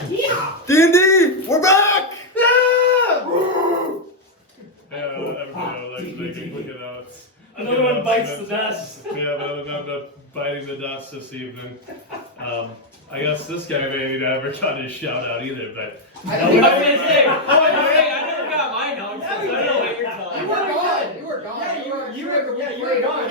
D&D, we're back! Everybody looking out. Another one bites the dust. We have another biting the dust this evening. I guess this guy maybe never got his shout out either, but I was gonna say, I never got my notes. I don't know what you're talking You were gone. You were gone. Yeah, you were gone.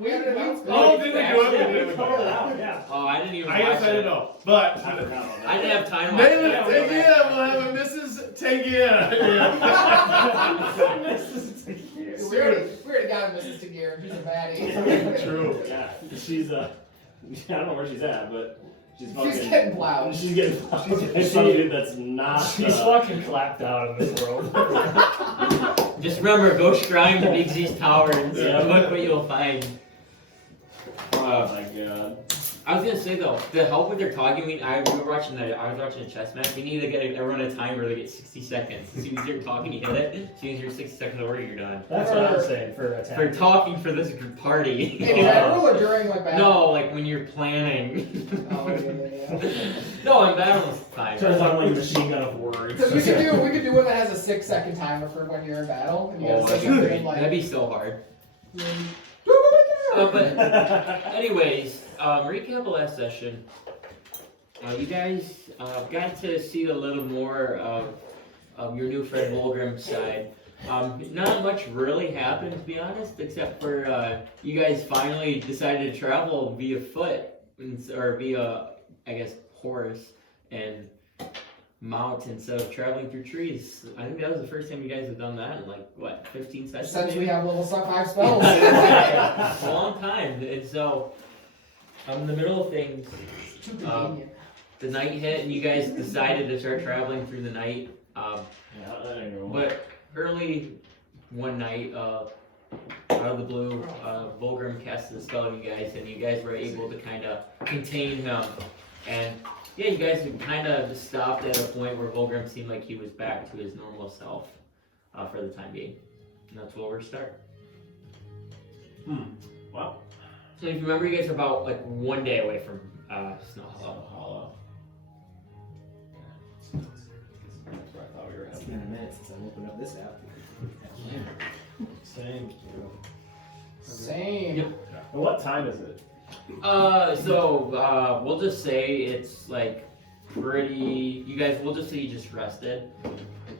We had an announcement. oh, did they do it? We covered it out, yeah. Oh, I didn't even. I guess I didn't know, but I didn't have time. Naileth, take it in. We'll have a Mrs. Take it We already got Mrs. Tagir. She's a baddie. True. Yeah, she's I don't know where she's at, but she's fucking. She's getting plowed. She's getting plowed. She's something that's not. She's fucking clapped out in this world. Just remember, go scry to Big Z's tower and look what you'll find. Oh my god. I was gonna say though, to help with their talking, I was watching a chess match. We need to get everyone a timer to get 60 seconds. As soon as you're talking, you hit it. As soon as you're 60 seconds over, you're done. That's what I was saying for attack. For talking for this party. In general or during like battle? No, like when you're planning. Oh, yeah. No, in battle it's fine. Turns on like a machine gun of words. Because we could do one that has a 6-second timer for when you're in battle. And you Oh, guys that'd like, be great. like, That'd be so hard. But But anyways, recap of last session. You guys got to see a little more of your new friend Vulgrim's side. Not much really happened, to be honest, except for you guys finally decided to travel via foot, or via, I guess, horse and mount instead of traveling through trees. I think that was the first time you guys have done that in like, what, 15 sessions? since we maybe? have level 5 spells. A long time. And so, in the middle of things, Too convenient. the night hit and you guys decided to start traveling through the night. Yeah, that ain't going. But early one night, out of the blue, Vulgrim cast the spell on you guys, and you guys were able to kind of contain him. And yeah, you guys kind of stopped at a point where Vulgrim seemed like he was back to his normal self for the time being. And that's where we're starting. Well. So if you remember, you guys are about like 1 day away from Snowhollow. That's where I thought we were It's headed. been a minute since I opened up this app. Same. Same. Yep. And what time is it? So we'll just say it's like pretty. You guys, we'll just say you just rested.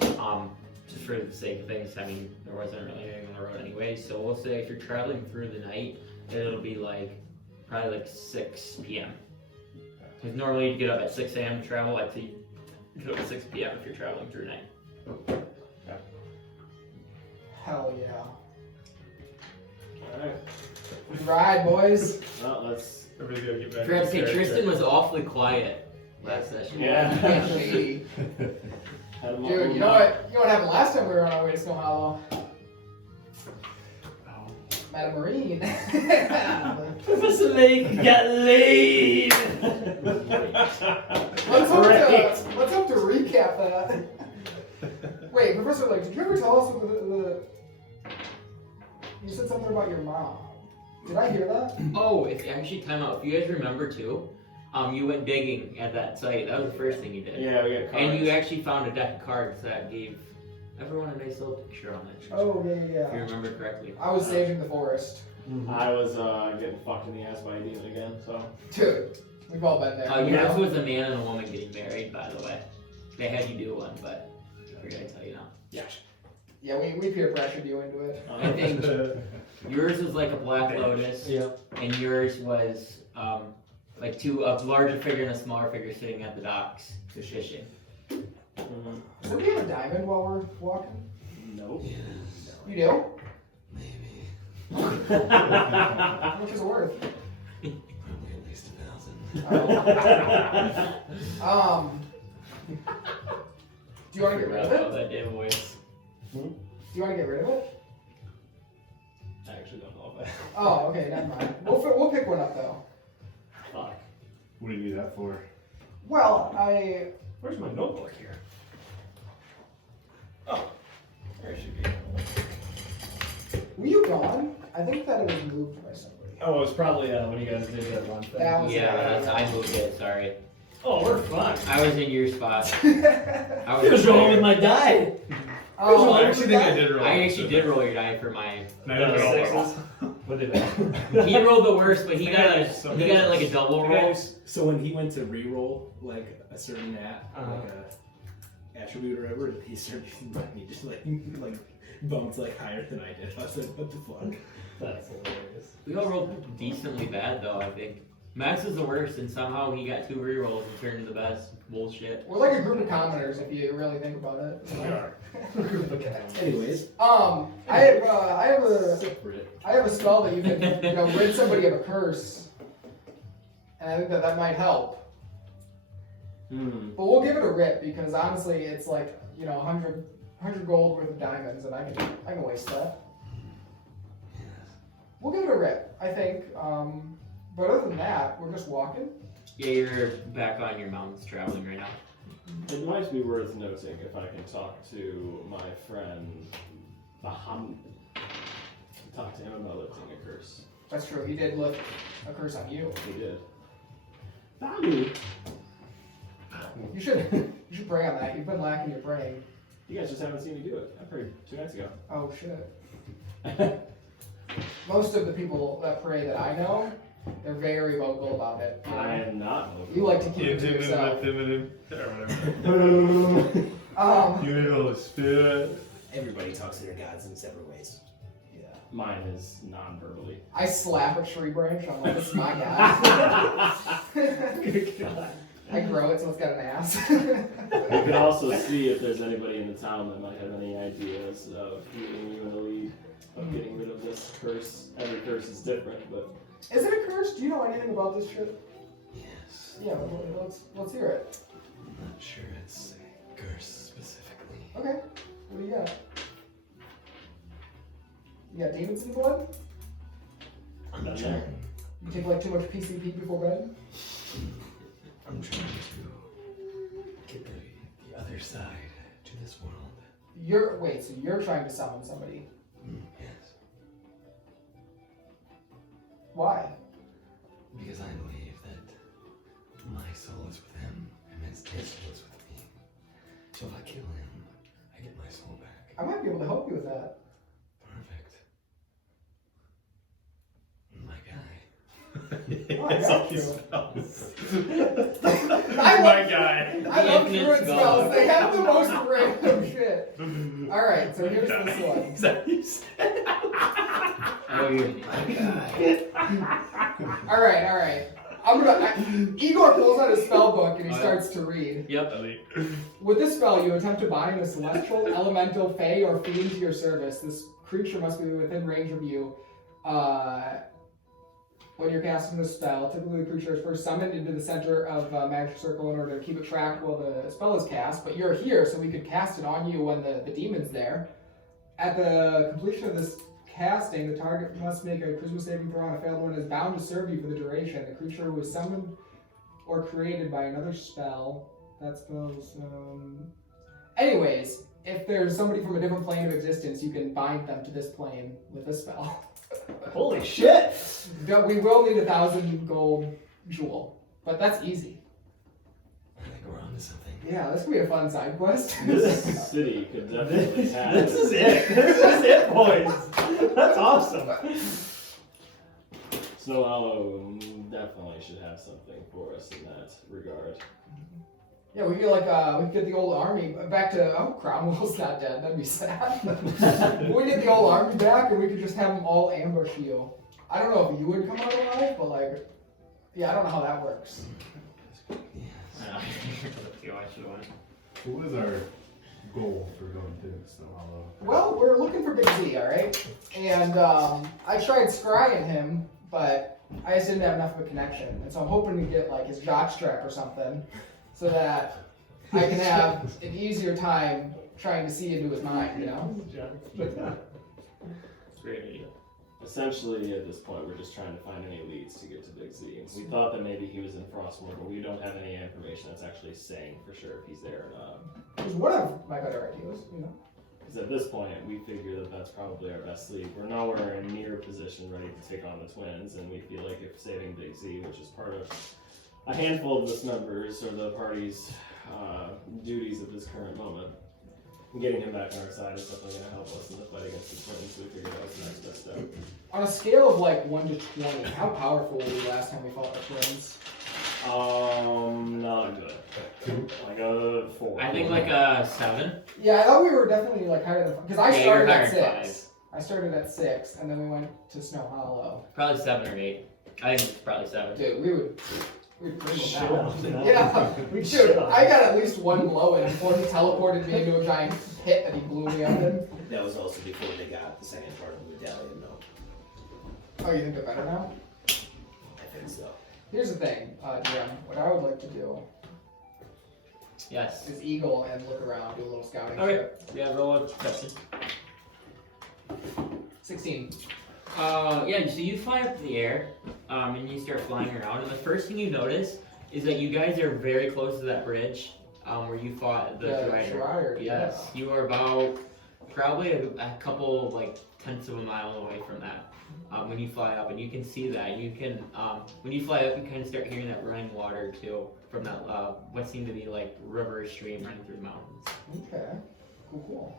Just for the sake of things. I mean, there wasn't really anything on the road anyway. So we'll say if you're traveling through the night, it'll be like probably like 6 p.m. Because normally you get up at 6 a.m. to travel. I'd say you get up at 6 p.m. if you're traveling through night. Hell yeah. Alright. Ride, boys. Well, let's. everybody gotta get back Forgot to to say, character. Tristan was awfully quiet last session. Yeah. Shady. Had 'em all Dude, you know what happened last time we were on our way to Snowhollow? Met a Marine. Professor Layk got laid. Let's hope to recap that. Wait, Professor Layk, did you ever tell us the you said something about your mom? Did I hear that? Oh, it's actually time out. If you guys remember too, you went digging at that site. That was the first thing you did. Yeah, we got cards. And you actually found a deck of cards that gave everyone a nice little picture on it. Oh, If you yeah. remember correctly. I was saving the forest. I was getting fucked in the ass by a demon again, so. Dude, we've all been there. Yours was a man and a woman getting married, by the way. They had you do one, but I figured I'd tell you now. Yeah. Yeah, we peer pressured you into it. I think yours was like a black lotus, and yours was like a larger figure and a smaller figure sitting at the docks fishing. So we have a diamond while we're walking? Nope. You do? Maybe. How much is it worth? Probably at least 1,000. Do you want to get rid of it? That damn voice. Do you want to get rid of it? I actually don't know if I. Oh, okay, never mind. We'll pick one up though. Fuck. What do you need that for? Well, Where's my notebook here? Oh. There it should be. were you gone? I think that it was moved by somebody. Oh, it was probably when you guys did that one thing. That was Yeah, I moved it, sorry. Oh, we're fine. I was in your spot. I Who's was rolling with my die? Oh, I actually think I did roll. I actually did roll your die for my. I didn't roll at all. What did that? He rolled the worst, but he got like a double roll. So when he went to re-roll like a certain like a attribute or whatever, he started he just like bumped like higher than I did. I was like, what the fuck? That's hilarious. We all rolled decently bad though, I think. Max is the worst, and somehow he got 2 rerolls and turned to the best. Bullshit. We're like a group of commoners if you really think about it. We are. Anyways, I have a spell that you can rid somebody of a curse, and I think that might help. Hmm. But we'll give it a rip because honestly, it's like 100 gold worth of diamonds, and I can waste that. We'll give it a rip, I think. But other than that, we're just walking. Yeah, you're back on your mountains traveling right now. It might be worth noting if I can talk to my friend Bahamut. Talk to him about lifting a curse. That's true. He did lift a curse on you. He did. Bahamut. You should pray on that. You've been lacking your praying. You guys just haven't seen me do it. I prayed 2 nights ago. Oh shit. Most of the people that pray that I know, they're very vocal about it. I am not vocal. You like to keep it to yourself. You little spirit. everybody talks to their gods in separate ways. Yeah. Mine is non-verbally. I slap a tree branch. I'm like, this is my god. I grow it so it's got an ass. You can also see if there's anybody in the town that might have any ideas of leading you in the lead of getting rid of this curse. Every curse is different, but Is it a curse? Do you know anything about this shit? Yes. Yeah, let's hear it. I'm not sure it's a curse specifically. Okay. What do you got? You got demons in the blood? I'm Done trying. there. You take like too much PCP before bed? I'm trying to get the other side to this world. So you're trying to summon somebody. Yes. Why? Because I believe that my soul is with him and his soul is with me. So if I kill him, I get my soul back. I might be able to help you with that. Perfect. My guy. Oh, I got you. My guy. I love Infinite druid spell. spells. They have the most random shit. Alright, so here's this one. Is that what you said? Oh, you're My guy. Alright. Igor pulls out his spell book and he starts to read. Yep. With this spell, you attempt to bind a celestial, elemental, fey, or fiend to your service. This creature must be within range of you. When you're casting the spell, typically the creature is first summoned into the center of a magic circle in order to keep it tracked while the spell is cast. But you're here, so we could cast it on you when the demon's there. At the completion of this casting, the target must make a charisma saving throw on a failed one and is bound to serve you for the duration. The creature was summoned or created by another spell. That spells. Anyways, if there's somebody from a different plane of existence, you can bind them to this plane with this spell. Holy shit! We will need 1,000 gold jewel, but that's easy. I think we're on to something. Yeah, this could be a fun side quest. this city could definitely have. This is it. This is it, boys. That's awesome. Snowhollow definitely should have something for us in that regard. Yeah, we could we could get the old army back to. Oh, Cromwell's not dead. That'd be sad. We get the old army back, and we could just have them all ambush you. I don't know if you would come out alive, but I don't know how that works. What is our goal for going to Snowhollow? Well, we're looking for Big Z, all right. And I tried scrying him, but I just didn't have enough of a connection, and so I'm hoping to get like his jockstrap or something, so that I can have an easier time trying to see into his mind, you know? great idea. Essentially, at this point, we're just trying to find any leads to get to Big Z. We thought that maybe he was in Frostmourne, but we don't have any information that's actually saying for sure if he's there or not. It was one of my better ideas, you know? Because at this point, we figure that that's probably our best lead. We're nowhere near a position ready to take on the twins, and we feel like if saving Big Z, which is part of a handful of this members or the party's duties at this current moment. And getting him back on our side is definitely going to help us in the fight against the twins, so we figured out what's the next best step. On a scale of like 1 to 20, how powerful were we last time we fought the twins? Not good. 2. Like a 4. I think like a 7. Yeah, I thought we were definitely like higher than because I Yeah, started you're at higher than 6. I started at 6, and then we went to Snowhollow. Probably 7 or 8. I think it's probably 7. Dude, we'd bring him Shit down. on that. Yeah, we should. I got at least one blow in before he teleported me into a giant pit that he blew me up in. That was also before they got the second part of the medallion, though. Oh, you think they're better now? I think so. Here's the thing, Jim. What I would like to do Yes. is eagle and look around, do a little scouting Okay. trip. Yeah, roll a perception. 16. Yeah, so you fly up in the air, and you start flying around, and the first thing you notice is that you guys are very close to that bridge, where you fought the Strider. Strider, Yes, you are about probably a couple, like, tenths of a mile away from that. When you fly up, and you can see that. You can, when you fly up, you kind of start hearing that running water too, from that, what seemed to be like river stream running through the mountains. Okay. Cool.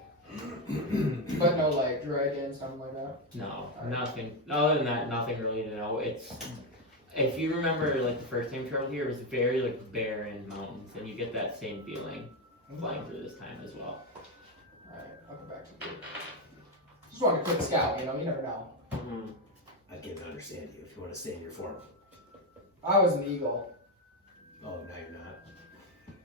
But no, like, dragons, something like that? No, nothing. Other than that, nothing really to know. It's, if you remember, like, the first time you traveled here, it was very, like, barren mountains, and you get that same feeling flying through this time as well. Alright, I'll go back to you. Just want a quick scout, you never know. Mm-hmm. I can understand you if you want to stay in your form. I was an eagle. Oh, now you're not.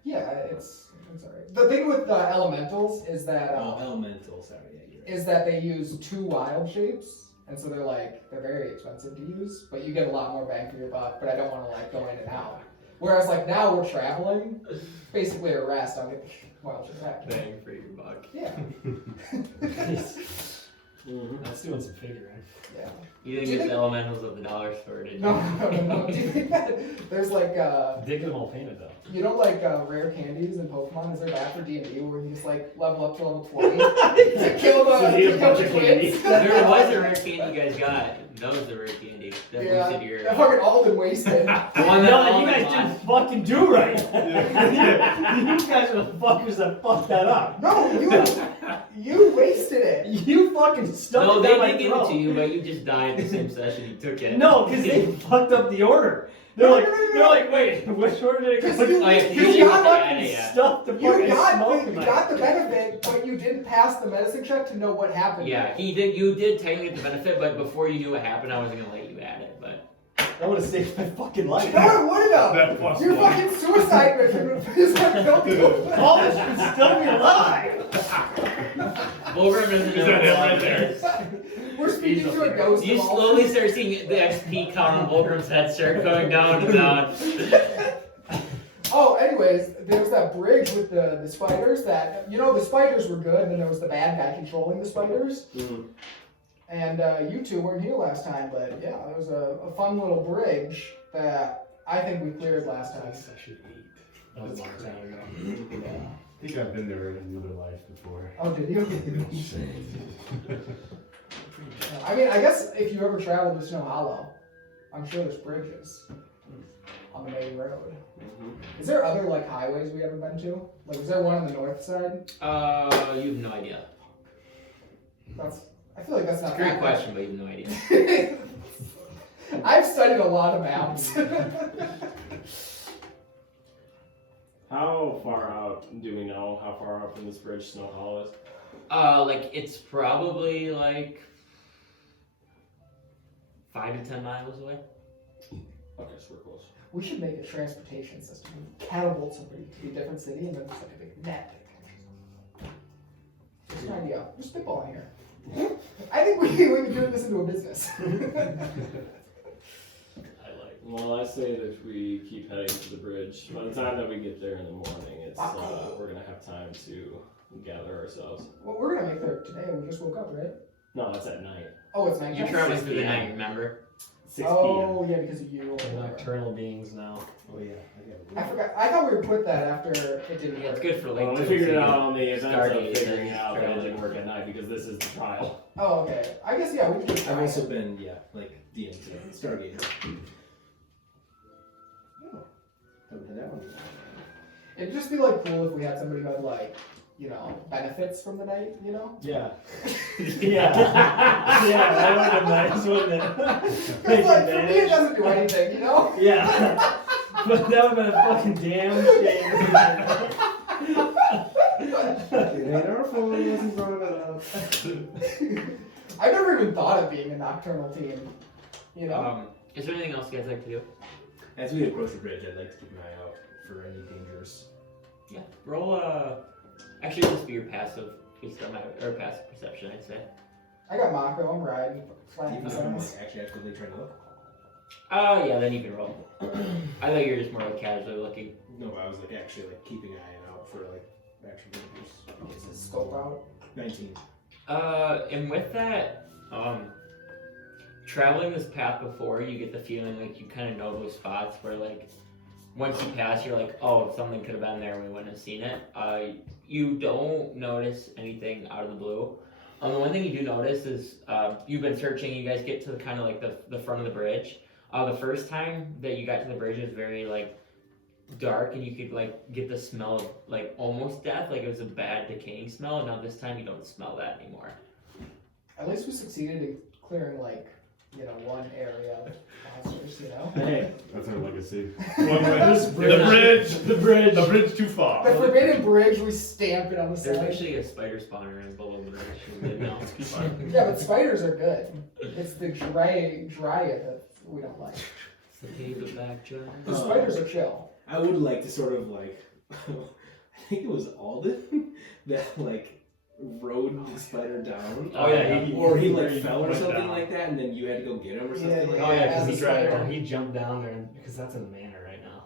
Yeah, it's alright. The thing with the elementals is that Oh, elemental. Sorry, yeah, you're right. is that they use 2 wild shapes, and so they're very expensive to use, but you get a lot more bang for your buck. But I don't want to like go in and out. Whereas like now we're traveling, basically a rest. I'll get the wild shape back. Bang for your buck. Yeah. That's doing some figuring. Yeah. You think it's the elementals of the dollar store, did you? No. Do you think that there's like Did get them all painted though. like rare candies in Pokemon? Is there that for D&D where you just like level up to level 20 to kill So the you to have a kill bunch the of twins? There was a rare candy you guys got. That was the rare candy. That Yeah, boosted your. that fucking all been wasted. The one that No, all you guys lost. didn't fucking do right. You guys are the fuckers that fucked that up. No, you wasted it. You fucking stuck No, it they down my did give it throat. to you, but you just died the same session you took it. No, because they fucked up the order. They're No, like, no, no, no. they're like, wait, which order did it go? Because you- Oh, yeah, because you you didn't got get lucky. it, yeah. Stuff the You fucking smoke in you my got the benefit, but you didn't pass the medicine check to know what happened. Yeah, he did. You did technically get the benefit, but before you knew what happened, I wasn't gonna let you add it. But That would have saved my fucking life. No, it would have. That plus Your one. fucking suicide mission is what killed you. All this should still be alive. Vulgrim doesn't know Is that how it long right it there? is. We're speaking to a ghost. You of all slowly this. start seeing the XP count on Vulgrim's head start going down and down. Oh, anyways, there was that bridge with the spiders that, the spiders were good, and then there was the bad guy controlling the spiders. Mm. And you two weren't here last time, but yeah, there was a fun little bridge that I think we cleared last time. Section 8. That was a long time ago. Yeah. I think I've been there in another life before. Oh, did you? I mean, I guess if you ever traveled to Snowhollow, I'm sure there's bridges on the main road. Mm-hmm. Is there other like highways we haven't been to? Like, is there one on the north side? You have no idea. I feel like that's not Great that question, but you have no idea. I've studied a lot of maps. How far out do we know how far out from this bridge Snowhollow is? Like it's probably like 5 to 10 miles away. Okay, so we're close. We should make a transportation system. Catapult somebody to a different city and then just like a big net. Just an idea. We're spitballing here. I think we can turn this into a business. Well, I say that we keep heading to the bridge. By the time that we get there in the morning, we're gonna have time to gather ourselves. Well, we're gonna make there today. We just woke up, right? No, that's at night. Oh, it's 9 You're traveling through the night, remember? 6 p.m. Oh, yeah, because of you. or We're whatever. nocturnal beings now. Oh yeah, I forgot. I thought we would quit that after it didn't Yeah, it's work. good for Well, like. we figured it out on the event of Stargate, figuring it out that it Stargate. didn't work at night because this is the trial. Oh, okay. I guess, yeah, we could just I've try also it. been, like DMT, Stargazer. Haven't had that one. It'd just be like cool if we had somebody who had like, you know, benefits from the night, you know? Yeah. Yeah. Yeah, that would have been nice, wouldn't it? Because like for me it doesn't do anything, you know? Yeah. But that would have been a fucking damn shame. It ain't our fault, he hasn't brought it up. I've never even thought of being a nocturnal team, you know? Is there anything else you guys like to do? As we approach the bridge, I'd like to keep an eye out for any dangers. Yeah. Roll actually just be your passive passive perception, I'd say. I got Mako, I'm riding, flying Even if I'm besides. like, actually actively trying to look. Yeah, then you can roll. I thought you were just more like casually looking. No, I was like actually like keeping an eye out for like actual dangers. Scope out. 19. And with that, traveling this path before, you get the feeling like you kind of know those spots where like once you pass, you're like, oh, something could have been there and we wouldn't have seen it. You don't notice anything out of the blue. The one thing you do notice is you've been searching. You guys get to the kind of like the front of the bridge. The first time that you got to the bridge, it was very like dark, and you could like get the smell of like almost death, like it was a bad decaying smell. And now this time you don't smell that anymore. At least we succeeded in clearing like, you know, one area of monsters, you know? Hey, That's our legacy. The bridge too far. The forbidden bridge, we stamp it on the There's side. actually a spider spawner in below the bridge. You didn't know. Yeah, but spiders are good. It's the dry that we don't like. It's the paperback jar. The spiders are chill. I would like to sort of like, I think it was Alden that like rode the spider down. Oh, yeah, or he like he fell or went something down. like that, and then you had to go get him or something like Oh that. yeah, because the he tried. spider. He jumped down there because that's in the manor right now.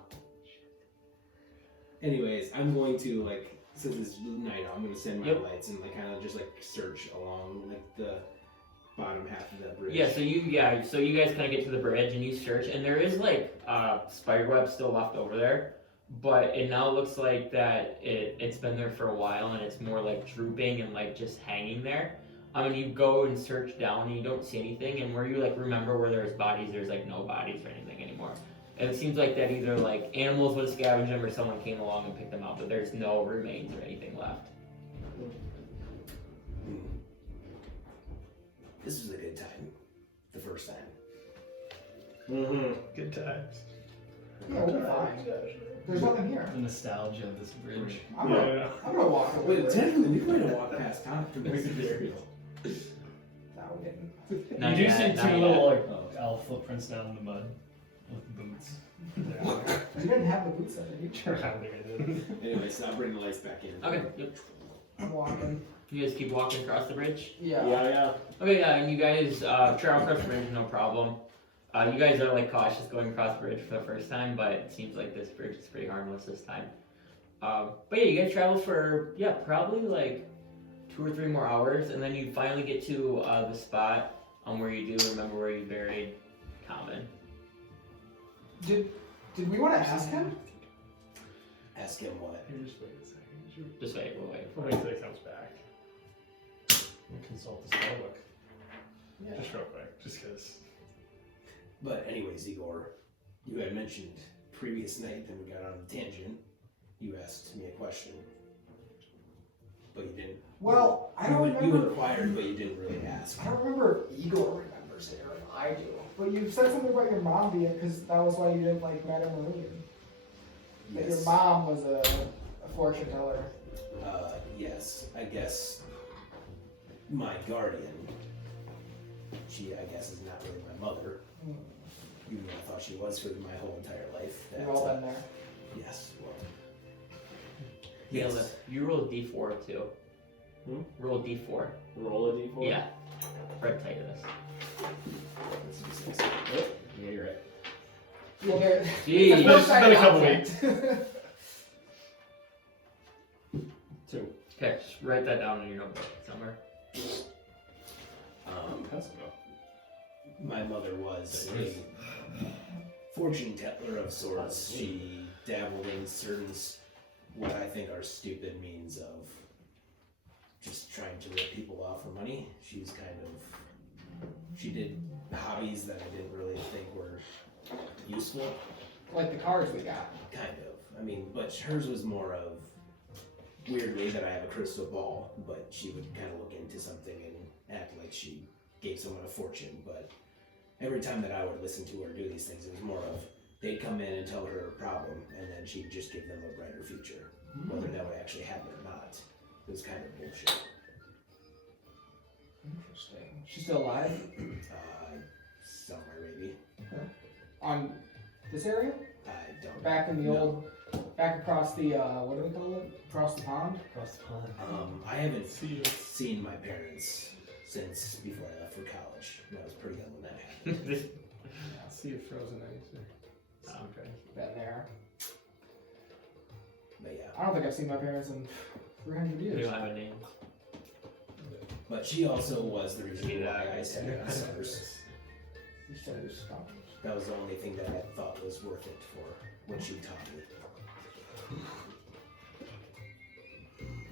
Anyways, I'm going to like, since it's night out, I'm going to send my Yep. lights and like kind of just like search along like the bottom half of that bridge. Yeah, so you guys kind of get to the bridge and you search, and there is like spider web still left over there, but it now looks like that it's been there for a while and it's more like drooping and like just hanging there. And you go and search down and you don't see anything, and where you like remember where there's bodies, there's like no bodies or anything anymore. And it seems like that either like animals would have scavenged them or someone came along and picked them up, but there's no remains or anything left. This was a good time. The first time. mm-hmm. Good times. Yeah, we'll be fine. There's nothing here. The nostalgia of this bridge. I'm Yeah. gonna walk over Wait, it. technically we might have walked past Tom from this burial. No, we didn't. Not you do yet, see not two yet. little like elf footprints down in the mud with boots. We didn't have the boots underneath. Sure, I think I did. Anyway, so I'll bring the lights back in. Okay, yep. I'm walking. You guys keep walking across the bridge? Yeah. Yeah. Okay, yeah, and you guys travel across the bridge, no problem. You guys are like cautious going across the bridge for the first time, but it seems like this bridge is pretty harmless this time. But yeah, you guys travel for probably like 2 or 3 more hours, and then you finally get to the spot where you do remember where you buried Tomen. Did we want to ask him? Ask him what? Here, just wait a second. Just wait, we'll wait. Wait until he comes back. We'll consult the spellbook. Yeah. Just real quick, just because. But anyways, Igor, you had mentioned previous night that we got on a tangent. You asked me a question, but you didn't. Well, I don't You remember. inquired, but you didn't really ask. I don't remember if Igor remembers it or if I do. But you said something about your mom being, because that was why you didn't like Madame Marine. That your Yes. mom was a fortune teller. Yes. I guess my guardian. She, I guess, is not really my mother. Hmm. Even though I thought she was for my whole entire life. We've all been there. Yes. Well. Naileth, you roll a d4 too. Roll a d4. Roll a d4. Yeah. Right tight of this. Let's do 6. Yeah, you're right. Well, there. Jeez. It's the first It's been a time couple it weeks. happened. 2. Okay, just write that down in your notebook somewhere. That's enough. My mother was a fortune teller of sorts. She dabbled in certain, what I think are stupid means of just trying to rip people off for money. She did hobbies that I didn't really think were useful. Like the cards we got. Kind of. I mean, but hers was more of weirdly that I have a crystal ball, but she would kind of look into something and act like she gave someone a fortune. But every time that I would listen to her do these things, it was more of they'd come in and tell her a problem, and then she'd just give them a brighter future. Whether that would actually happen or not, it was kind of bullshit. Interesting. She's still alive? Somewhere maybe. On this area? I don't. Back in the No. old, back across the, what do we call it? Across the pond? Across the pond. I haven't seen my parents since before I left for college. I was pretty young when that happened. See if frozen ice. Okay. Been there. But yeah. I don't think I've seen my parents in 300 We years. don't have a name. But she also was the reason why I studied stars. You studied scholars. That was the only thing that I thought was worth it for what she taught me.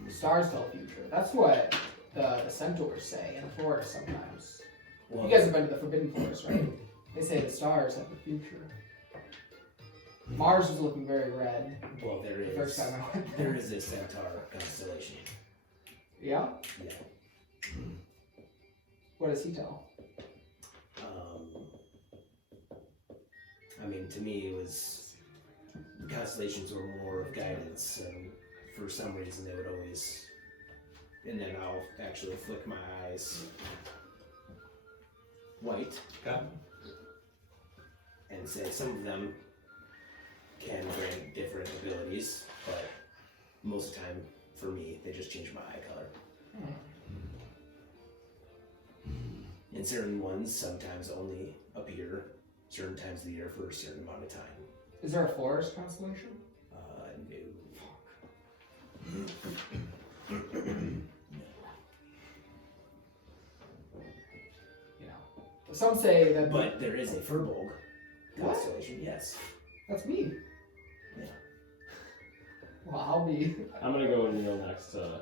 The stars tell the future. That's what the centaurs say in the forest sometimes. Well, You guys have been to the Forbidden Forest, right? They say the stars have the future. Mars was looking very red well, there the first is time I went there there. is a centaur constellation. Yeah? Yeah. What does he tell? I mean, to me, it was the constellations were more of guidance, and for some reason they would always. And then I'll actually flick my eyes white and say some of them can grant different abilities, but most of the time, for me, they just change my eye color. And certain ones sometimes only appear certain times of the year for a certain amount of time. Is there a forest constellation? No. Yeah. Some say that. But there is a Furbolg What? constellation, yes. That's me. Yeah. Well, I'll be. I'm gonna go and kneel next to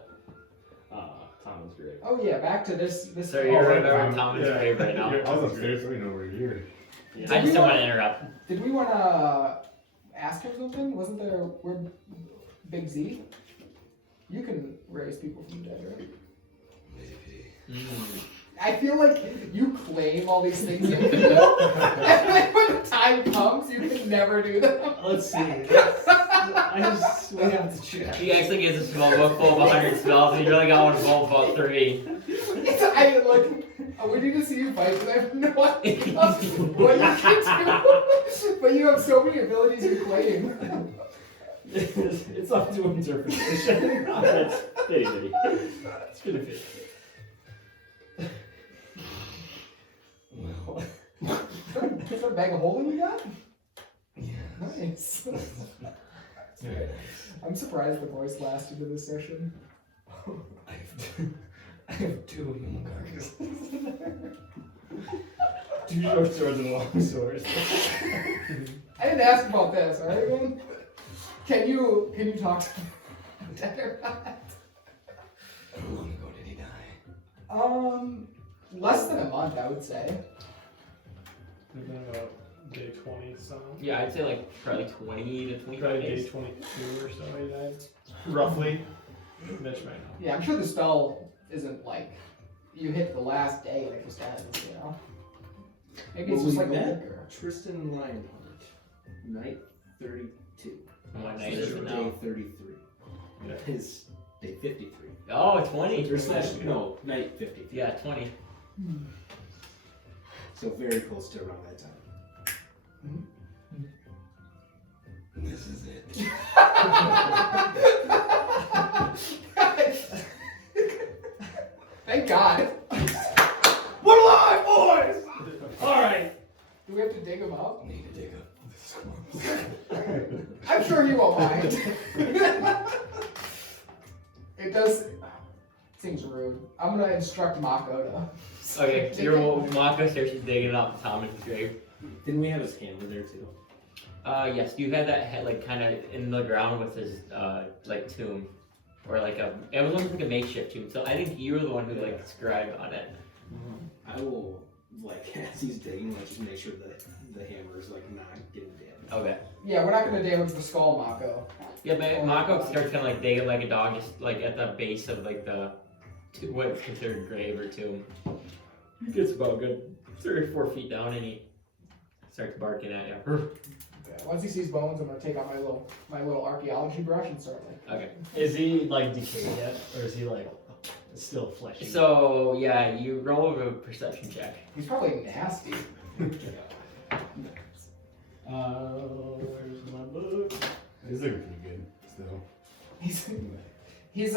Tomen's grave. Oh yeah, back to this. So you're right, remembering Tomen's grave right now. I was upstairs, so you know we're here. Yeah. I just don't want to interrupt. Did we want to ask him something? Wasn't there? We're Big Z. You can raise people from the dead, right? I feel like you claim all these things you can do, and then when the time comes, you can never do them. Let's see. We have to check. He actually gives a small book full of 100 spells, and you really got one full of about 3. We need to see you fight because I have no idea what you can do. But you have so many abilities you claim. It's up to interpretation. That's bitty bitty. It's gonna fit. Is that a bag of holding we got? Nice. I'm surprised the voice lasted to this session. I have 2 human carcasses. 2 short swords and a long sword. I didn't ask about this, alright, man? Can you talk to me dead or not? How long ago did he die? Less than a month, I would say. We've been about day 20 some. Yeah, I'd say like probably 20 to 25 Probably day days. 22 or so he died. Roughly. Mitch might know. Yeah, I'm sure the spell isn't like you hit the last day and it just ends, you know? Maybe it's Well, just we like a met week or... Tristan Lionheart, night 32. What So night is it day now? 33. Yeah. His day 53. Oh, 20. Or slash, no, night 53. Yeah, 20. So very close to around that time. This is it. Thank God. We're alive, boys! Alright. Do we have to dig him up? Need to dig up this corpse. I'm sure he won't mind. It does... Seems rude. I'm gonna instruct Mako to... Okay, so your Mako starts digging up Tomen's grave. Didn't we have his hammer there too? Yes, you had that head like kind of in the ground with his like tomb, or like it was almost like a makeshift tomb. So I think you were the one who like scribed on it. I will like as he's digging, like just make sure that the hammer's like not getting damaged. Okay. Yeah, we're not gonna damage the skull, Mako. Yeah, but Mako starts kind of like digging like a dog, just like at the base of like the what's considered grave or tomb. He gets about good 3 or 4 feet down, and he starts barking at you. Okay. Once he sees bones, I'm gonna take out my little archaeology brush and start like. Okay. Is he like decayed yet, or is he like still fleshy? So yeah, you roll a perception check. He's probably nasty. Where's my book? He's looking pretty good still. He's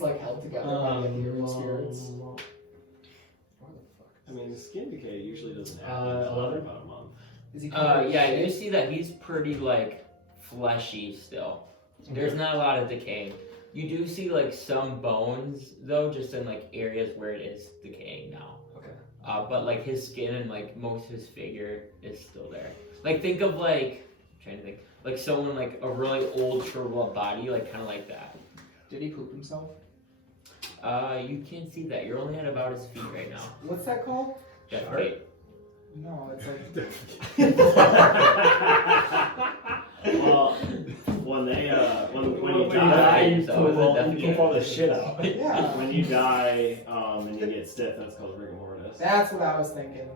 like held together by the ethereal spirits. Where the fuck? I mean, the skin decay usually doesn't happen 11? for about a month. Is he covered in Yeah, shit? you see that he's pretty like fleshy still. There's not a lot of decaying. You do see like some bones though, just in like areas where it is decaying now. Okay. But like his skin and like most of his figure is still there. Like think of like, I'm trying to think, like someone like a really old shriveled up body, like kind of like that. Did he poop himself? You can't see that. You're only at about his feet right now. What's that called? Defecate. No, it's like. Well, when you When die, you so poop is it all, definitely- you poop all this shit out. Yeah. when you die, and you get stiff, that's called rigor mortis. That's what I was thinking.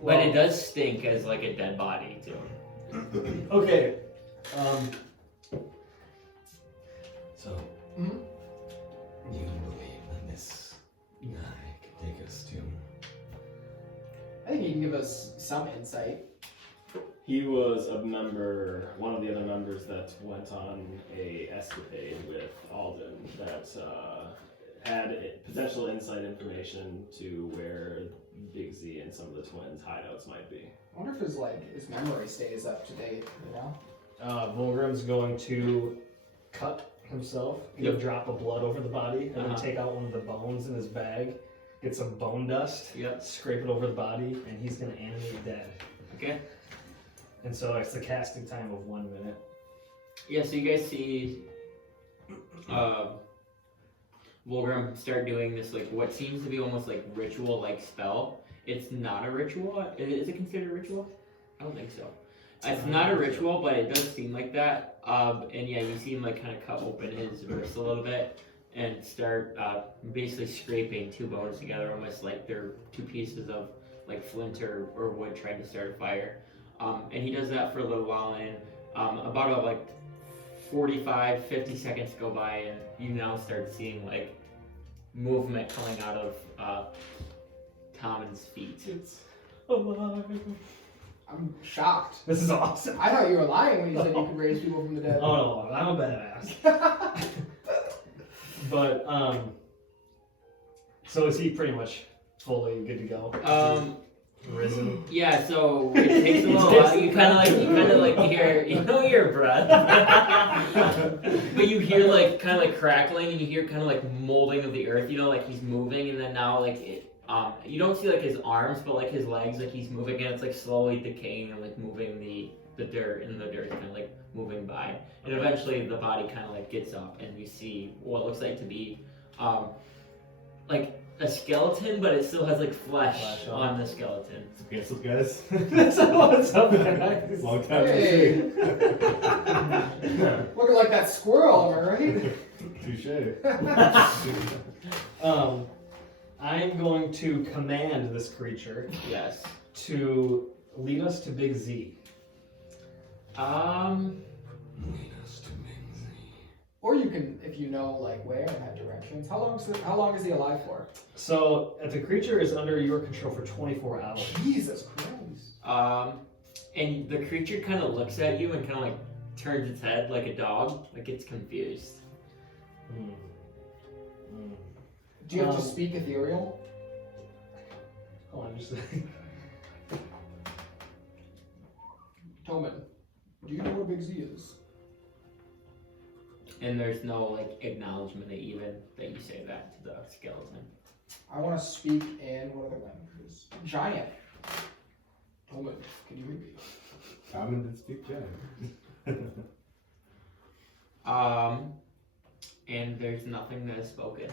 But it does stink as like a dead body too. Okay. So, Mhm. You believe that this guy can take us to... I think you can give us some insight. He was one of the other members that went on a escapade with Alden that had potential inside information to where Big Z and some of the twins' hideouts might be. I wonder if his memory stays up to date. You know. Vulgrim's going to cut himself, get a drop of blood over the body, and then take out one of the bones in his bag, get some bone dust, scrape it over the body, and he's going to animate dead. Okay. And so it's the casting time of 1 minute. Yeah, so you guys see Vulgrim start doing this like what seems to be almost like ritual like spell. It's not a ritual. Is it considered a ritual? I don't think so. It's not a ritual, but it does seem like that. And yeah, you see him like kind of cut open his wrist a little bit and start basically scraping 2 bones together, almost like they're 2 pieces of like flint or wood trying to start a fire. And he does that for a little while, and about like 45-50 seconds go by, and you now start seeing like movement coming out of Tomen's feet. It's alive. I'm shocked. This is awesome. I thought you were lying when you said you could raise people from the dead. Oh no, I'm a badass. But, so is he pretty much fully good to go? Risen? Yeah, so it takes a little while. You kind of like hear, your breath, but you hear like kind of like crackling, and you hear kind of like molding of the earth. Like he's moving, and then now like it. You don't see like his arms, but like his legs, like he's moving, and it's like slowly decaying and like moving the dirt, and the dirt kind of like moving by, and eventually the body kind of like gets up, and you see what looks like to be, like a skeleton, but it still has like flesh on the skeleton. What's up, guys? What's up, guys? Long time no Hey. see. Looking like that squirrel, am I right? Touche. I'm going to command this creature Yes. to lead us to Big Z. Lead us to Big Z. Or you can, if you know like where and have directions. How long is he alive for? So, the creature is under your control for 24 hours. Jesus Christ. And the creature kind of looks at you and kind of like turns its head like a dog, like it's confused. Do you have to speak ethereal? Hold on, just Tomen, do you know where Big Z is? And there's no like acknowledgement even that you say that to the skeleton. I want to speak in what other languages? Giant. Tomen, can you read me? Tomen did speak giant. And there's nothing that is spoken.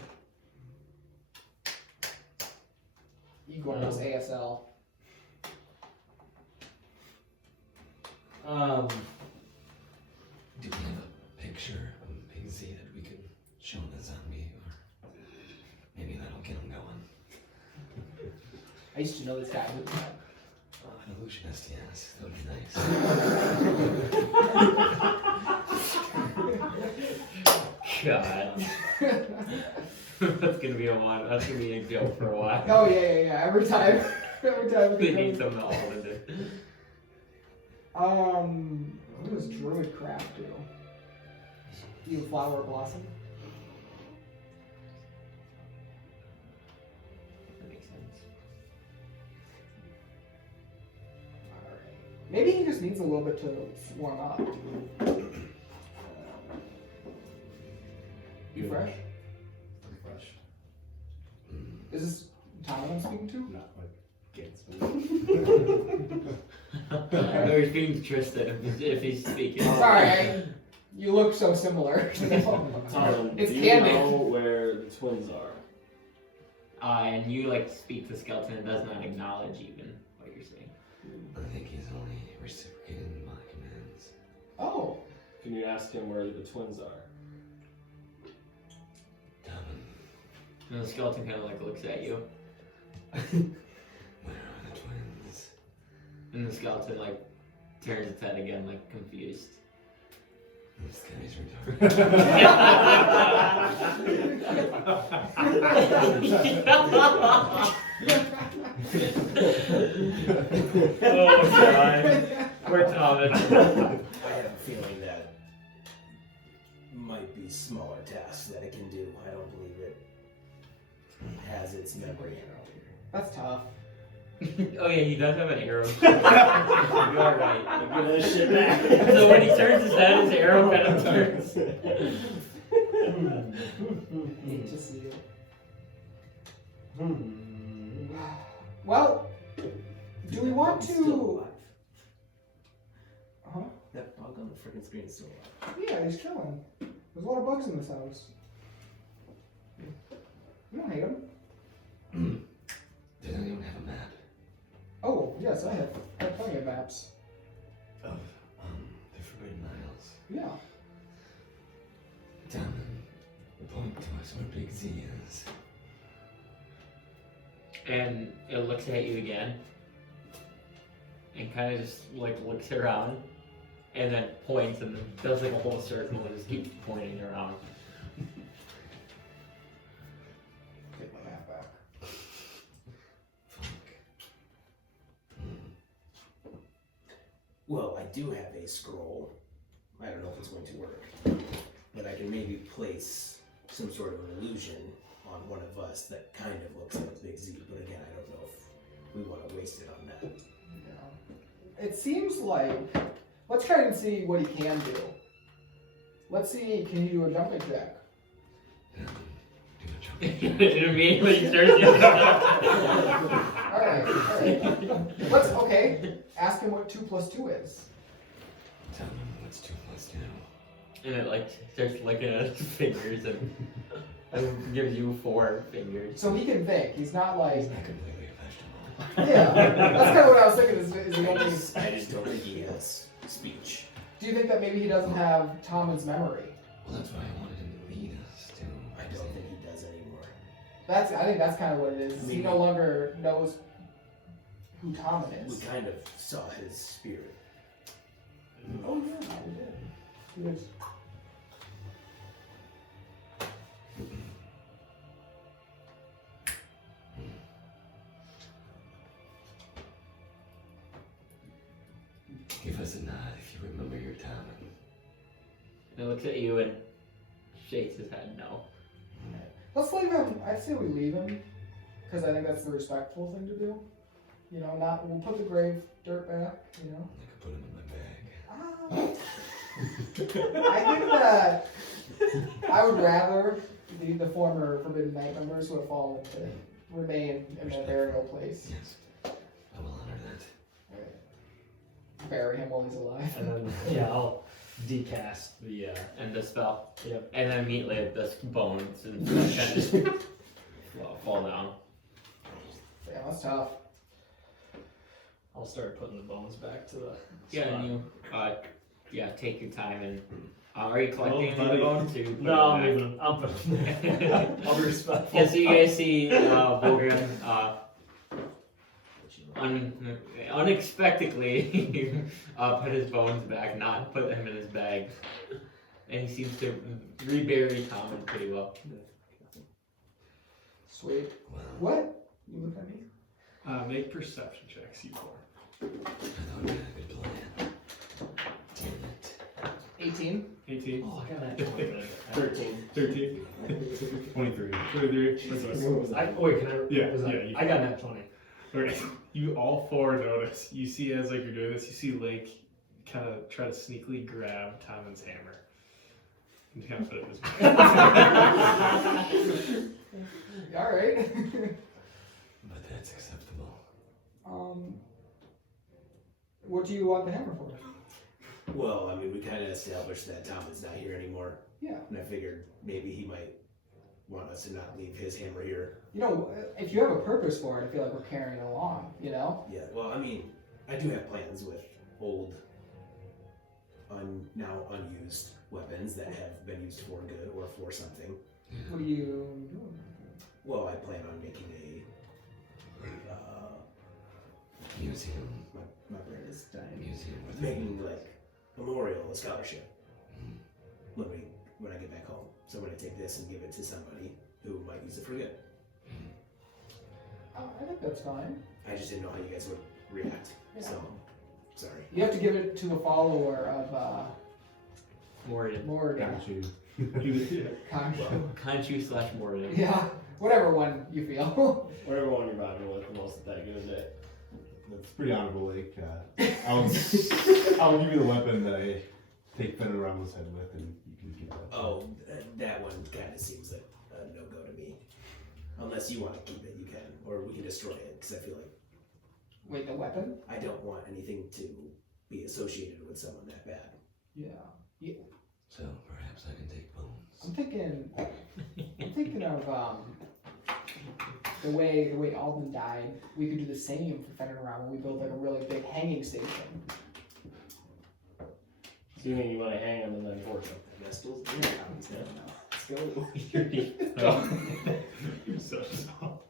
Igor knows ASL. Do we have a picture of Big Z that we could show the zombie, or maybe that'll get him going? I used to know this guy. An illusionist, yes, that would be nice. God. That's gonna be that's gonna be a joke for a while. Oh yeah. Every time We need something to all to do. What does Druid Craft do? Do you flower blossom? That makes sense. Alright. Maybe he just needs a little bit to warm up. You fresh? I'm fresh. Is this Tomen I'm speaking to? Not like kids. No, he's speaking to Tristan if he's speaking. Sorry, you look so similar. Tomen, It's do you candy. know where the twins are? And you like speak to skeleton, it does not acknowledge even what you're saying. I think he's only reciprocating my commands. Oh, Can you ask him where the twins are? And the skeleton kind of like looks at you, Where are the twins? and the skeleton like turns its head again, like confused. This guy's Oh god. Poor Tomen. I have a feeling that might be smaller tasks that it can do. I don't believe it has its memory. that's tough. Oh yeah, he does have an arrow. You are right. Give that shit back. So when he turns his head, his arrow kind of turns. Hate to see it. Well, do we want It's still to? alive. Huh? That bug on the freaking screen is still alive. Yeah, he's chilling. There's a lot of bugs in this house. You don't hate him. Does anyone have a map Oh, yes, I have plenty of maps. of the Forbidden Isles? Yeah. Down and point to us where Big Z is. And it looks at you again, and kind of just like looks around, and then points and does like a whole circle and just keeps pointing around. Take my map back. Well, I do have a scroll. I don't know if it's going to work, but I can maybe place some sort of an illusion on one of us that kind of looks like Big Z. But again, I don't know if we want to waste it on that. Yeah. It seems like let's try and see what he can do. Let's see, can you do a jumping jack? It immediately starts doing stuff. Alright. Okay. Ask him what 2 + 2 is. Tell them what's 2 + 2. And it like starts looking at his fingers and gives you 4 fingers. So he can think. He's not like. He's not completely a vegetable. Yeah. That's kind of what I was thinking. Is the I only. just don't think he has speech. Do you think that maybe he doesn't have Tomen's memory? Well, that's why I wanted him to lead us to. I don't think he does anymore. I think that's kind of what it is. He Maybe. no longer knows who Tomen We is. kind of saw his spirit. Oh yeah, we did. He was. Give us a nod if you remember your time. And it looks at you and shakes his head no. Let's leave him. I'd say we leave him, because I think that's the respectful thing to do. You know, not we'll put the grave dirt back. You know. I could put him in my bag. I think that I would rather the former Forbidden Night members who have fallen to remain in their burial place. Yes. I will honor that. Bury him while he's alive. And then, yeah, I'll decast the, And the spell. Yep. And then immediately the bones and kind of fall down. Yeah, that's tough. I'll start putting the bones back to the Yeah, spot. and you take your time and are you collecting any of buddy. the bones? Or you put No, I'm them leaving them. I'll put them there. I'll be respectful. Yeah, so you guys see Vulgrim unexpectedly put his bones back, not put them in his bag. And he seems to rebury Tomen pretty well. Sweet. Well, What? You look at me? Make perception checks, you four. I thought we had a good plan. Damn it. 18. 18. Oh, I got that 20. 13. 13. 23. 23. What's this? Wait, can I? Yeah, was that- yeah, you- I got that 20. Okay. You all four notice. You see as like you're doing this, you see Layk kind of try to sneakily grab Tomen's hammer and kind of put it in his bag. Alright. But that's acceptable. What do you want the hammer for? Well, I mean, we kind of established that Tomen's not here anymore. Yeah. And I figured maybe he might want us to not leave his hammer here. You know, if you have a purpose for it, I feel like we're carrying it along, you know? Yeah, well, I mean, I do have plans with old, now unused weapons that have been used for good or for something. What are you doing? Well, I plan on making a Museum. my brain is dying. Museum with Making like memorial, a scholarship. When I get back home, so I'm gonna take this and give it to somebody who might use it for good. I think that's fine. I just didn't know how you guys would react, so sorry. You have to give it to a follower of Morden. Lord Got you. Concho. Kanchu / Morden. Yeah, whatever one you feel. Whatever one you're vibing with the most at that given day. That's pretty honorable, Layk. I'll give you the weapon that I take Fenrirama's head with, and you can keep that. Oh, that one kind of seems like a no-go to me. Unless you want to keep it, you can, or we can destroy it, because I feel like Wait, the weapon? I don't want anything to be associated with someone that bad. Yeah. So perhaps I can take bones. I'm thinking of the way Alden died. We could do the same for Fenrirama. We build like a really big hanging station. So you mean you want to hang him and then torch him? Vestals? Still. You're so small.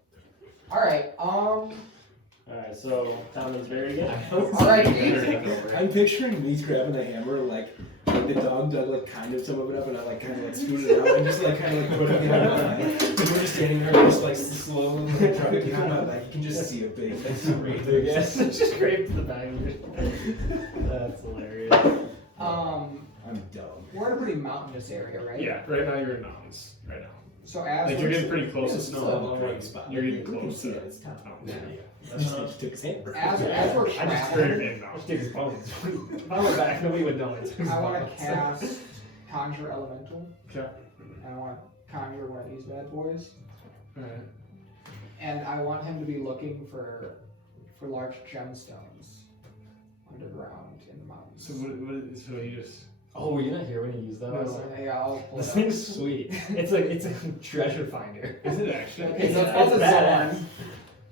All right. Alright, so Tomen's buried again. All right. Take over. I'm picturing me grabbing the hammer, like the dog dug like kind of some of it up, and I like kind of like screwed it out and just like kind of like putting it out. And we're just standing there, just like slowly like, trying to come out. Like you can just see a big like screen. Yes, just scraped the bag. That's hilarious. I'm dumb. We're in a pretty mountainous area, right? Yeah, right now you're in mountains. Right now. So as Like you're getting pretty close to It's still Snowhollow. a great spot. You're getting You can close see to it. It's town. mountains. That's just he just took his hammer. as we're I just traveling, figured in I'll take his bones. If I went back, nobody would know it. I want to cast Conjure Elemental, Okay. and I want to conjure one of these bad boys, Alright. and I want him to be looking for large gemstones underground in the mountains. So he just. Oh, were you not here when you used that? No. last time? Yeah, I'll pull This it up. thing's sweet. It's a treasure finder. Is it actually? It's a badass. Zorn,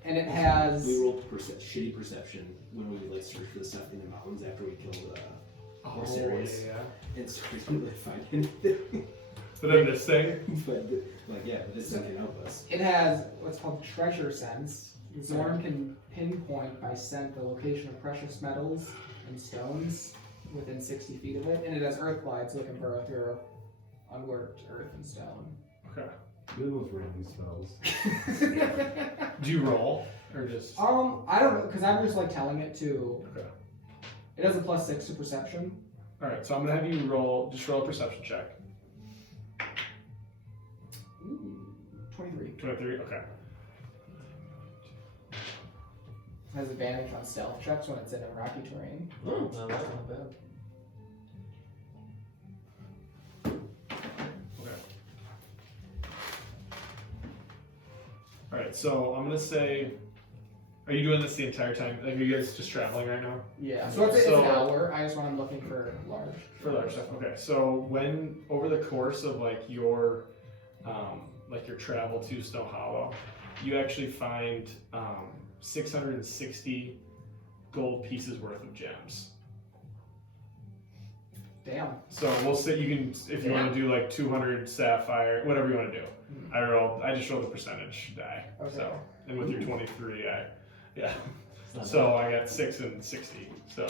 and it has. We rolled shitty perception when we like searched for the stuff in the mountains after we killed Oh, serious. yeah. and so we didn't really find anything. But then this thing. But like yeah, but this thing can help us. It has what's called treasure sense. Zorn can pinpoint by scent the location of precious metals and stones within 60 feet of it, and it has earth glide, so it can burrow through unworked earth and stone. Okay. Good those random spells. Do you roll or just? I don't know, because I'm just like telling it to. Okay. It has a +6 to perception. All right. So I'm gonna have you roll. Just roll a perception check. Ooh, 23. 23. Okay. It has advantage on stealth checks when it's in a rocky terrain. Oh, no, that's not bad. Okay. All right. So I'm gonna say. Are you doing this the entire time? Like, are you guys just traveling right now? Yeah. So it's So- an hour. I just want him looking for large. For large stuff. Okay. So when over the course of like your like your travel to Snowhollow, you actually find 660 gold pieces worth of gems. Damn. So we'll say you can, if you want to do like 200 sapphire, whatever you want to do. I just rolled the percentage die. Okay. So, and with your 23, yeah. So I got 6 and 60. So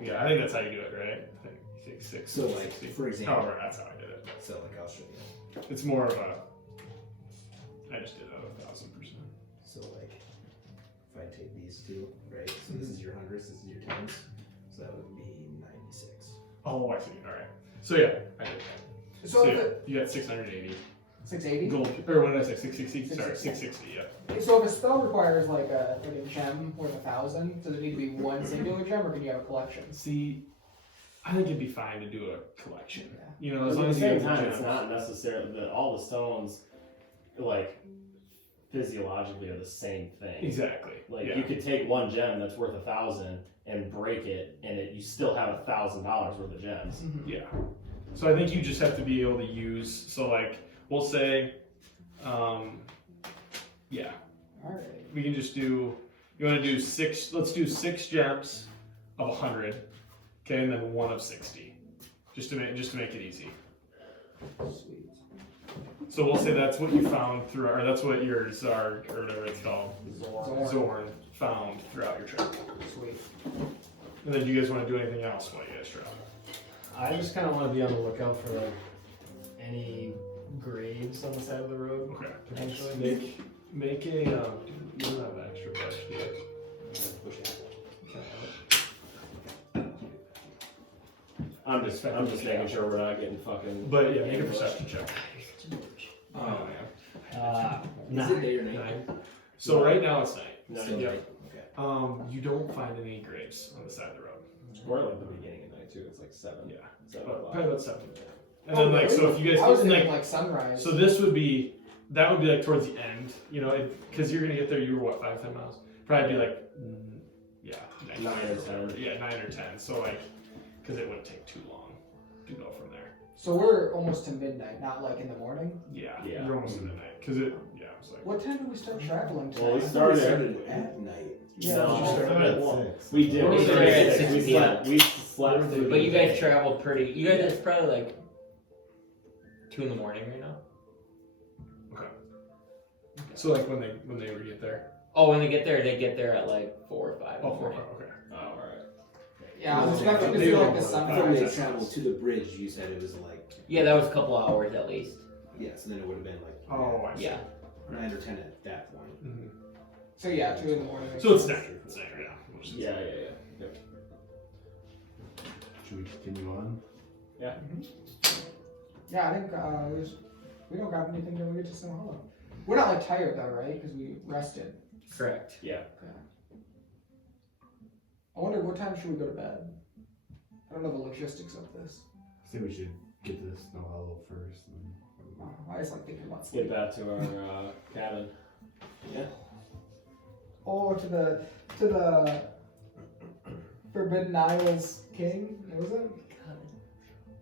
yeah, I think that's how you do it, right? I think 6. So and like, 60. for example, However, that's how I did it. so like I'll show you. It's more of a. I just did it 1,000%. So like, if I take these two, right? So this is your hundreds, this is your tens. So that would be 96. Oh, I see. All right. So yeah, I did that. So So if yeah, it, you got 680 680. gold, or what did I say? 660. Sorry, 660. 660. Yeah. So if a spell requires like a gem worth 1,000, does it need to be one singular gem, or can you have a collection? See, I think it'd be fine to do a collection. Yeah. You know, But as at long the as you same have time, the it's gems. not necessarily that all the stones, like, physiologically are the same thing. Exactly. Like, yeah. you could take one gem that's worth 1,000 and break it, and you still have $1,000 worth of gems. Yeah. So I think you just have to be able to use. So like, we'll say, yeah, Alright. we can just do. You want to do 6? Let's do 6 gems of 100. Okay, and then 1 of 60, just to make it easy. Sweet. So we'll say that's what you found through, or that's what your Zar, or whatever it's called, Zorn found throughout your trip. Sweet. And then do you guys want to do anything else while you guys travel? I just kind of want to be on the lookout for like any graves on the side of the road. Okay. Potentially. Make a, you don't have an extra brush, do you? Push it. I'm just making sure we're not getting fucking. But yeah, make a perception check. Oh, Nah. Is it day or night? 9. So right now it's night. No, Still yeah. night? Okay. You don't find any graves on the side of the road. We're like the beginning of night too. It's like 7. Yeah. 7 About, o'clock. probably about 7. And then like, so if you guys, I was like, thinking like sunrise. so that would be like towards the end, you know, because you're gonna get there. You were what, 5-10 miles? Probably be like, yeah, 9 or 10. Yeah, 9 or 10. So like, because it wouldn't take too long to go from there. So we're almost to midnight, not like in the morning. Yeah, Yeah. you're almost at midnight. Because it, yeah, it's like. What time do we start traveling to? Well, we We started. at night. Yeah, No, we started at well, 6. we did. We We started at started 6 at 6. We slept through. But you guys traveled pretty. You guys, it's probably like 2 in the morning right now. So like when they would get there. Oh, when they get there at like 4 or 5. in the Oh, 4 morning. okay. Oh, all right. Yeah, I was Well, expecting to they see were like the more sunrise. From they That's traveled nice. to the bridge, you said it was like, Yeah, that was a couple hours at least. yes, and then it would have been like Oh, I see. Yeah. 9 or 10 at that point. Mhm. So yeah, 2 in the morning. So it's night. It's night right now. Which is- Yeah. Yep. Should we continue on? Yeah, I think we don't got anything till we get to Snowhollow. We're not like tired though, right? Because we rested. Correct. Yeah. I wonder what time should we go to bed? I don't know the logistics of this. I think we should get to Snowhollow first. And I just like thinking about Get sleep. back to our cabin. Oh, to the Forbidden Isles King. Was it?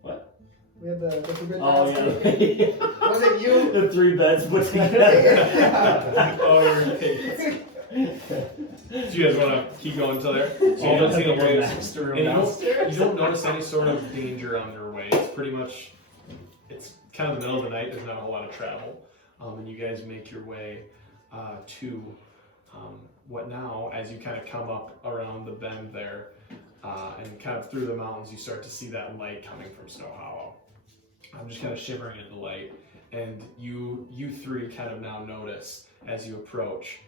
What? We had the Forbidden Oh Isles King. yeah. Was it you? The 3 beds put together. Yeah. Oh, you're Do you guys want to keep going until there? So you don't see the graves. And you don't notice any sort of danger on your way. It's pretty much, it's kind of the middle of the night. There's not a whole lot of travel. And you guys make your way to what now, as you kind of come up around the bend there and kind of through the mountains, you start to see that light coming from Snowhollow. I'm just kind of shivering in the light. And you 3 kind of now notice as you approach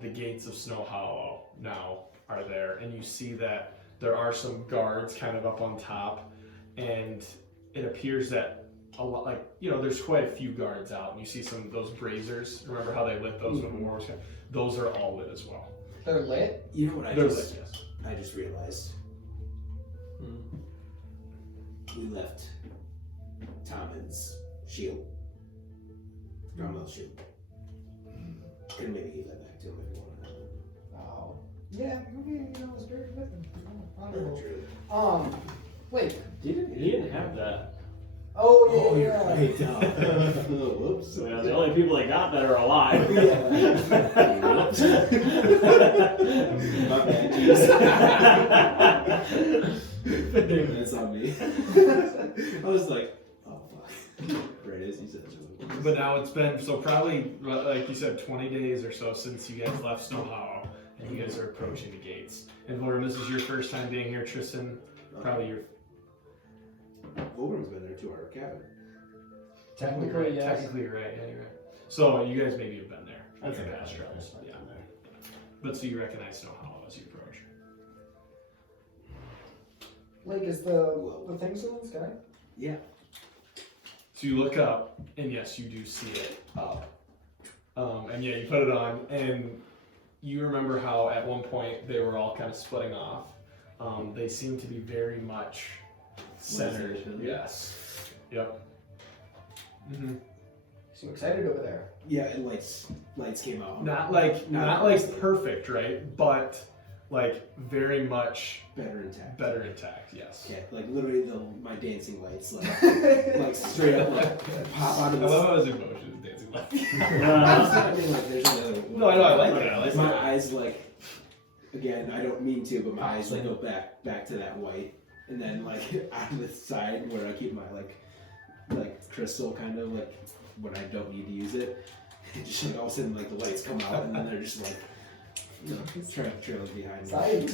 the gates of Snowhollow now are there, and you see that there are some guards kind of up on top, and it appears that a lot, like, you know, there's quite a few guards out, and you see some of those braziers. Remember how they lit those when the war was coming? Those are all lit as well. They're lit. You know what I They're just, lit, yes. I just realized? We left Tomen's shield. Cromwell's shield. And maybe give that back to him if you want to have it. Oh. Yeah, maybe, you know, it's very good. Honorable. True. Wait. He didn't have that. Oh yeah. Right. Whoops. So the only people that got that are alive. My bad, jeez. That's on me. I was like, oh fuck. Right as you said. But now it's been, so probably, like you said, 20 days or so since you guys left Snowhollow, and you guys are approaching the gates. And Vulgrim, this is your first time being here, Tristan. Probably your... Vulgrim's been there to our cabin. Technically, yes. Technically, you're right. Yeah, you're right. So you guys maybe have been there. That's in okay. past travels. Yeah. But so you recognize Snowhollow as you approach. Layk, is the thing still in the sky? Yeah. So you look up, and yes, you do see it up. And yeah, you put it on, and you remember how at one point they were all kind of splitting off. They seem to be very much centered. Yes. Yep. Mm-hmm. So excited over there. Yeah, and lights came out. Not like perfect, right? But like very much better intact. better intact. Yes. Okay, like literally my dancing lights, like straight up, like pop out of I the. love how his emotions dancing like. I mean, like there's another. No, I know, I like that. I like my that. eyes, like, again, I don't mean to, but my eyes like go back to that white, and then like on the side where I keep my like crystal kind of like when I don't need to use it, just like all of a sudden like the lights come out and then they're just like, you know, trailing behind me. Sight.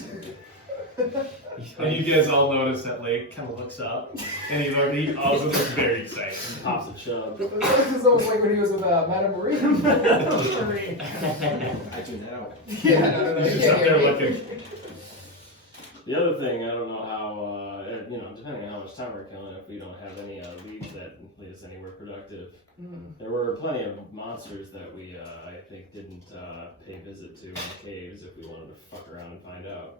And you guys all notice that Layk kind of looks up, and he also looks very excited. Pops a chub. This is almost like when he was with Madame Marie. I tuned that out. Yeah, no. He's just up there looking. The other thing, I don't know how, depending on how much time we're killing, if we don't have any leads that lead us anywhere productive. There were plenty of monsters that we, I think, didn't pay visit to in the caves if we wanted to fuck around and find out.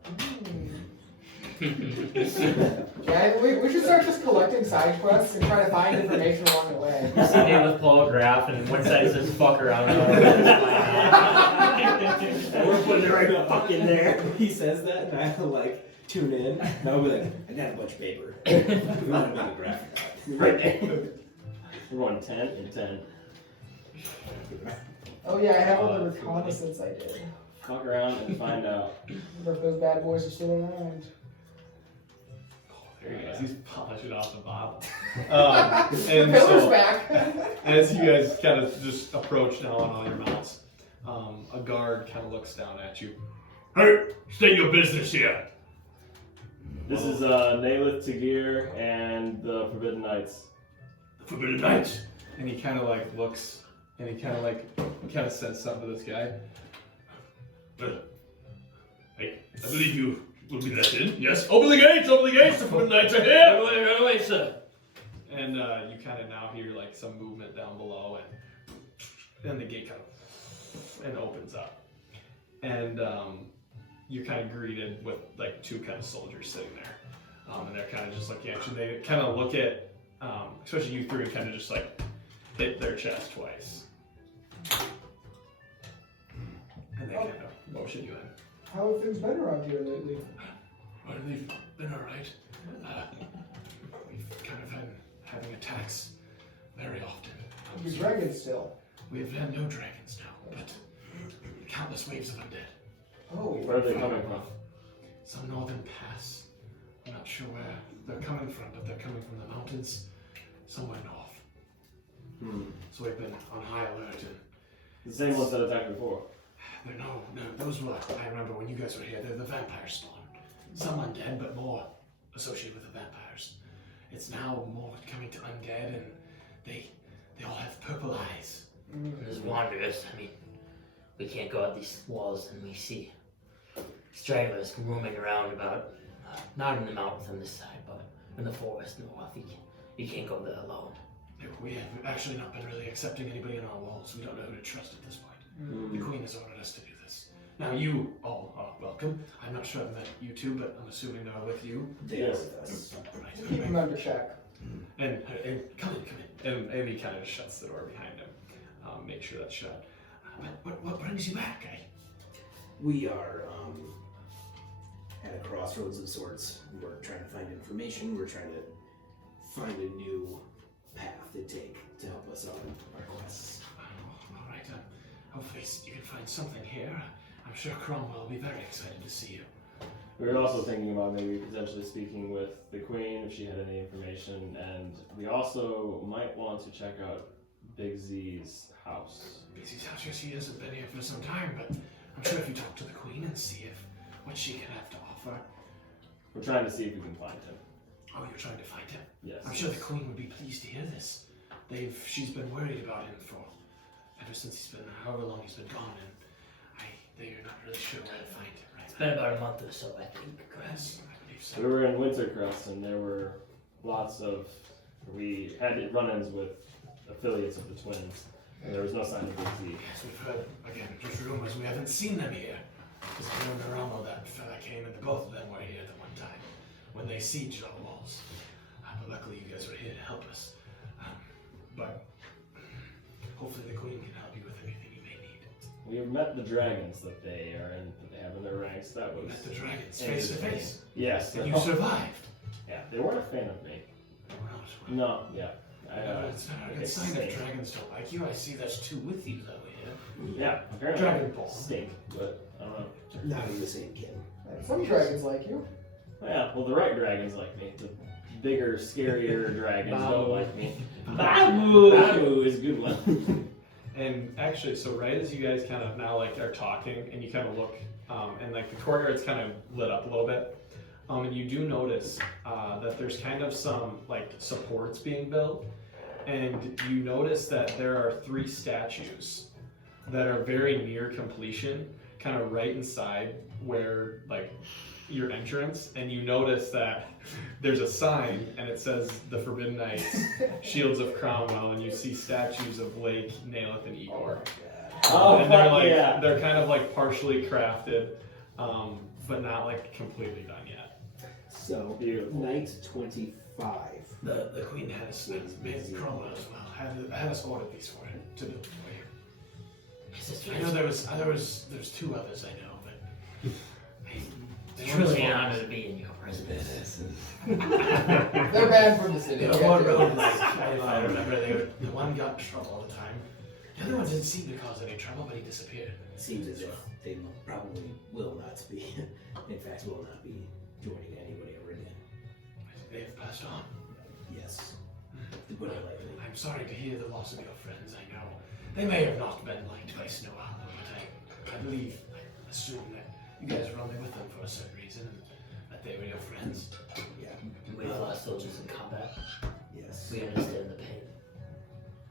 Yeah, we should start just collecting side quests and try to find information along the way. You see Naileth pull a graph, and one side says "fuck around," and We're putting it right fuck in there. He says that, and I like tune in, and I'll be like, I got a bunch of paper. We want to make a graphic. Right there. We're going 10 and 10. Oh yeah, I have all the reconnaissance I did. Fuck around and find out. Wonder if those bad boys are still around. There he is. He's polishing off the bottle. The And pillar's so, back. as you guys kind of just approach now on all your mounts, a guard kind of looks down at you. Hey, state your business here. This is Naileth, Tagir, and the Forbidden Knights. The Forbidden Knights. And he kind of like looks, and he kind of says something to this guy. I believe you will be let in. Yes, open the gates, the Forbidden Knights are here. Right away, sir. And you kind of now hear like some movement down below, and then the gate kind of and opens up, and you're kind of greeted with like two kind of soldiers sitting there, and they're kind of just looking at you. They kind of look at, especially you three, kind of just like hit their chest twice, and they kind of motion you in. How have things been around here lately? Well, they've been all right. We've kind of been having attacks very often. The dragons still. We've had no dragons now, but countless waves of undead. Oh. Where are they coming from? Some northern pass. I'm not sure where they're coming from, but they're coming from the mountains somewhere north. So we've been on high alert. And The same ones that attacked before. no, those were, I remember when you guys were here, they're the vampire spawn. Some undead, but more associated with the vampires. It's now more coming to undead, and they all have purple eyes. There's wanderers. I mean, we can't go out these walls and we see stragglers roaming around about, not in the mountains on this side, but in the forest north. You can't go there alone. We have actually not been really accepting anybody in our walls. We don't know who to trust at this point. The Queen has ordered us to do this. Now you all are welcome. I'm not sure I've met you two, but I'm assuming they're with you. They are with us. Keep them under check. And come in. And he kind of shuts the door behind him. Make sure that's shut. But what brings you back, eh? We are at a crossroads of sorts. We're trying to find information. We're trying to find a new path to take to help us on our quests. All right. Hopefully you can find something here. I'm sure Cromwell will be very excited to see you. We were also thinking about maybe potentially speaking with the Queen if she had any information, and we also might want to check out Big Z's house. Big Z's house, yes, he hasn't been here for some time, but I'm sure if you talk to the Queen and see what she can have to offer. We're trying to see if we can find him. Oh, you're trying to find him? Yes. I'm sure the Queen would be pleased to hear this. She's been worried about him for ever since he's been, however long he's been gone, and they're not really sure where to find him right It's been about a month or so, I think. Yes, I believe so. We were in Wintercrest, and there were we had run-ins with affiliates of the twins, and there was no sign of Big Z. Yes, we've heard, again, just rumors. We haven't seen them here. Because I know Naramo, that fella came, and both of them were here at the one time when they sieged all the walls. But luckily, you guys were here to help us. But hopefully, the Queen can help you with anything you may need. We have met the dragons that they have in their ranks. That was Met the dragons face to face. Yes. And you survived. Yeah, they weren't a fan of me. No, yeah. It's not a good sign that dragons don't like you. I see there's two with you, though, here. Yeah, apparently Dragon Ball. stink, but I don't know. Not in the same kin. Some dragons like you. Yeah, well, the right dragons like me. The bigger, scarier dragons don't like me. Babu! Babu is a good one. And actually, so right as you guys kind of now are talking, and you kind of look, and the courtyard's kind of lit up a little bit, and you do notice that there's kind of some supports being built, and you notice that there are 3 statues that are very near completion, kind of right inside where your entrance, and you notice that there's a sign and it says the Forbidden Knights, Shields of Cromwell, and you see statues of Layk, Naileth, and Igor. Oh, And fuck they're kind of partially crafted, but not completely done yet. So, Beautiful. night 25. The Queen had us made Cromwell as well. Had us order these for him to build for you. I know there's 2 others I know, but It's truly an honor to be in your presence. They're banned from the city. They were more road-like. If I remember, the one got in trouble all the time. The other one didn't seem to cause any trouble, but he disappeared. It seems as if they probably will not be, in fact, will not be joining anybody ever again. They have passed on. Yes. To put it lightly. I'm sorry to hear the loss of your friends. I know they may have not been liked by Snowhollow, but I assume that you guys were only with them for a certain reason, and that they were your friends. Yeah. We've lost soldiers in combat. Yes. We understand the pain.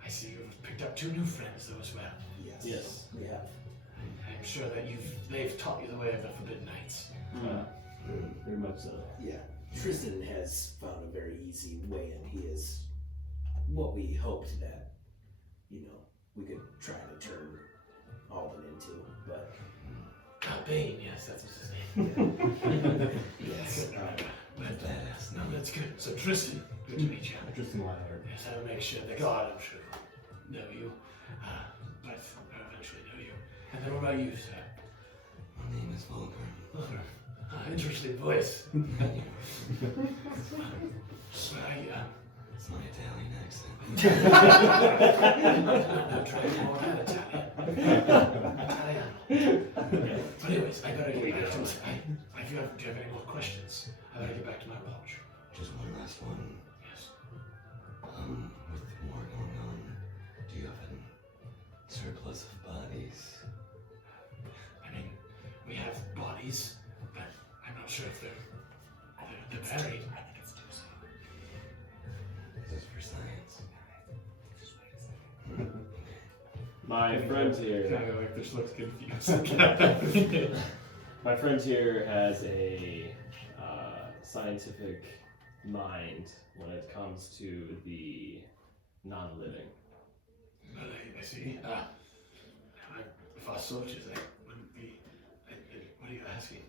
I see you've picked up 2 new friends, though, as well. Yes. Yes. We have. I'm sure that they've taught you the way of the Forbidden Knights. Very much so. Yeah. Tristan has found a very easy way, and he is what we hoped that, we could try to turn Alden into, but... Bane, yes, that's his name. Yes. But that's good. So Tristan, good to meet you. Tristan Lionheart. Yes, I will make sure the God, I'm sure, will know you, but I'll eventually know you. And then what about you, sir? My name is Vulgrim. Interesting voice. It's my Italian accent. I'm trying to more than Italian. But anyways, I better get back to it. Do you have any more questions? I better get back to my watch. Just one last one. Yes. With the war going on, do you have a surplus of bodies? I mean, we have bodies, but I'm not sure if they're buried. I think it's too soon. This is for science. My friend here. Kind of this looks confused. My friend here has a scientific mind when it comes to the non-living. I see. If I soldiers, I wouldn't be. What are you asking?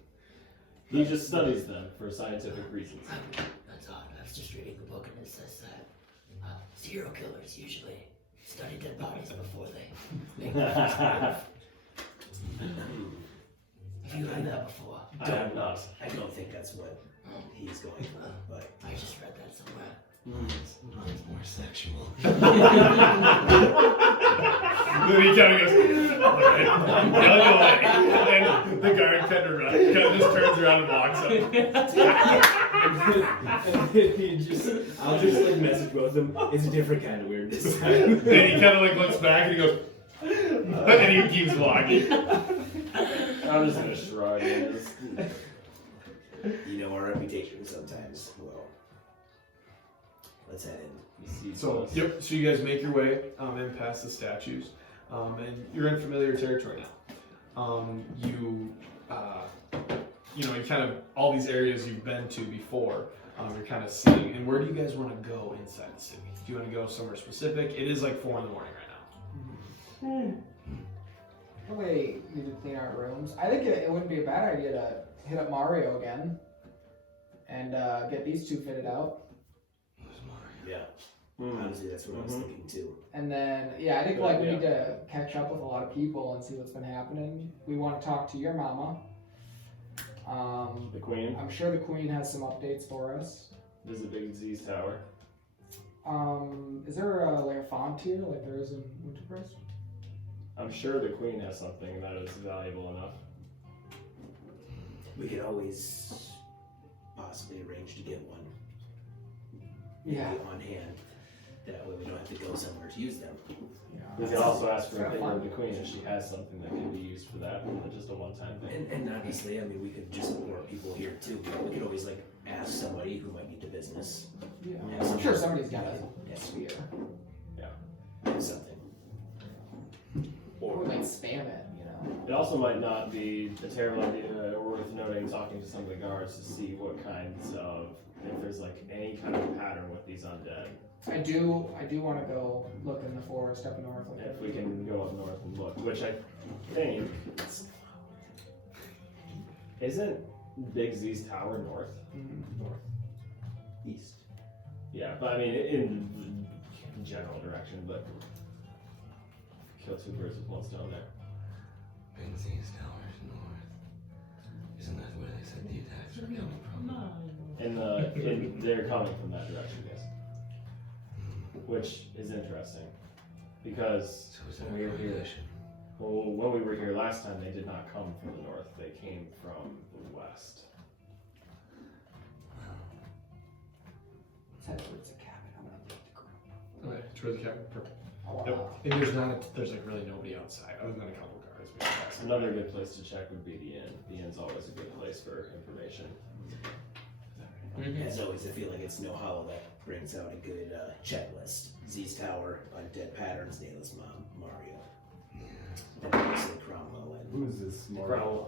He just studies them for scientific reasons. That's odd. I was just reading a book and it says that serial killers usually study dead bodies before they make them. Have you heard that before? I have not. I don't think that's what he's going for, but... I just read that somewhere. Mine's more sexual. Then he kind of goes, alright, I'll go away. And the guard kind of just turns around and walks up. I'll just like message both of them. It's a different kind of weird this time. Then he kind of like looks back and he goes, and he keeps walking. I'm just gonna shrug. And just... You know our reputation sometimes. Well, let's head in. So you guys make your way in past the statues, and you're in familiar territory now. You kind of all these areas you've been to before. You're kind of seeing. And where do you guys want to go inside the city? Do you want to go somewhere specific? It is like 4 in the morning right now. Probably need to clean our rooms. I think it wouldn't be a bad idea to hit up Mario again and get these two fitted out. Yeah. Honestly, that's what I was thinking too. And then, I think we need to catch up with a lot of people and see what's been happening. We want to talk to your mama. The Queen. I'm sure the Queen has some updates for us. There's a big Z's tower. Is there a font here like there is in Wintercrest? I'm sure the Queen has something that is valuable enough. We could always possibly arrange to get one. Yeah. On hand. That way we don't have to go somewhere to use them. We could also ask for a favor of the Queen if she has something that can be used for that, or just a one-time thing. And obviously, I mean, we could just support people here too. We could always like ask somebody who might need the business. Yeah. I'm sure somebody's got a sphere. Something. Or we might spam it, It also might not be a terrible idea or worth noting talking to some of the guards to see what kinds of, if there's like any kind of pattern with these undead. I do want to go look in the forest up north. If we can go up north and look, which I think isn't Big Z's tower north? North. East. Yeah, but I mean in general direction, but kill 2 birds with 1 stone there. Big Z's towers north. Isn't that where they said the attacks were coming from? And they're coming from that direction, yes. Which is interesting, because when we were here, when we were here last time, they did not come from the north; they came from the west. Let's head towards the cabin. I'm gonna leave the group. Okay, towards the cabin. Perfect. Oh, Yep. wow. And there's like really nobody outside other than a couple guards. We can pass them. Another good place to check would be the inn. The inn's always a good place for information. As always, I feel like it's Snowhollow that brings out a good checklist. Z's Tower, Undead Patterns, Naileth's Mom, Mario. And obviously Cromwell. And Who's this?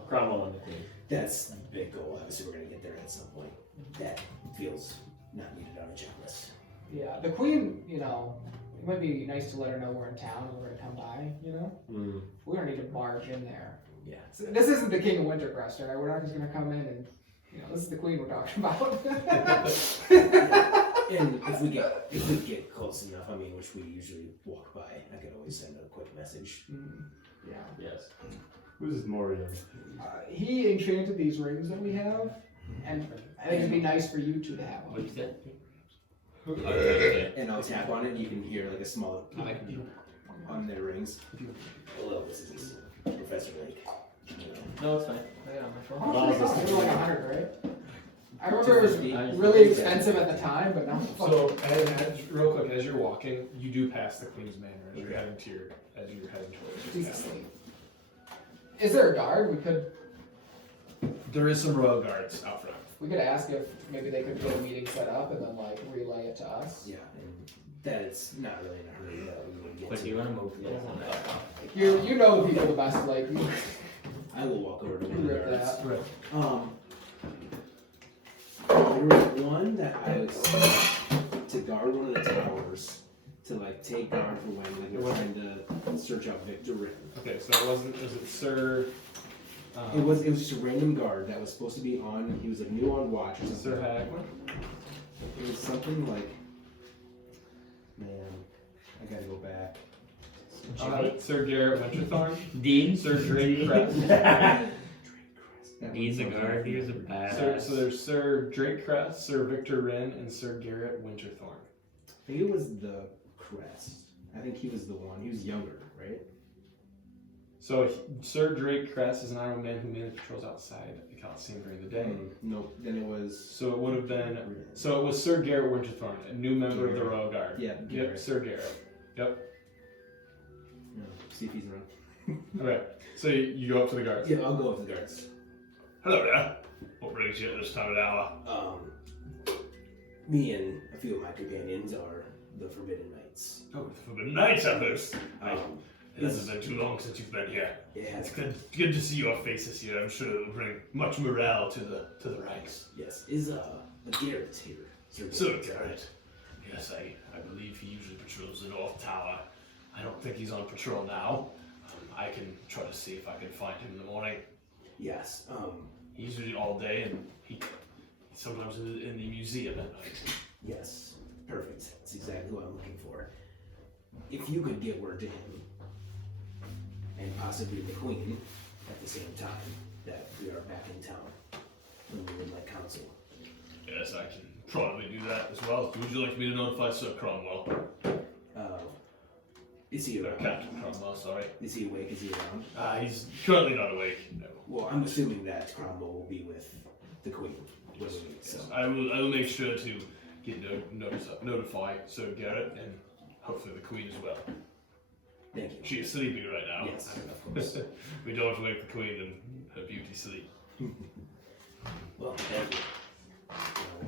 Cromwell and the Queen. that's the big goal. Obviously, we're going to get there at some point. That feels not needed on a checklist. Yeah, the Queen, it might be nice to let her know we're in town and we're gonna come by, We don't need to barge in there. Yeah. So this isn't the King of Wintercrest, alright? We're not just gonna come in and, this is the Queen we're talking about. And if we get close enough, I mean, which we usually walk by, I could always send a quick message. Yeah. Yes. Who's Mario? He enchanted these rings that we have, and I think it'd be nice for you two to have them. What's that? And I'll tap on it, and you can hear like a small on their rings. Hello, this is Professor Layk. No, it's fine. I got my phone. How much did it cost? It was like 100, right? I remember it was really expensive at the time, but now. So, real quick, as you're walking, you do pass the Queen's Manor as you're heading towards your Jesus. cabin. Is there a guard? There is some royal guards out front. We could ask if maybe they could get a meeting set up and then relay it to us. Yeah, and that it's not really in a hurry that we would get But to. do you want to move this on that? You know the people the best, like I will walk over to one of the rip guards. that. Right. There was one that I was to guard one of the towers, to like take guard for when like we're trying to search out Victor Written. Okay, so is it Sir? It was just a random guard that was supposed to be on. He was like new on watch or something. Sir Hagman? It was something like, man, I gotta go back. Sir Garrett Winterthorn? Dean? Sir Drake Crest? He's a guard, he's a badass. So there's Sir Drake Crest, Sir Victor Wren, and Sir Garrett Winterthorn. think it was the Crest. I think he was the one. He was younger, right? So Sir Drake Crest is an Iron Man who mainly patrols outside the Coliseum during the day. Nope. Then it was. So it would have been. So it was Sir Garrett Winterthorn, a new member of the Royal Guard. Yeah. Yep, Garrett. Sir Garrett. Yep. Yeah, see if he's around. Okay. So you go up to the guards. Yeah, I'll go up to the guards. Hello there. What brings you at this time of hour? Me and a few of my companions are the Forbidden Knights. Oh, the Forbidden Knights of this. It Yes. hasn't been too long since you've been here. Yeah, It's good to see your faces here. I'm sure it will bring much morale to the ranks. Yes. Is Garrett here? Sir Garrett. Yes, I believe he usually patrols the North Tower. I don't think he's on patrol now. I can try to see if I can find him in the morning. Yes. He's usually all day, and he's sometimes in the museum at night. Yes. Perfect. That's exactly what I'm looking for. If you could get word to him, and possibly the Queen, at the same time, that we are back in town, when we would like counsel. Yes, I can probably do that as well. Would you like me to notify Sir Cromwell? Is he around? Captain Cromwell, sorry. Is he awake? Is he around? He's currently not awake, no. Well, I'm assuming that Cromwell will be with the Queen. Yes, So. yes. I will make sure to get notify Sir Garrett and hopefully the Queen as well. Thank you. She is sleeping right now. Yes, of course. We don't want to wake the Queen in her beauty sleep. Well, thank you.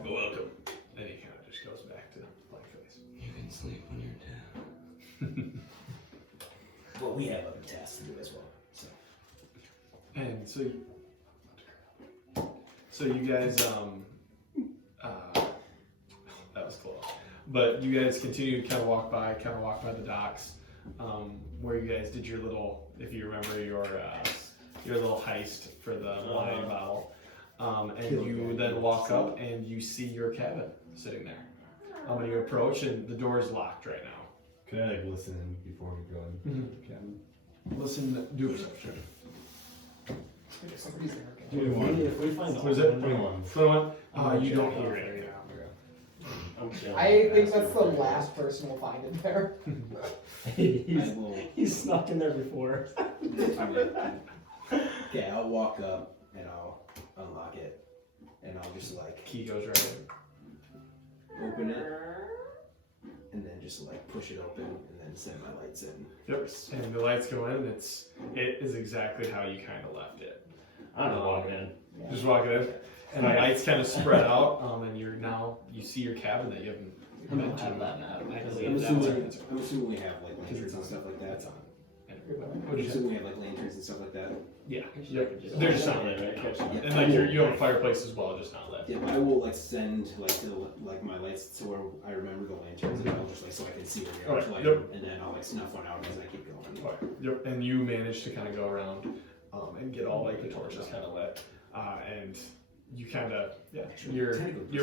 You're welcome. And he kind of just goes back to blank face. You can sleep when you're dead. Well, we have other tasks to do as well. So. And so you guys, that was close. But you guys continue to kind of walk by the docks, where you guys did your little, if you remember your little heist for the wine bottle. And you then walk up and you see your cabin sitting there. And you approach and the door is locked right now. Can I like listen in before we go in? Listen, do a perception. Somebody's there. If we find What is it? 21. 21? You don't hear anything. I'm chilling. I think that's the last person we'll find in there. He's snuck in there before. Okay, I'll walk up and I'll unlock it, and I'll just like Key goes right in. open it, and then just like push it open, and then send my lights in. Yep. And the lights go in. It is exactly how you kind of left it. I'm gonna walk in. Just walk it in, and the lights kind of spread out. And you see your cabin that you haven't been to. I'm assuming we have like lanterns and stuff like that. That's on. I'm What did you say? assuming we have like lanterns and stuff like that. Yeah. Yep. They're just not lit right now. Yeah, And like you have a fireplace as well, just not lit. Yeah, I will like send like my lights to where I remember the lanterns, and I'll just like so I can see where they are, Alright, light yep. them, and then I'll like snuff one out as I keep going. Right. Yep. And you manage to kind of go around and get all like the torches kind of lit, and you kind of you're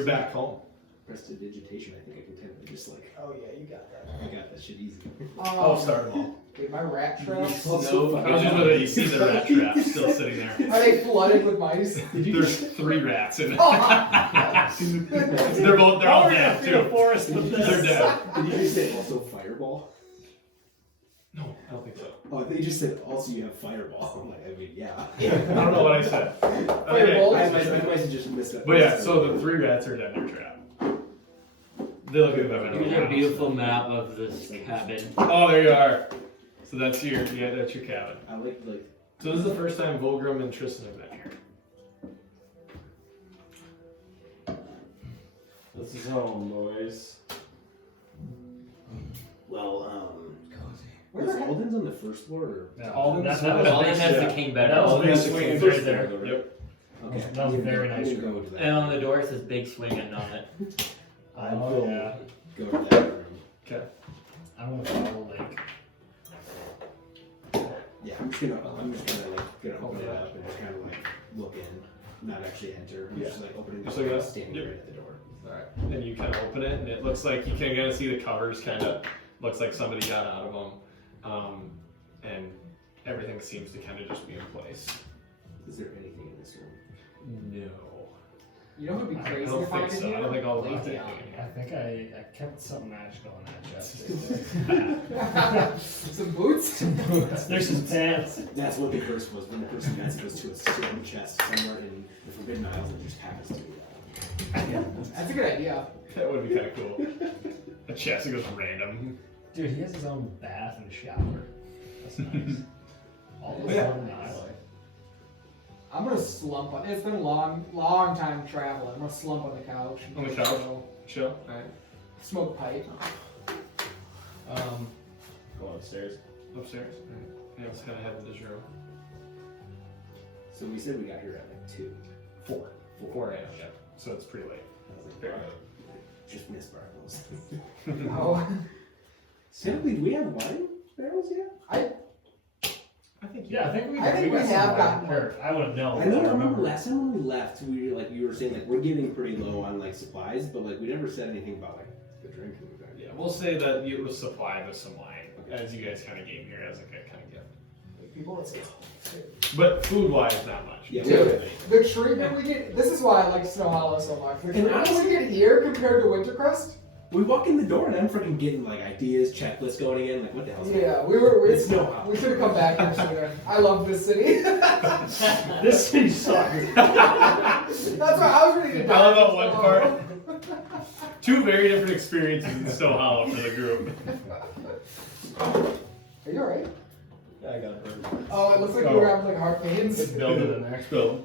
back home. Prestidigitation, I think I can technically just like Oh yeah, you got that. I got that shit easy. Start them all. Wait, my rat traps. I was just wondering if you see the rat trap still sitting there. Are they flooded with mice? There's 3 rats in it. Oh, they're all dead Through a too. forest with this. They're dead. Did you just say also fireball? No, I don't think so. Oh, they just said also you have fireball. I'm like, I mean, yeah. I don't know what I said. Fireball? I might have just missed it. But yeah, so the 3 rats are dead in your trap. They look at them. Here's a beautiful map of this cabin. Oh, there you are. So that's your cabin. I like So this is the first time Vulgrim and Tristan have been here. This is home, boys. well, Cozy. was Alden's on the first floor or? Yeah. Alden That was Alden has yeah. the king That bed. was Alden big has the swing king right first there. floor. Yep. Okay. That was a very I'm nice gonna room. go to that. And on the door it says big swinging on it. I Oh will yeah. go to that room. Okay. I'm gonna follow Layk. Yeah, I'm just gonna like gonna open it up and just kind of like look in, not actually enter. I'm just like opening the Just door, like that? standing Yep. right at the door. Alright. And you kind of open it, and it looks like you can kind of see the covers kind of looks like somebody got out of them. And everything seems to kind of just be in place. Is there anything in this room? No. You know who'd be I crazy don't if I think did so. I here? don't think all the left Layk. I think I kept something magical in that chest. Some boots? There's some pants. That's what the curse was. When the person gets goes to a certain chest somewhere in the Forbidden Isles and just happens to be that. That's a good idea. That would be kind of cool. A chest that goes random. Dude, he has his own bath and shower. That's nice. All this Yeah. on the island. I'm gonna slump on. It's been a long time traveling. I'm gonna slump on the couch. On the couch? Chill. Alright. Smoke a pipe. Go upstairs. Upstairs. Alright. Yeah, let's kind of head to this room. So we said we got here at like 2. 4 a.m. Yeah. So it's pretty late. I was like, Fair. just missed sparkles. Oh, Typically, do we have wine barrels yet? I think Yeah, I think we have gotten one. Or I wouldn't know. I know. I remember last time when we left, we were like, you were saying like we're getting pretty low on like supplies, but like we never said anything about like the drinking. Yeah, we'll say that it was supplied with some wine, as you guys kind of gave here as like a kind of gift. people, let's go. But food-wise, not much. Yeah, Dude, the treatment we get. This is why I like Snowhollow so much. The treatment we get here compared to Wintercrest. we walk in the door and I'm freaking getting like ideas, checklists going again. Like what the hell's Yeah, It's Snowhollow. we should have come back here sooner. I love this city. This city sucks. That's why I was ready to die. I love that for one Snowhollow. part. 2 very different experiences in Snowhollow for the group. Are you alright? Yeah, I got it. Oh, it looks like you were having like heart pains. Just build it in there. Bill.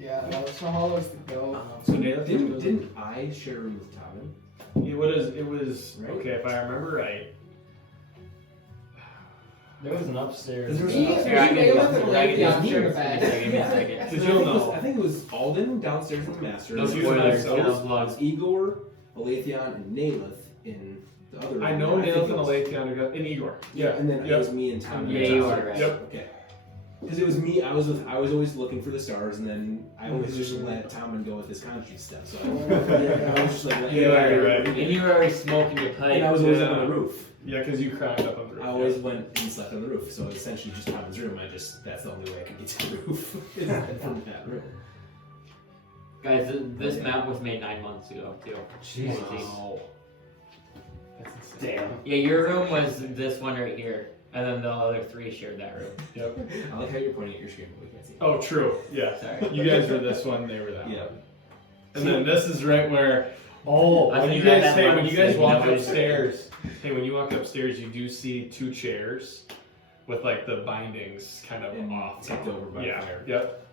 Yeah, no, Snowhollow's the go. So Naileth, Didn't I share a room with Tomen? it was Right. okay if I remember right. There was an upstairs. There was Me, an me, upstairs. I can do Naileth, it. and I can do Layk it. share a Give me a bed. second, give me a second. Did I you think it know? was- I think it was Alden downstairs in the master. Those and usually it was- those- it was Igor, Alathion, and Naileth in the other room. I know think Naileth it and was- Layk and Igor. Yeah, and then it Yep. was me and Tomen. Yeah, you are right. Yep. Okay. Because it was me, I was always looking for the stars, and then I always just let Tomen go with his conscience stuff. So I was just like, Yeah, you're right. And you were already smoking your pipe. And I was always Yeah. up on the roof. Yeah, because you cracked up on the roof. I always went and slept on the roof. So essentially, just Tomen's room. That's the only way I could get to the roof is from that room. Guys, this map was made 9 months ago, too. Jesus. Wow. That's insane. Damn. Yeah, your room was this one right here. And then the other 3 shared that room. Yep. I like how you're pointing at your screen, but we can't see. Oh, true. Yeah. Sorry. You guys were this one, they were that Yeah. one. And then this is right where, oh, I when think you that guys, had when you money guys sitting walk over upstairs, when you walk upstairs, you do see 2 chairs with like the bindings kind of off. Tipped over by Yeah. the fire. Yep.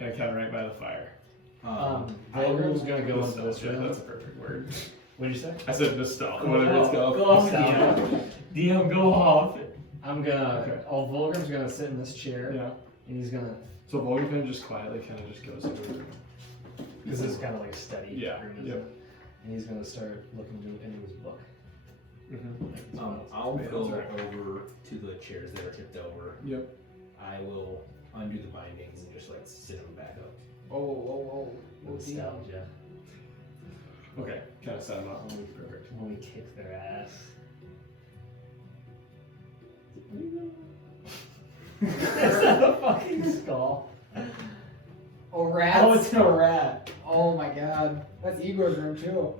And kind of right by the fire. Vulgrim's gonna go into this Nostalgia, room. that's a perfect word. What'd you say? I said nostalgia, whatever it's called. Go off, DM, go off. I'm gonna. Okay. Oh, Vulgrim's gonna sit in this chair, Yeah. and he's gonna. So Vulgrim kind of just quietly kind of just goes into the room. Because this is kind of like a steady Yeah, room, isn't yep. it? And he's gonna start looking into his book. I'll Yeah, go that's right. over to the chairs that are tipped over. Yep. I will undo the bindings and just like sit them back up. Oh, Nostalgia. Okay, kind of set him up. Perfect. When we kick their ass. Is that a fucking skull? Oh, rats. Oh, it's a rat. Oh my god. That's Igor's room too.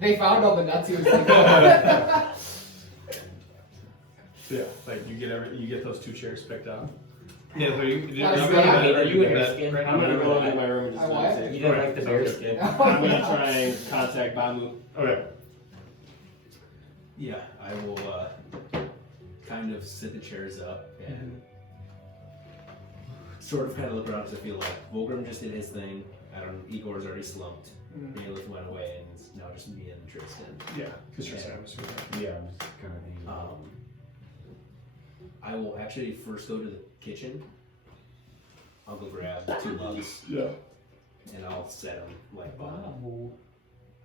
They found all the nuts he was taking. Yeah, like you get those 2 chairs picked up. Yeah, so you That's are you in bear bed? skin. right I'm now? gonna go into my room and just I what? meditate. You didn't Alright, like the sounds bear good. skin. I'm gonna try and contact Bamu. Okay. Yeah, I will kind of sit the chairs up and sort of kind of look around because I feel like Vulgrim just did his thing. Igor's already slumped. Naileth went away and it's now just me and Tristan. Yeah, because you're Sam. So Yeah, I'm just kind of thinking. I will actually first go to the kitchen. I'll go grab 2 mugs yeah. and I'll set them like on.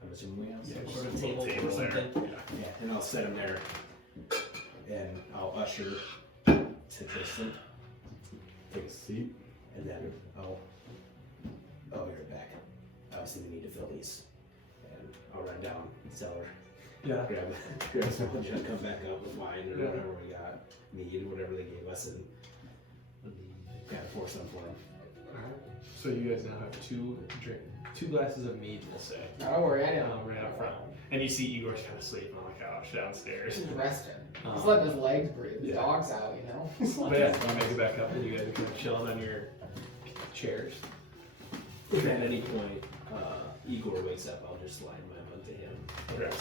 I'm assuming we have Yeah, some just sort a of little table or table there. something. Yeah, and I'll set them there, and I'll usher to Tristan, Take a seat. and then I'll be right back. Obviously, we need to fill these, and I'll run down the cellar, Yeah. grab some lunch, and come back up with wine or Yeah. whatever we got, mead, whatever they gave us, and kind of pour some for them. So you guys now have two glasses of mead, we'll say. Don't worry, I know. Right up front. And you see Igor's kind of sleeping on the couch downstairs. He's resting. He's letting his legs breathe. His dog's out, you know? But yeah, you make it back up and you guys are kind of chilling on your chairs. If at any point Igor wakes up, I'll just slide my bun to him. Okay.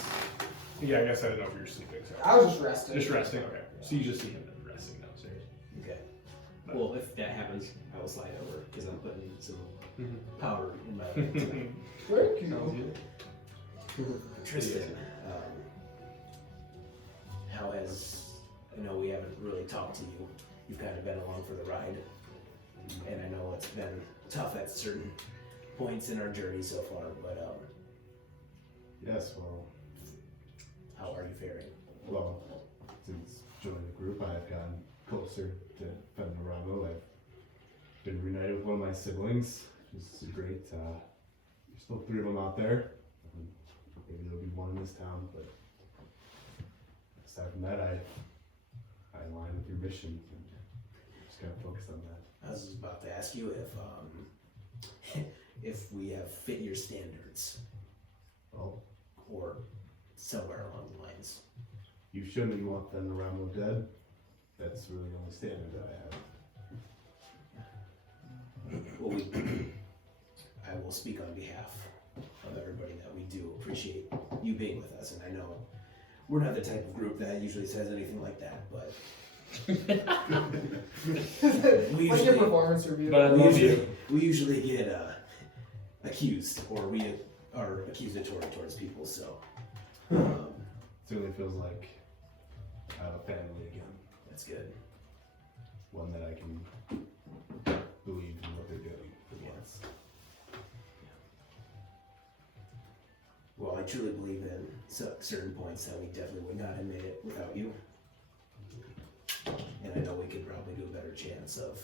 Yeah, I guess I didn't know if you were sleeping. So. I was just resting. Just resting, okay. So you just see him resting downstairs. Okay. Well, if that happens, I will slide over because I'm putting some powder in my leg tonight. Thank Sounds you. good. Tristan, how has, I know we haven't really talked to you. You've kind of been along for the ride. And I know it's been tough at certain points in our journey so far, but Yes, well, how are you faring? well, since joining the group, I've gotten closer to Fenderamo. I've been reunited with one of my siblings, which is great. There's still 3 of them out there. Maybe there'll be one in this town, but aside from that, I align with your mission and just gotta focus on that. I was just about to ask you if we have fit your standards, Well, or somewhere along the lines. you've shown that you want Fenderamo dead. That's really the only standard that I have. Well, I will speak on behalf of everybody that we do appreciate you being with us, and I know we're not the type of group that usually says anything like that, but we What's your performance review? But I love you. we usually get accused, or we are accusatory towards people, so Certainly feels like I have a family again. that's good. One that I can believe in what they're doing for once. Well, I truly believe in certain points that we definitely would not have made it without you. And I know we could probably do a better chance of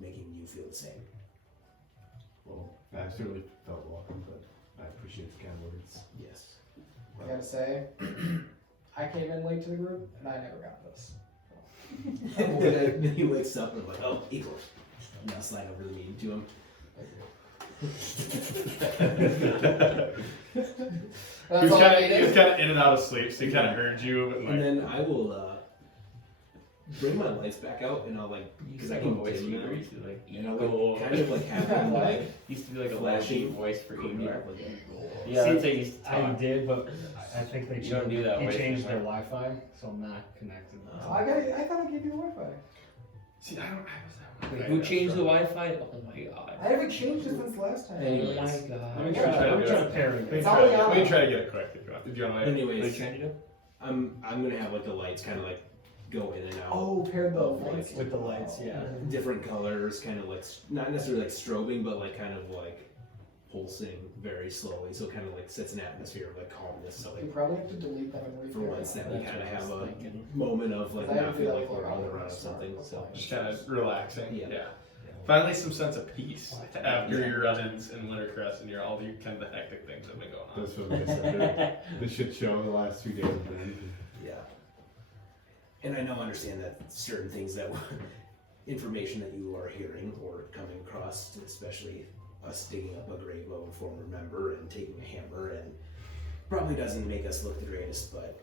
making you feel the same. Well, I certainly felt welcome, but I appreciate the kind words. Yes. I gotta say, I came in late to the group, and I never got this. And then he wakes up and I'm like, oh, Igor. And I'll slide over the meeting to him. That's all I He was needed. kind of in and out of sleep, so he kind of heard you. But And like, then I will bring my lights back out and I'll because I can voice dim for them. Igor. Used to be like And I'll Igor. kind of like have them like Used to be like a flashing loud voice for put me Igor. up like Igor. Yeah, that's how you used to I talk. did, but I think they You don't do that he voice changed their anymore. Wi-Fi, so I'm not connected. I thought I gave you the Wi-Fi. see, I was that Wait, who changed the Wi-Fi? Oh my god. I haven't changed it since last time. Oh Anyways. my Let me god. try, try to let me do try it. to pair We it. can It's try all to- on. we can try to get it quick. Did you want to? What are you Anyways, trying to do? I'm gonna have like the lights kind of like go in and out. Oh, paired the of, lights. With the lights, yeah. Different colors, kind of like not necessarily like strobing, but like kind of like pulsing very slowly, so it kind of like sets an atmosphere of like calmness. So You like probably have to delete them and for repair once them. that we That's kind of what I have was a thinking. moment of like Because I not feel feel like like we're we're on the all run of smart something. with So lights. Just kind of relaxing. Yeah. Yeah. Finally, some sense of peace after your run-ins in Wintercrest and all the kind of the hectic things that have been going on. That's what I said. The shit show the last 2 days have been. yeah, and I know understand that certain things that information that you are hearing or coming across, especially us digging up a grave of a former member and taking a hammer, and probably doesn't make us look the greatest, but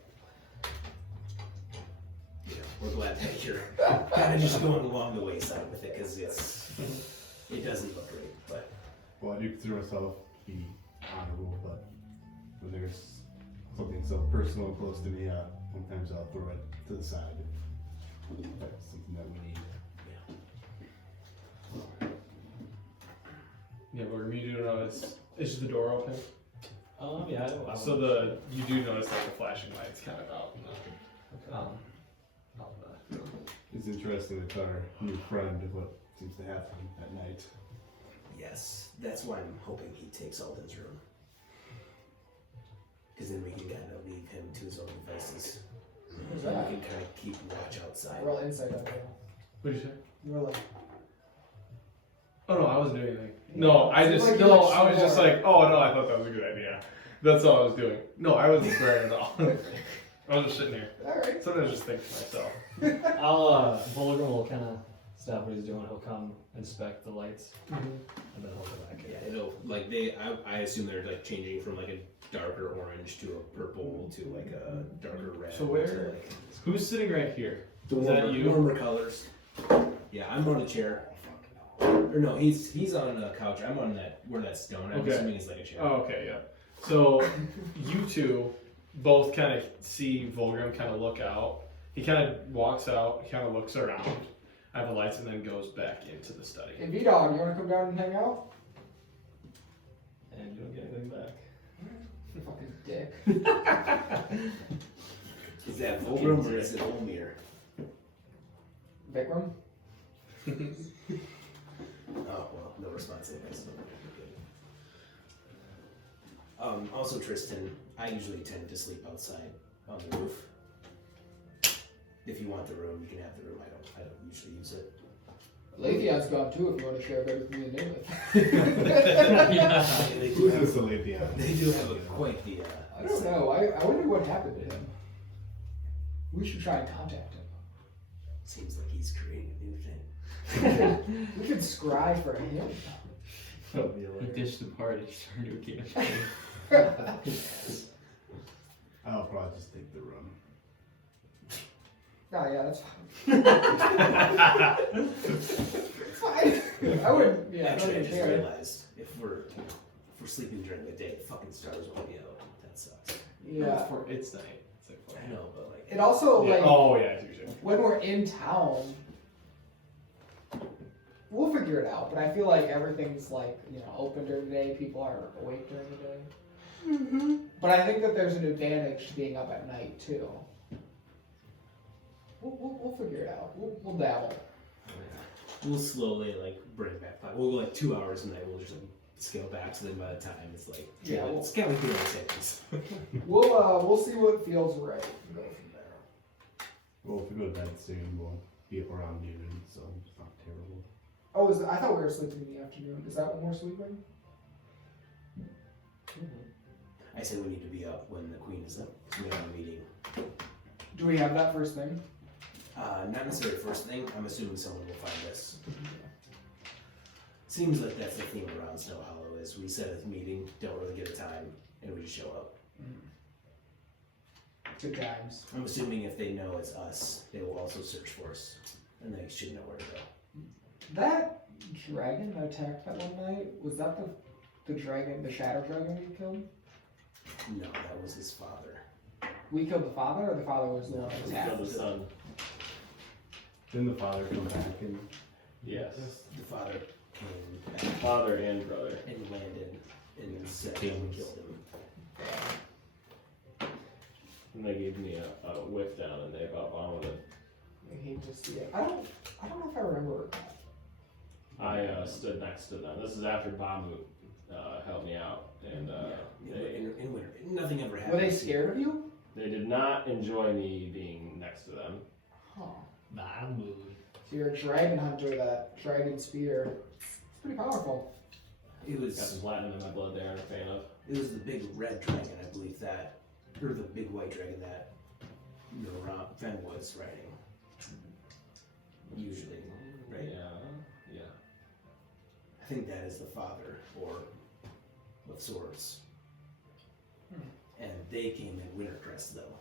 you know, we're glad that you're kind of just going along the wayside with it because it doesn't look great, but Well, I do consider myself to be honorable, but when there's something so personal and close to me, sometimes I'll throw it to the side. If that's something that we need. Yeah, but you do notice, is the door open? Yeah. So you do notice like the flashing lights kind of out in the, out in the It's interesting that our new friend, what seems to happen at night. yes, that's why I'm hoping he takes Alden's room. Because then we can kind of leave him to his own devices. Who's And that? we can kind of keep watch outside. Roll insight on there. What did you say? You were like, Oh no, I wasn't doing anything. No, I Seemed just like you no, like I was just swore. like, oh no, I thought that was a good idea. That's all I was doing. No, I wasn't swearing at all. I was just sitting here. alright. Sometimes I just think to myself. Vulgrim will kind of stop what he's doing. He'll come inspect the lights, and then he'll go back in. Yeah, it'll like I assume they're like changing from like a darker orange to a purple to like a darker red. So where- to, like, Who's sitting right here? the Is warmer, that you? warmer colors. Yeah, I'm on a chair. Or no, he's on a couch. I'm on that where that stone. I'm Okay. assuming it's like a chair. Oh, okay, yeah. So you two both kind of see Vulgrim kind of look out. He kind of walks out, kind of looks around at the lights, and then goes back into the study. Hey, V-Dog, you want to come down and hang out? And you don't get anything back. Fucking dick. Is that Vulgrim or is it Olmir? Vikram? Oh well, no response anyways. Also Tristan, I usually tend to sleep outside on the roof. If you want the room, you can have the room. I don't usually use it. Leithion's gone too if you want to share a bed with me and Naileth. They do Who's have, this Olivia? they do have quite the. I don't know. I wonder what happened to him. We should try and contact him. Seems like he's creating a new thing. We could scry for him. That'll be He hilarious. ditched the party, started a new campaign. I'll probably just take the room. Oh yeah, that's fine. It's fine. I wouldn't. Yeah, I don't Actually, I even just care. realized if we're sleeping during the day, fucking stars won't be out. That sucks. Yeah. It's night. It's like I know, but like. It also yeah. like Oh yeah, it's usually. when we're in town, we'll figure it out. But I feel like everything's like open during the day. People are awake during the day. But I think that there's an advantage to being up at night too. We'll figure it out. We'll dabble. We'll slowly like bring back. We'll go like 2 hours and then we'll just like, scale back. So then by the time it's like Yeah, it's kind of like 3 seconds. We'll see what feels right and go from there. Well, if we go to bed soon, we'll be up around noon, so it's not terrible. Oh, I thought we were sleeping in the afternoon. Is that when we're sleeping? I said we need to be up when the queen is up. So we have a meeting. Do we have that first thing? Not necessarily first thing. I'm assuming someone will find us. Seems like that's the theme around Snowhollow is we set a meeting, don't really get a time, and we just show up. Good times. I'm assuming if they know it's us, they will also search for us, and they should know where to go. That dragon that attacked that one night, was that the dragon, the shadow dragon we killed? No, that was his father. We killed the father, or the father was the one that We attacked? killed the son. Didn't the father come back and Yes. The father came back Father and brother. and landed and said that we killed him. And they gave me a whiff down and they about vomited. He just, yeah. I don't know if I remember that. I stood next to them. This is after Bamu helped me out. And In winter, nothing ever happened. Were they scared of you? they did not enjoy me being next to them. Huh. Bad mood. So you're a dragon hunter, that dragon spear. It's pretty powerful. It Got was some platinum in my blood there I'm a fan of. it was the big red dragon, I believe that, or the big white dragon that Fen was riding. Usually, right? Yeah. I think that is the father, or of sorts. And they came in Wintercrest though.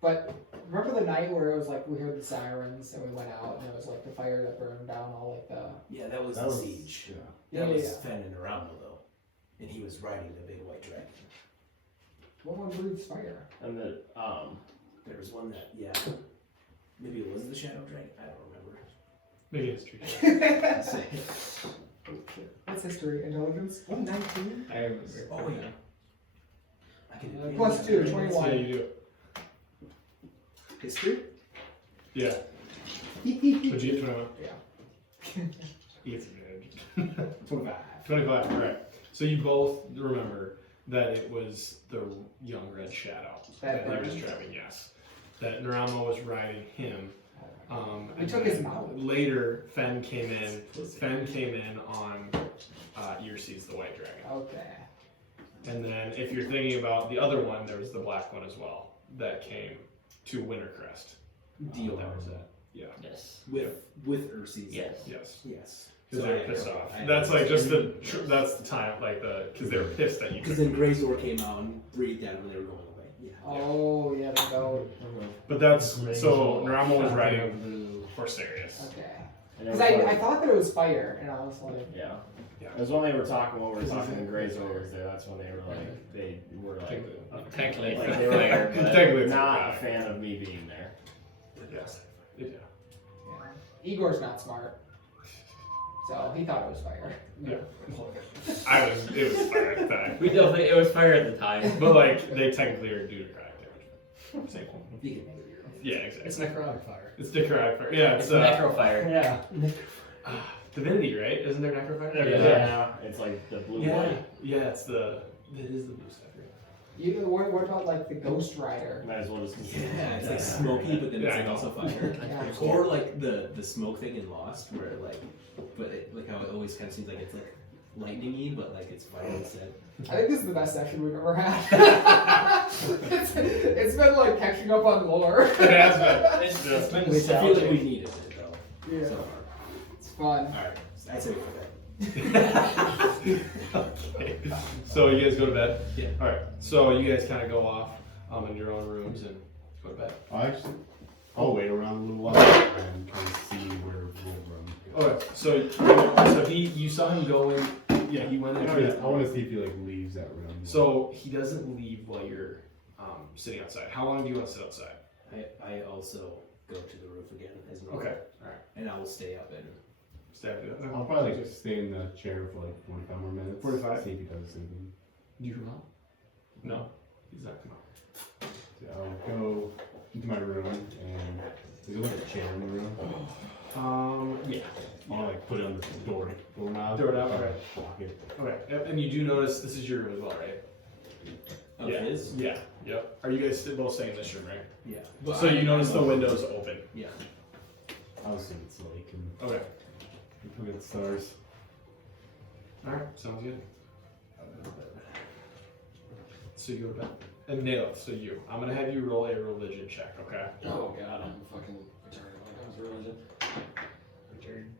But remember the night where it was like we heard the sirens and we went out and it was like the fire that burned down all like the. Yeah, that was that the was siege. yeah. That Yeah, was yeah. Fen and Naramo though, and he was riding the big white dragon. What one breathes fire? And then There was one that maybe it was the Shadow Dragon. I don't remember. Maybe history. What's history? Intelligence? 119? I remember. Oh yeah. I can Plus 2, Yeah, 21. you do. History. Yeah. Would you get 21? Yeah. It's good. 25. 25, correct. So you both remember that it was the young red shadow That he was burned? driving, yes. That Naramo was riding him. We and took his then mount. Later, Fen came in. Fen came in on Earseas, the white dragon. Okay. And then, if you're thinking about the other one, there was the black one as well that came to Wintercrest. Dior. That was it. Yeah. Yes. With Ursies. Yes. Yes. Yes. Because So they're I- pissed okay, off. I That's like just understand. that's the time, like because they were pissed that you Because couldn't. then Grey's Door came out and breathed at them and they were going away. Yeah. Oh, yeah, the goat. But that's Grey so Zone, Naramo was Shotgun riding Blue. for Sirius. Okay. And it Because was I like- thought that it was fire, and I was like, Yeah. Yeah. It was when they were talking, when we were talking in Grey's Door was there, that's when they were like, Technically. like they were there, but Technically it's not a not. fan of me being there. Yes. Yeah. yeah. Igor's not smart. So he thought it was fire. Yeah. It was fire at the time. We definitely, it was fire at the time. But like they technically are due to necrotic damage. Same one. You can make it your own. Yeah, exactly. It's necrotic fire. It's necrotic fire. Yeah, It's it's necrofire. Yeah. divinity, right? Isn't there necrofire? Yeah. It's like the blue Yeah. light. Yeah, it is the blue stuff. What about like the Ghost Rider? Might as well just Yeah, it's like smoky, but then Yeah, it's I like know. also fire. Yeah. Or like the smoke thing in Lost, where like how it always kind of seems like it's like lightning-y, but like it's fire instead. I think this is the best session we've ever had. it's been like catching up on lore. It has been. It's It's been I feel like nostalgic. we needed it though. Yeah. So far. It's fun. All right, I'd say we for that. Okay. So you guys go to bed? Yeah. Alright. So you guys kind of go off in your own rooms and go to bed. I'll wait around a little while and kind of see where we'll run. Okay. So you saw him go in. Yeah, he went I into want to see if he like leaves that room. So he doesn't leave while you're sitting outside. How long do you want to sit outside? I also go to the roof again as normal. Okay. Alright. And I will stay up and Stay up there. I'll probably just stay in the chair for like 45 more minutes. 45? See if he does anything. Do you come out? No. He's not come out. So I'll go into my room and there's like a chair in the room. Yeah. I'll like put it on the doorknob. Doorknob, okay. Lock it. Okay. Yep. And you do notice this is your room as well, right? of yeah. his. Yeah. Yep. Are you guys both staying in this room, right? Yeah. So you notice the window's open. Yeah. I was thinking it's Layk and Okay. look at the stars. Alright, sounds good. So you go to bed. And Naileth, so you. I'm gonna have you roll a religion check, okay? Oh god, I'm fucking retarded when it comes to religion. Richard.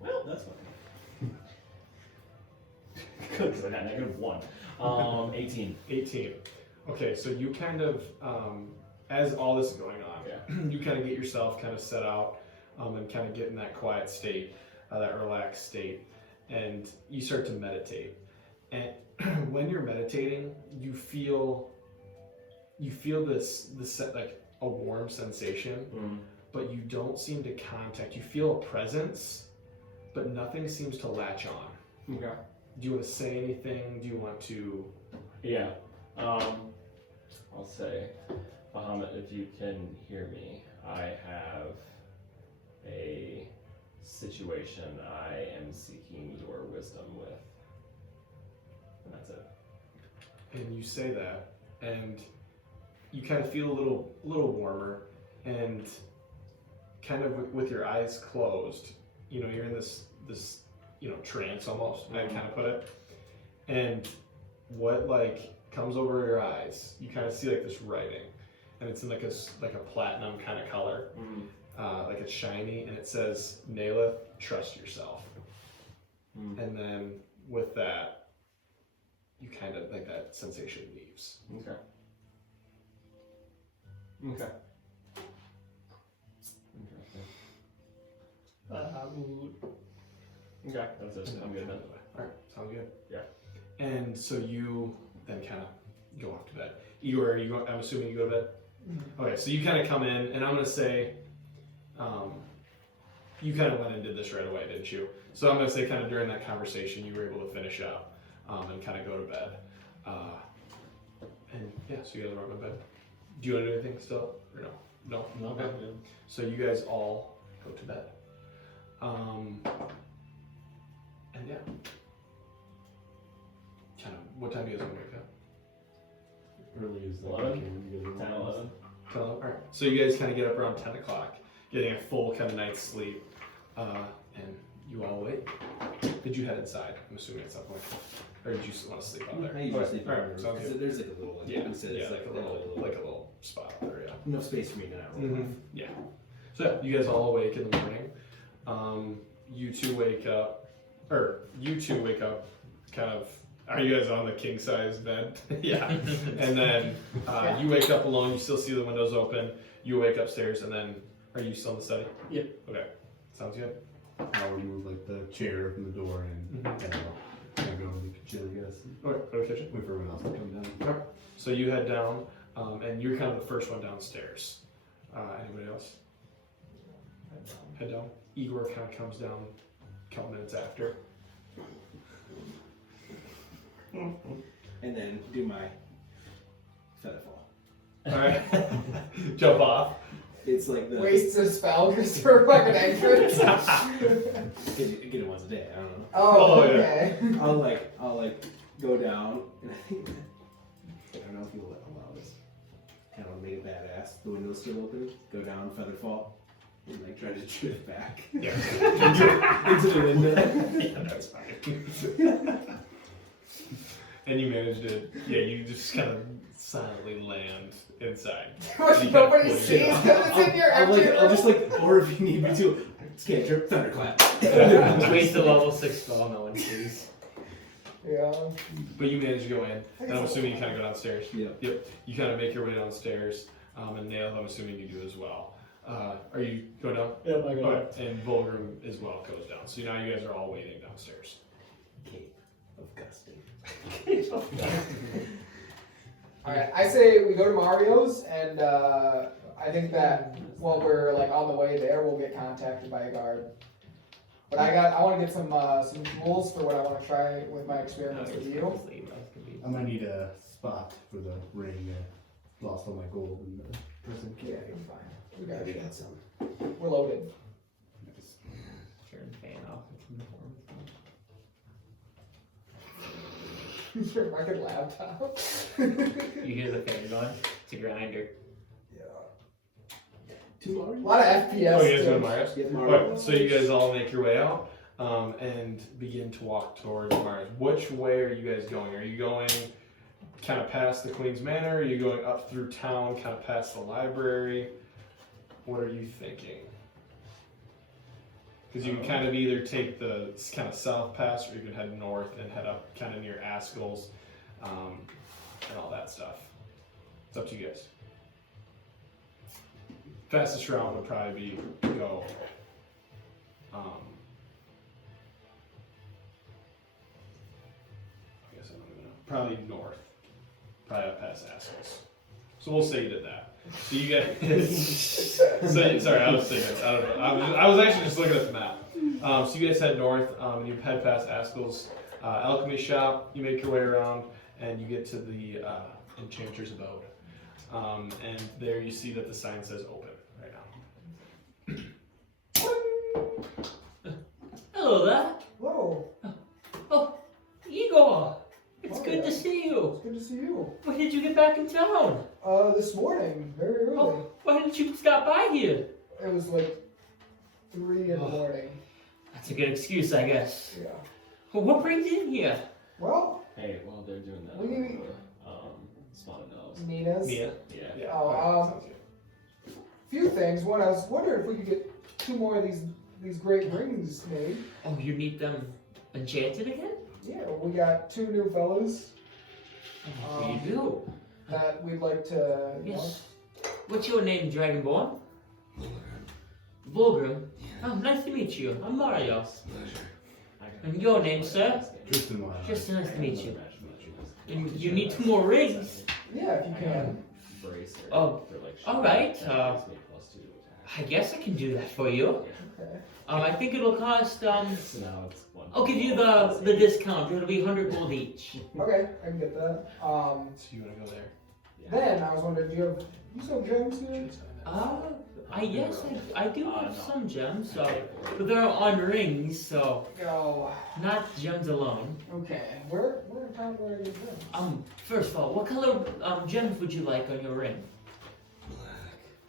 Well, that's fine. Good, because I got -1. 18. 18. Okay, so you kind of, as all this is going on, you kind of get yourself kind of set out and kind of get in that quiet state, that relaxed state, and you start to meditate. And when you're meditating, you feel this like a warm sensation, but you don't seem to contact. You feel a presence, but nothing seems to latch on. Okay. Do you want to say anything? Do you want to? Yeah. I'll say, Bahamut, if you can hear me, I have a situation I am seeking your wisdom with. And that's it. And you say that, and you kind of feel a little warmer, and kind of with your eyes closed, you know, you're in this trance almost. I'd kind of put it. And what like comes over your eyes, you kind of see like this writing, and it's in like a platinum kind of color, like it's shiny, and it says, "Naileth, trust yourself." And then with that, you kind of like that sensation leaves. Okay. Okay. Interesting. Okay, that's it. I'm good then. Alright, sounds good. Yeah. And so you then kind of go off to bed. Igor, I'm assuming you go to bed? Okay, so you kind of come in, and I'm going to say, you kind of went and did this right away, didn't you? So I'm going to say kind of during that conversation, you were able to finish up and kind of go to bed. And yeah, so you guys are on bed. Do you want to do anything still? Or no? No? No, Okay. no. So you guys all go to bed. And yeah. Kind of, what time do you guys want to wake up? Early as 11? 10, 11. Alright. So you guys kind of get up around 10 o'clock, getting a full kind of night's sleep. And you all wake. Did you head inside? I'm assuming at some point. Or did you want to sleep out there? I usually sleep in my Alright, room, sounds 'cause good. there's like a little, like, Yeah, you said, yeah, it's like a little spot out there, yeah. enough space for me to not roll off. Yeah. So yeah, you guys all awake in the morning. You two wake up, kind of. Are you guys on the king size bed? Yeah. And then you wake up alone. You still see the windows open. You wake upstairs, and then are you still in the study? Yep. Okay. Sounds good. I'll remove like the chair from the door and Mhm. head out. Can I go in the kitchen, I guess? Okay. Go to the kitchen. Wait for everyone else to come down. Okay. So you head down, and you're kind of the first one downstairs. Anybody else? Head down. Igor kind of comes down a couple minutes after. And then do my feather fall. All right. Jump off. It's like the Wastes a spell just for like an entrance. get it once a day. I don't know. Oh, Oh, yeah. okay. I'll like go down, and I think I don't know if you'll allow this. Kind of make it badass. The window's still open. Go down, feather fall, and like try to drift back Yeah. into the window. Yeah, that's fine. And you managed it. Yeah, you just kind of silently land inside. Which You nobody gotta sees pull it because it's in your empty I'll just room. like, or if you need me to, cantrip, thunderclap. Wait till level 6 spell, no one sees. Yeah. But you managed to go in, and I'm assuming you kind of go downstairs. Yep. Yep. You kind of make your way downstairs, and Naileth, I'm assuming you do as well. Are you going down? Yep, I got Okay. And Vulgrim as well goes down. So now you guys are all waiting downstairs. Cape of Gusting. Alright, I say we go to Mario's, and I think that while we're like on the way there, we'll get contacted by a guard. But I want to get some rules for what I want to try with my experiments with you. I'm gonna need a spot for the ring. I lost all my gold in the prison. Yeah, you're fine. We got We you. got some. We're loaded. Nice. Turn fan off. Your fucking laptop. You hear the fan going? It's a grinder. Two A Mario? lot of FPS. Oh, you guys too. go to Mario's? Yeah, Alright, so you guys all make your way out and begin to walk towards Mario's. Which way are you guys going? Are you going kind of past the Queen's Manor? Are you going up through town, kind of past the library? What are you thinking? Because you can kind of either take the kind of south pass, or you can head north and head up kind of near Askell's and all that stuff. It's up to you guys. Fastest route would probably be go. I guess I don't even know. Probably north. Probably up past Askell's. So we'll say you did that. So you guys. Sorry, I was thinking. I don't know. I was actually just looking at the map. So you guys head north. You head past Askell's alchemy shop. You make your way around, and you get to the enchanter's abode. And there you see that the sign says open right now. Hello there. Whoa. Oh, Igor. It's Oh, good yeah. to see you. It's good to see you. When did you get back in town? This morning, very early. Oh, why didn't you stop by here? It was like 3 in the morning. That's a good excuse, I guess. Yeah. Well, what brings you in here? Well, Hey, while they're doing that, We- spotted nose. Nina's. Mia? Yeah. Yeah. Oh, alright, sounds good. Few things. One, I was wondering if we could get 2 more of these great rings made. Oh, you need them enchanted again? Yeah, we got 2 new fellas Oh, you do? that we'd like to. You Yes. What's your name, Dragonborn? Vulgrim. Vulgrim. Oh, nice to meet you. I'm Mario. Pleasure. And your name, sir? Tristan Lyle. Just nice to meet you. And you need 2 more rings. know. Yeah, if you can. Oh, alright, I guess I can do that for you. Okay. I think it'll cost, So now it's one. I'll give you the discount. It'll be 100 gold each. Okay, I can get that. So you want to go there? Then I was wondering, do you sell gems here? Yes, I do have some gems, but they're on rings, so Oh, not gems alone. okay. Where in town were you gems? First of all, what color gems would you like on your ring?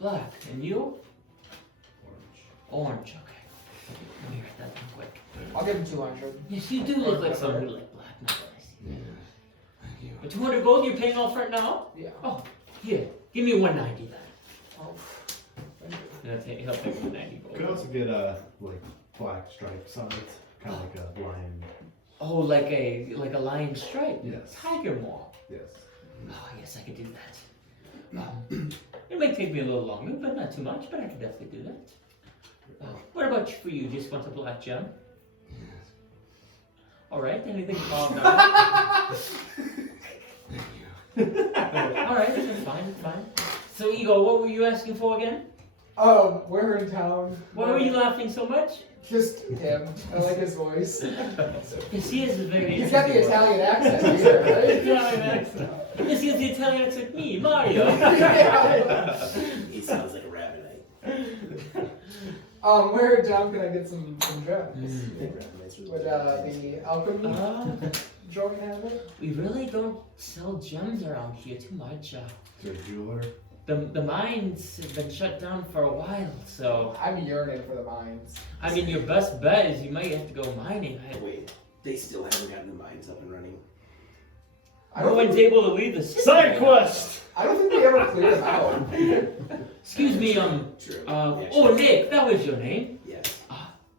Black. Black. And you? Orange. Okay. Let me write that down quick. I'll give him 200. Yes, you do look like someone who like black. Nice. Yeah. Thank you. But 200 gold, you're paying all for it now? Yeah. Oh, here. Give me 190 then. Oh, thank you. he'll take the 90 gold. Could also get like black stripes on it, kind of like a lion. Oh, like a lion stripe. Yes. Tiger maw. Yes. Oh, yes, I could do that. It might take me a little longer, but not too much. But I could definitely do that. What about for you? Just want a black gem? Yes. All right. Anything carved on Thank you. it? All right. That's fine. That's fine. So, Igor, what were you asking for again? We're in town. Why were you laughing so much? Just him. I like his voice. Because he has a very. He's got the Italian accent here, right? Italian accent. Because he has the Italian accent. Me, Mario. He sounds like a rabbit. Where in town can I get some gems? Would the alchemy drawing have it? We really don't sell gems around here too much. Is there a jeweler? The mines have been shut down for a while, so I'm yearning for the mines. I mean your best bet is you might have to go mining. Wait, they still haven't gotten the mines up and running. No one's able to leave the city. Side quest! I don't think they ever cleared them out. Excuse me, True. oh Layk, that was your name? Yes.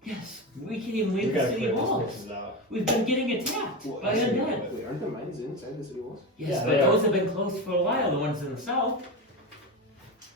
Yes, we can't even We leave the gotta city clear these walls. places out. We've been getting attacked by undead. Wait, aren't the mines inside the city walls? Yes, Yeah, but they are. those have been closed for a while, the ones in the south.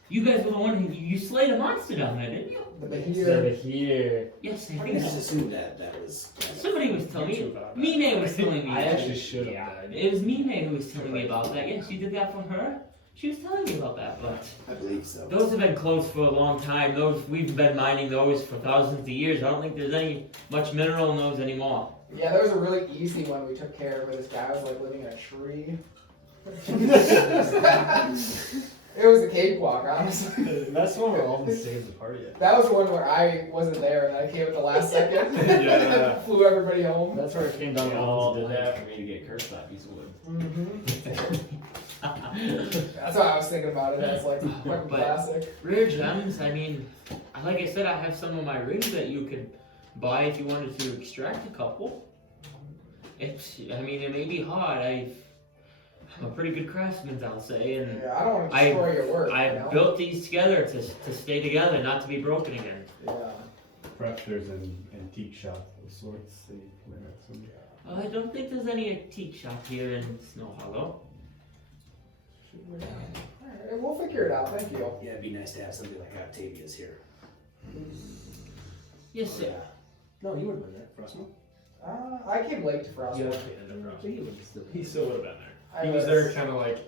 You guys were the one who you slayed a monster down there, didn't you? The Over Bahir. here. Yes, I I think just so. assumed that was. Somebody was telling me. YouTube about that. Mine was telling me. I actually should have Yeah, died. it was Mine who was telling me about that. Yes, you did that for her. She was telling me about that, but I believe so. those have been closed for a long time. Those we've been mining those for thousands of years. I don't think there's any much mineral in those anymore. Yeah, there was a really easy one we took care of where this guy was like living in a tree. It was a cakewalk, honestly. That's the one where all the saved the party at. That was the one where I wasn't there and I came at the last second. Yeah. Flew everybody home. That's where it came down They to all all did the that for me to get cursed that piece of wood. That's what I was thinking about it as like fucking But- classic. Rare gems. I mean, like I said, I have some of my rings that you could buy if you wanted to extract a couple. I mean, it may be hard. I'm a pretty good craftsman, I'll say, and Yeah, I don't want to destroy your work. I you know? built these together to stay together, not to be broken again. Yeah. Perhaps there's an antique shop of sorts that you can have some. I don't think there's any antique shop here in Snowhollow. Alright, we'll figure it out. Thank you. Yeah, it'd be nice to have something like Octavia's here. Yes, sir. No, you would have been there, Frostmo. I came late to Frost. Yeah, One. he still would have been there. I He was there kind of like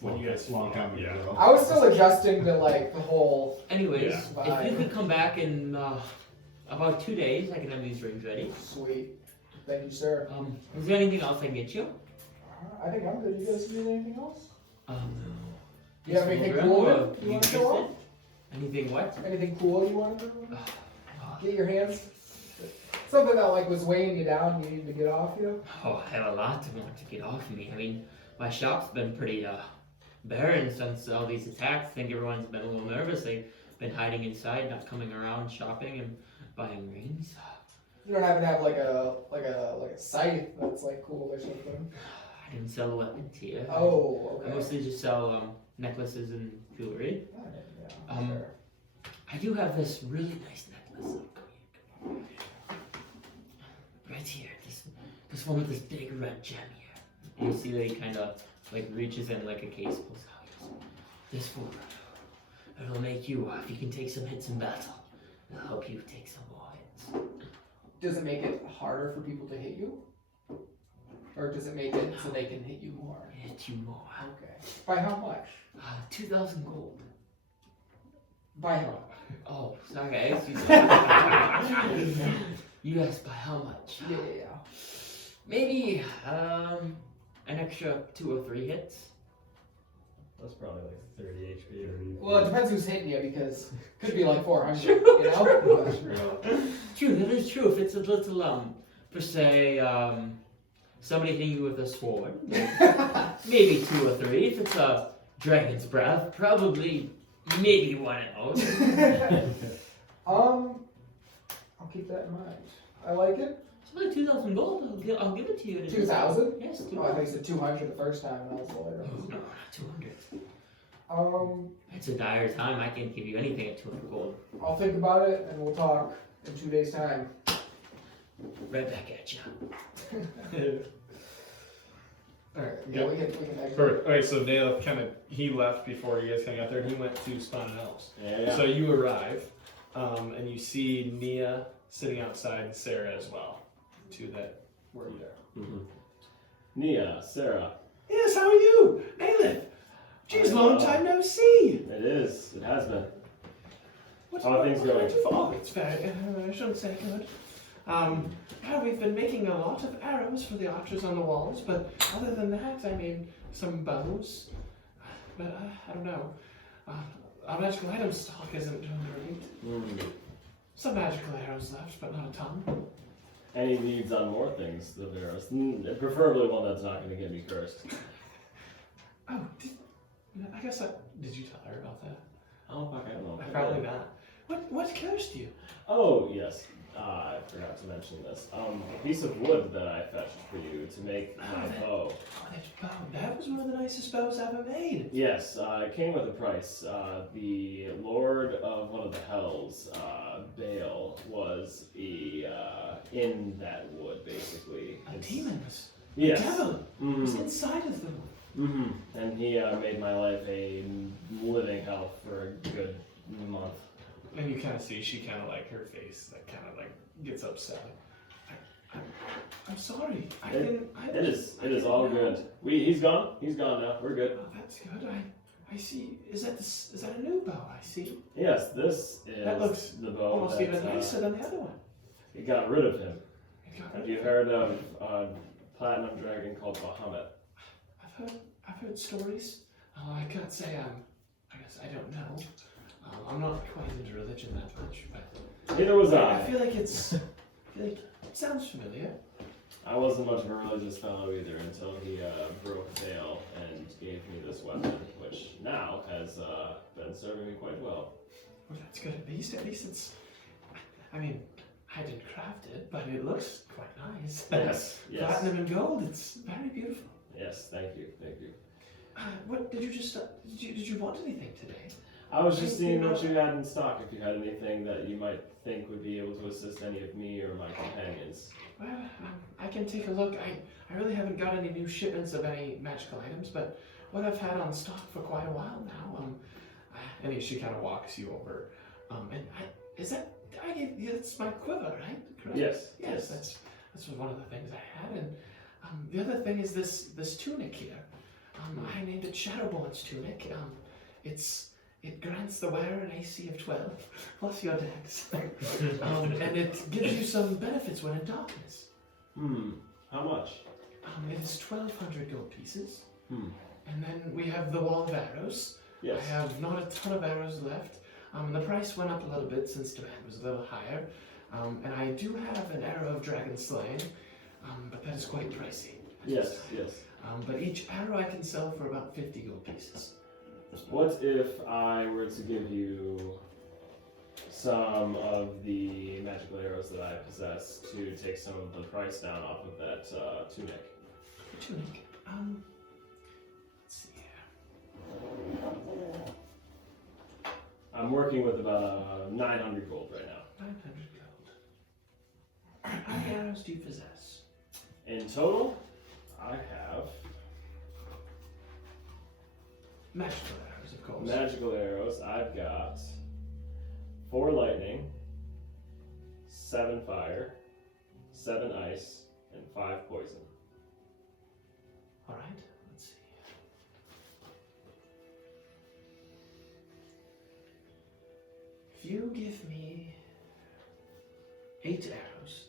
when you guys long time yeah. ago. I was still adjusting to like the whole. Anyways, Yeah. if you could come back in about 2 days, I can have these rings ready. Sweet. Thank you, sir. Is there anything else I can get you? I think I'm good. You guys need anything else? You have anything Vulgrim, cool or you you want to show off? interested? Anything what? Anything cool you want to get your hands? Something that like was weighing you down, you need to get off you. Oh, I have a lot to want to get off of me. I mean, my shop's been pretty barren since all these attacks. I think everyone's been a little nervous. They've been hiding inside, not coming around shopping and buying rings. You don't happen to have like a scythe that's like cool or something. I didn't sell weapons here. Oh, I okay. mostly just sell necklaces and jewelry. Yeah, Um, sure. I do have this really nice necklace. Right here, this one with this big red gem here. And you see that he kind of like reaches in like a case, pulls out this one. It'll make you, if you can take some hits in battle, it'll help you take some more hits. Does it make it harder for people to hit you? Or does it make it so they can hit you more? Hit you more. Okay. By how much? 2,000 gold. By how much? Oh, sorry, I asked you. You asked by how much? Yeah. Maybe an extra 2 or 3 hits. That's probably like 30 HP. Well, it depends who's hitting you because it could be like 400, you know? True, that is true. If it's a little, per se, somebody hitting you with a sword, maybe 2 or 3. If it's a dragon's breath, probably maybe 1 of those. I'll keep that in mind. I like it. It's about 2,000 gold. I'll give it to you. 2,000? Yes, 2,000. Oh, I think you said 200 the first time and I was like, No, not 200. It's a dire time. I can't give you anything at 200 gold. I'll think about it and we'll talk in 2 days' time. Right back at you. Alright, Yeah. we can exit. Perfect. Okay, so Naileth he left before you guys kind of got there, and he went to spawn an elves. Yeah. So you arrive, and you see Nia sitting outside, and Sarah as well. Two that were there. Mm-hmm. Nia, Sarah. Yes, how are you? Naileth! Geez, long time no see! It is. It has been. What, How are things going? Oh, it's very, I shouldn't say good. Yeah, we've been making a lot of arrows for the archers on the walls, but other than that, I mean, some bows. But I don't know. Our magical item stock isn't doing great. Some magical arrows left, but not a ton. Any needs on more things than arrows? Preferably one that's not going to get me cursed. Oh, I guess did you tell her about that? Oh, fuck, I don't know. Probably not. What cursed you? Oh, yes. I forgot to mention this. A piece of wood that I fetched for you to make my bow. Oh, that bow. That was one of the nicest bows I've ever made. Yes, it came with a price. The Lord of one of the Hells, Baal, was in that wood, basically. A demon was. Yes. A devil was Mm-hmm. inside of them. Mm-hmm. And he made my life a living hell for a good month. And you kind of see she kind of like her face that kind of like gets upset. I'm sorry. It is all good. He's gone. He's gone now. We're good. Oh, that's good. I see. Is that a new bow? I see. Yes, this is That looks the bow Almost that even nicer than the other one. it got rid of him. It got Have rid you of heard of a platinum dragon called Bahamut? I've heard stories. I can't say I guess I don't know. I'm not quite into religion that much, but Neither was I I. feel like it sounds familiar. I wasn't much of a religious fellow either until he broke veil and gave me this weapon, which now has been serving me quite well. Well, that's good. At least it's. I mean, I didn't craft it, but it looks quite nice. Yes, yes. Platinum and gold. It's very beautiful. Yes, thank you. What did you just? Did you want anything today? I was just seeing what you had in stock, if you had anything that you might think would be able to assist any of me or my companions. Well, I can take a look. I really haven't got any new shipments of any magical items, but what I've had on stock for quite a while now. And she kind of walks you over. It's my quiver, right? Correct? Yes. That's one of the things I had, and the other thing is this tunic here. I named it Shadowborn's tunic. It grants the wearer an AC of 12, plus your dex. And it gives you some benefits when in darkness. How much? It is 1,200 gold pieces. And then we have the wall of arrows. Yes. I have not a ton of arrows left. The price went up a little bit since demand was a little higher. And I do have an arrow of dragon slaying, but that is quite pricey. Yes. But each arrow I can sell for about 50 gold pieces. What if I were to give you some of the magical arrows that I possess to take some of the price down off of that tunic? Tunic. Let's see here. I'm working with about 900 gold right now. 900 gold. How many arrows do you possess? In total, I have Magical arrows, of course. magical arrows. I've got 4 lightning, 7 fire, 7 ice, and 5 poison. Alright, let's see. If you give me 8 arrows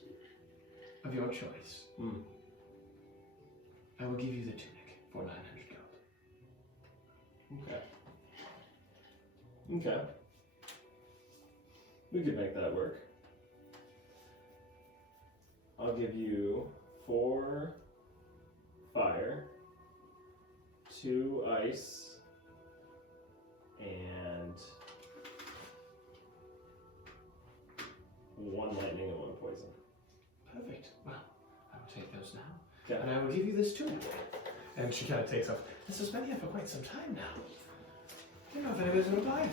of your choice, I will give you the tunic for 900 gold. Okay. We could make that work. I'll give you 4 fire, 2 ice, and 1 lightning and 1 poison. Perfect. Well, I will take those now. Okay. And I will give you this tunic. And she kind of takes off. This has been here for quite some time now. I don't know if anybody's gonna buy it.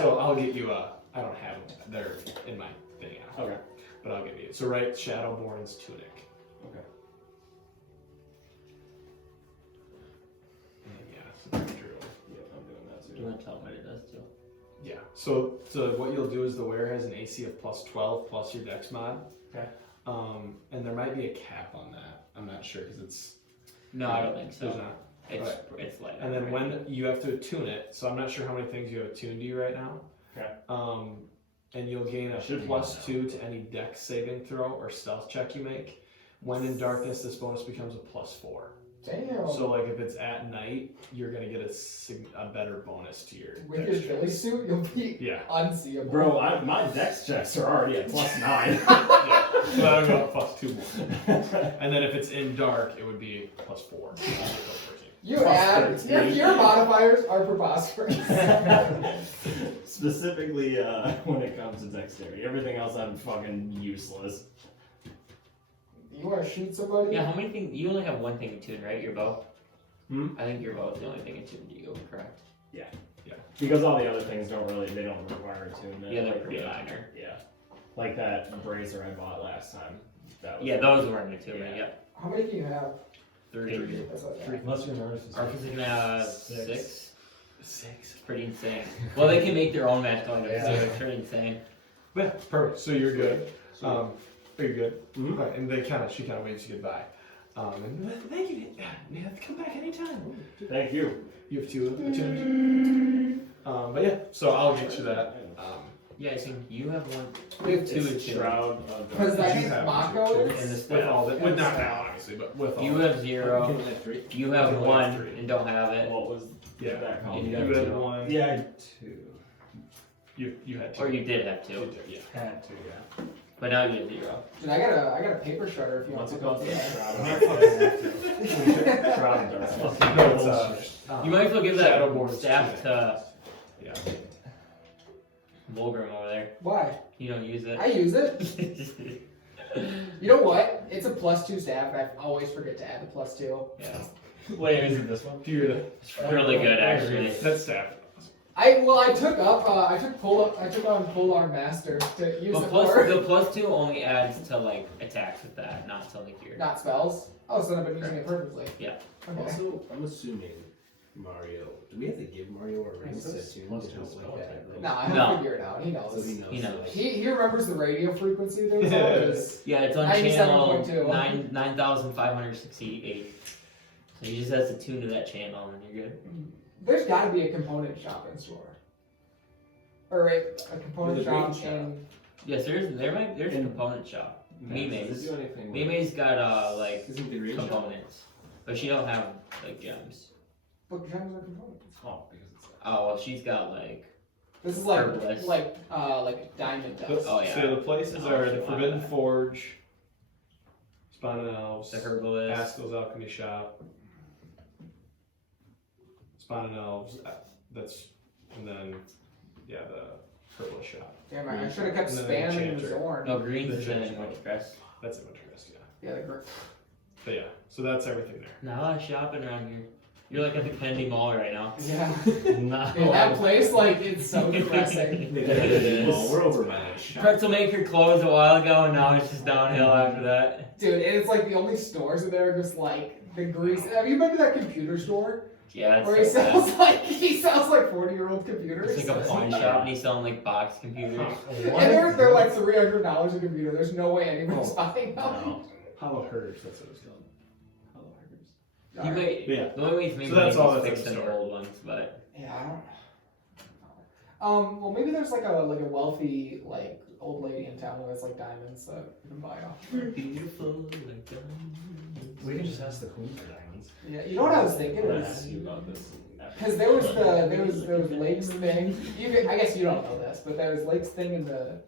So I'll get you I don't have them. They're in my thing now. Okay. But I'll give you it. So write Shadowborn's tunic. Okay. And yeah, so pretty true. Yep, I'm doing that Do too. you want to tell them what it does too? Yeah. So what you'll do is the wearer has an AC of plus 12 plus your dex mod. Okay. And there might be a cap on that. I'm not sure because it's. No, I don't think so. There's not. It's light. And then when you have to attune it, so I'm not sure how many things you have attuned to you right now. Okay. And you'll gain a Should be +2 to any dex saving throw or stealth check you make. When in darkness, this bonus becomes a +4. Damn. So like if it's at night, you're gonna get a better bonus to your With dex your Billy checks. suit, you'll be Yeah. unseeable. Bro, my dex checks are already at +9. Yeah. So that'll go up +2 more. And then if it's in dark, it would be +4. You add your modifiers are preposterous. Specifically, when it comes to dexterity. Everything else I'm fucking useless. You want to shoot somebody? Yeah, how many things? You only have one thing in tune, right? Your bow? Hmm? I think your bow is the only thing in tune to you, correct? Because all the other things don't require attunement. Yeah, they're Like, pretty minor. Yeah. Like that bracer I bought last time. That was Yeah, those weren't in tune, Yeah. yep. How many can you have? 3. That's like that. Unless your nerves is Our physics have 6. 6. It's pretty insane. Well, they can make their own match going, so Yeah. it's pretty insane. Yeah, perfect. So you're good. Are you good? Mhm. Okay, and she kind of waves you goodbye. And thank you. Yeah, come back anytime. Thank you. You have 2 attunements. But yeah, so I'll get you that. Yeah, I think you have one. We have 2 in tune. Shroud of Because that You means have Mako And the is. with all spell. that, with not now obviously, but with all You that. have 0. You have You only 1 have 3. and don't have it. What was Yeah. that called? And You you had have 2. 1. Yeah, I had 2. You had 2. Or you did have You 2. did, yeah. Had 2, yeah. But now you have 0. Dude, I got a paper shredder if you want What's to it go called? Yeah. Shroud of Darkness. No, it's You might as well give that Shadowborn's staff to Yeah. Vulgrim over there. Why? You don't use it. I use it. You know what? It's a +2 staff, and I always forget to add the +2. Yeah. Wait, is it this one? You're the It's really good, actually. that staff. I took on pull arm master to use But it plus, for the +2 only adds to like attacks with that, not to like your. not spells. Oh, so then I've been using it purposely. Yeah. Okay. Also, I'm assuming Mario. Do we have to give Mario a ring Plus set tune plus to help two like spell that? attack. Like, No, I No. have to figure it out. He So knows. he knows. He knows. like- He remembers the radio frequency there was on. Is Yeah, it's on channel 97.2. 9568. So he just has to tune to that channel and you're good. There's got to be a component shop in store. Or a component With a shop green shop. in. Yes, there's a component shop. Mime's. Does it do anything with- Mime's got like Isn't the green shop? components, but she don't have like gems. What gems are components? Oh, because it's Oh well, she's got like. This is like Herbalist. like diamond dust. Oh, yeah. So the places No, are she the wanted Forbidden that. Forge, Spawn and Elves, The herbalist. Haskell's Alchemy Shop, Spawn and Elves. That's and then the herbalist shop. Damn, I should have kept And then spamming the Enchanter. Zorn. No, green's The in gems. Wintercrest. That's in Wintercrest, yeah. Yeah, the gr- But yeah, so that's everything there. Not a lot of shopping around here. You're like at the Kennedy Mall right now. yeah. No. In that place, like it's so depressing. Well, we're over by the shop. Pretzel Maker closed a while ago, and now it's just downhill after that. Dude, and it's like the only stores in there are just like the grease. Have you been to that computer store Yeah, where it's so bad. he sells like 40-year-old computers? It's like a pawn shop, and he's selling like box computers. And they're like $300 a computer. There's no way anybody's buying them. No. Hollow Hers, that's what it's called. Hollow Hers. You may, Yeah. the only way to make So money that's all is that's in fixing the the store. old ones, but Yeah, I don't. Well, maybe there's like a wealthy like old lady in town who has like diamonds that you can buy off. beautiful like diamonds. We can just ask the queen for diamonds. Yeah, you know what I was thinking I'm gonna is ask you about this. because there was Lake's thing. I guess you don't know this, but there was Lake's thing in the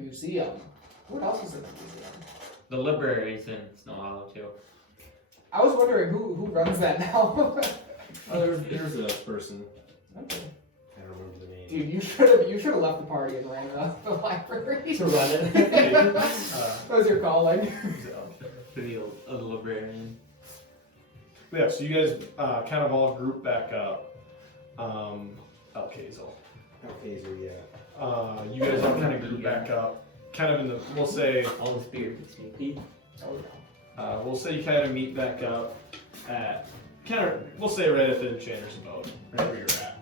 museum. What else is in the museum? The library's in Snowhollow too. I was wondering who runs that now. Oh, there's a person. Okay. I don't remember the name. Dude, you should have left the party and ran the library. To run it. That was your calling. The librarian. Yeah, so you guys kind of all group back up. Elkazel. Phaser, yeah. You guys all kind of group back up. Kind of in the, we'll say, All this beer gets sneaky. we'll say you kind of meet back up at, we'll say right at the Enchanter's Abode, right where you're at.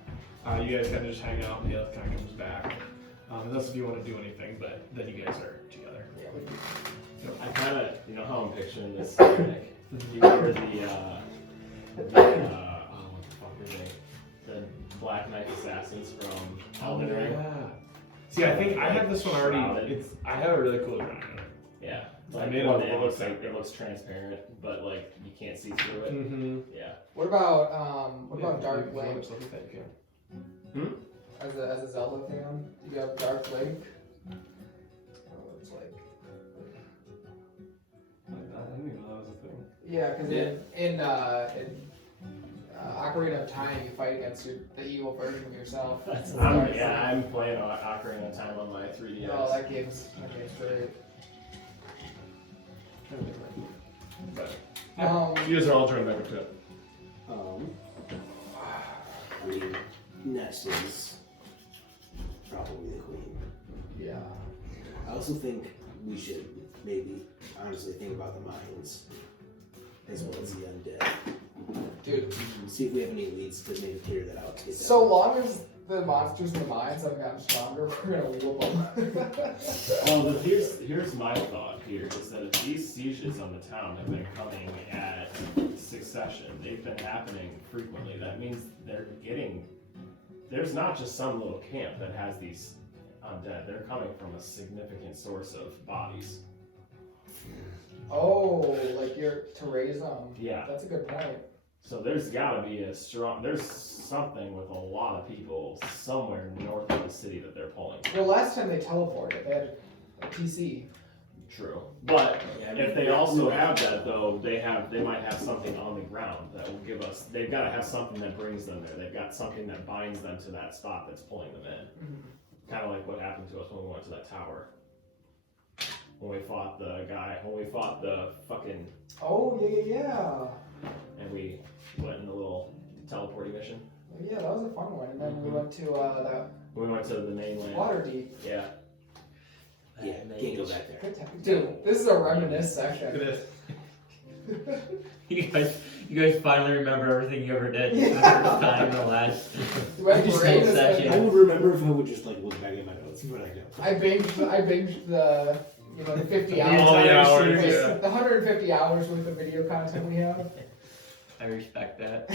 You guys kind of just hang out, and the other kind of comes back. That's if you want to do anything, but then you guys are together. I kind of, you know how I'm picturing this. Like, you hear what the fuck are they? The Black Knight assassins from Elden Ring. See, I think I have this one already. I have a really cool drawing. Yeah. I Like, made it one a that long looks time like it looks transparent, but like you can't see through it. Mm-hmm. Yeah. What about Dark Link? Hmm? As a Zelda fan, do you have Dark Link? It's like I didn't even know that was a thing. yeah, because in Ocarina of Time, you fight against the evil version of yourself. I'm playing Ocarina of Time on my 3DS. Oh, that game's great. But you guys are all joined back to it. I mean, next is probably the Queen. Yeah. I also think we should maybe honestly think about the mines as well as the undead. Dude, See if we have any leads to maybe clear that out. To get so long as the monsters in the mines haven't gotten stronger, we're gonna whoop them. Well, here's my thought here is that if these sieges on the town have been coming at succession, they've been happening frequently. That means there's not just some little camp that has these undead. They're coming from a significant source of bodies. Oh, like to raise them. Yeah. That's a good point. So there's gotta be there's something with a lot of people somewhere north of the city that they're pulling. Well, last time they teleported, they had a PC. True. But Yeah, I mean, if they also have that though, they might have something on the ground that will give us, they've gotta have something that brings them there. They've got something that binds them to that spot that's pulling them in. Kinda like what happened to us when we went to that tower. When we fought the fucking, Oh, yeah. and we went in a little teleporting mission. Yeah, that was a fun one. And then we went to that We went to the mainland. Waterdeep. Yeah. Yeah, can't go back there. Good time. Dude, this is a reminisce section. It is. You guys finally remember everything you ever did for the Yeah. first time in the last Went Just great no as a- session. I would remember if I would just like look back at my notes, but I don't. I binged the the 50 hours. All the hours, series, yeah. The 150 hours worth of video content we have. I respect that.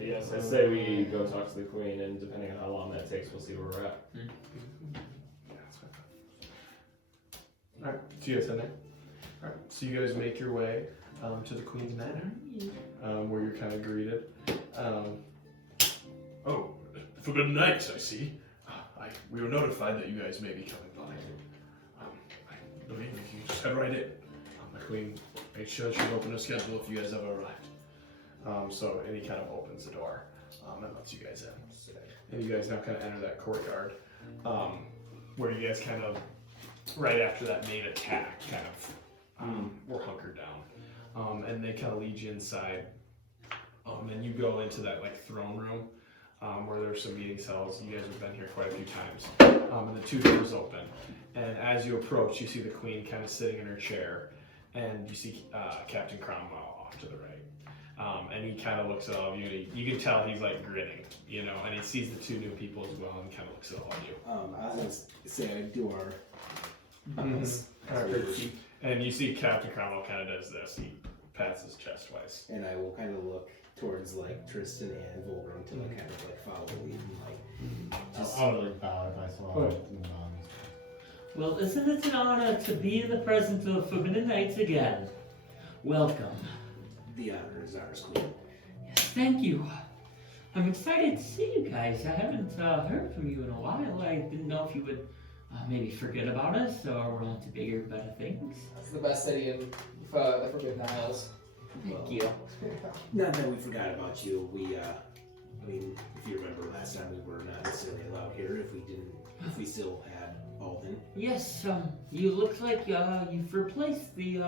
Yes, I say we go talk to the Queen, and depending on how long that takes, we'll see where we're at. Alright, so you guys head there? Alright, so you guys make your way to the Queen's Manor, where you're kind of greeted. Oh, Forbidden Knights, I see. We were notified that you guys may be coming by. I believe you can just head right in. The Queen made sure she'd open her schedule if you guys ever arrived. And he kind of opens the door and lets you guys in. And you guys now kind of enter that courtyard where you guys kind of, right after that main attack, kind of were hunkered down. And they kind of lead you inside. And you go into that like throne room where there's some meeting cells. You guys have been here quite a few times. And the two doors open. And as you approach, you see the Queen kind of sitting in her chair. And you see Captain Cromwell off to the right. And he kind of looks at all of you. And you can tell he's like grinning, and he sees the two new people as well and kind of looks at all of you. I was gonna say I do our And you see Captain Cromwell kind of does this. He pats his chest twice. and I will kind of look towards like Tristan and Vulgrim to like kind of like follow the lead and like just I would like bow if I saw it. Well, isn't it an honor to be in the presence of Forbidden Knights again? Welcome. the honor is ours, Queen. Yes, thank you. I'm excited to see you guys. I haven't heard from you in a while. I didn't know if you would maybe forget about us or we're on to bigger, better things. That's the best city in the Forbidden Isles. Thank you. Not that we forgot about you. I mean, if you remember last time, we were not necessarily allowed here if we still had Alden. Yes, you look like you've replaced the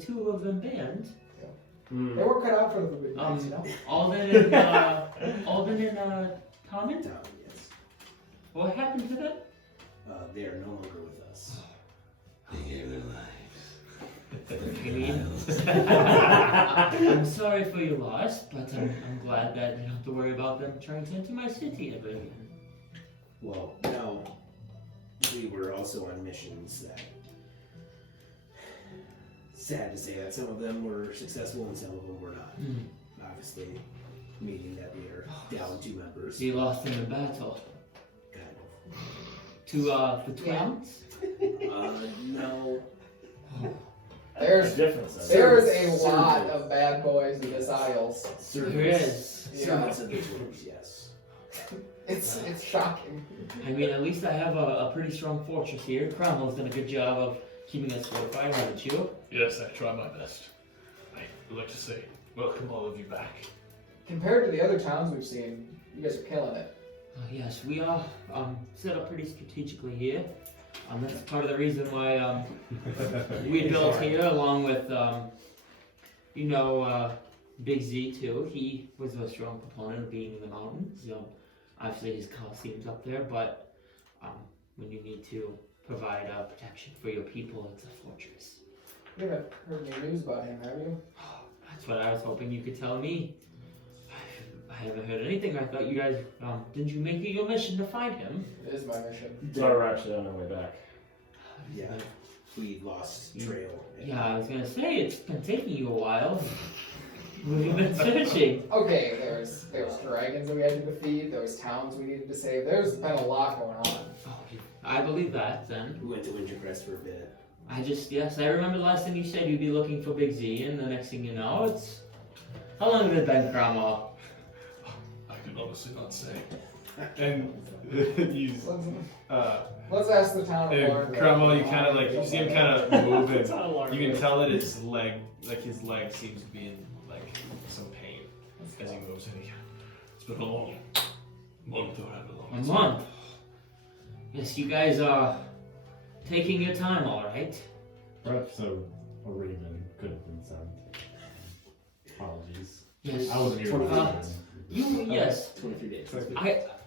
two of them band. They weren't cut out for the forbidden knights, you know? Alden and Tomen? Down, yes. What happened to them? They are no longer with us. They gave their lives. You mean? I'm sorry for your loss, but I'm glad that you don't have to worry about them trying to enter my city ever again. Well, no. We were also on missions that... Sad to say that some of them were successful and some of them were not. Obviously, meaning that we are down 2 members. So you lost in the battle. Kind of. To the twins? No. There's difference. there is a lot of bad boys in this Isles. There is. Servants of the twins, yes. It's shocking. I mean, at least I have a pretty strong fortress here. Cromwell's done a good job of keeping us fortified, haven't you? Yes, I try my best. I would like to say, welcome all of you back. Compared to the other towns we've seen, you guys are killing it. Yes, we are set up pretty strategically here. That's part of the reason why we built here, along with, Big Z too. He was a strong proponent of being in the mountains. Obviously his coliseum's up there, but when you need to provide protection for your people, it's a fortress. You haven't heard any news about him, have you? That's what I was hoping you could tell me. I haven't heard anything. I thought you guys, didn't you make it your mission to find him? It is my mission. So we're actually on our way back. Yeah. We lost trail. Yeah, I was gonna say, it's been taking you a while. We've been searching. Okay, there's dragons that we had to defeat, there was towns we needed to save, there's been a lot going on. Oh, I believe that, then. We went to Wintercrest for a bit. Yes, I remember the last time you said you'd be looking for Big Z, and the next thing you know, it's... How long has it been, Cromwell? I can honestly not say. And he's, Let's ask the town of Lord. and Cromwell, you kind of like, you see him kind of move, and you can tell that his leg seems to be in like some pain as he moves. And it's been a long month or however long. A month? Yes, you guys are taking your time, all right? Perhaps a raven could have been sent. Apologies. Yes. I wasn't here. Yes. 23 days.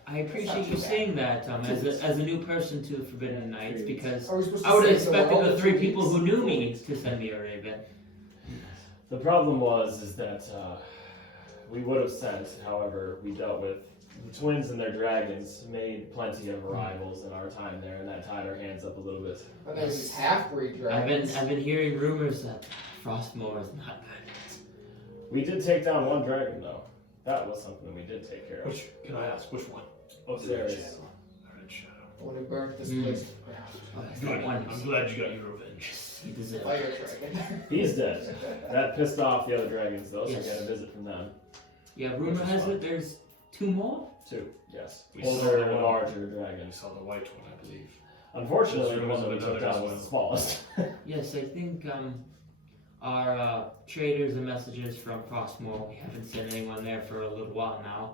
I appreciate you saying that, as a new person to the Forbidden Knights, because Are we supposed to I would have save the expected world the in 3 2 people weeks? who knew me to send me a raven. The problem is that we would have sent, however, we dealt with the twins and their dragons, made plenty of arrivals in our time there, and that tied our hands up a little bit. And there's these half-breed dragons. I've been hearing rumors that Frostmoor is not good. We did take down 1 dragon, though. That was something we did take care of. Which, can I ask, which one? Osiris. The Red Shadow. The one who burnt this Mm. place to Oh, that's Good. not one. I'm glad you got your revenge. He deserves ground. it. Fire dragon. He's dead. That pissed off the other dragons, though, so Yes. we got a visit from them. Yeah, rumor has it there's 2 more? 2, yes. We saw Older the and one. larger I dragons. saw the white one, I believe. Unfortunately, the There's one that we rumors took of down another was as the smallest. Yes, I think our traders and messengers from Frostmoor, we haven't sent anyone there for a little while now.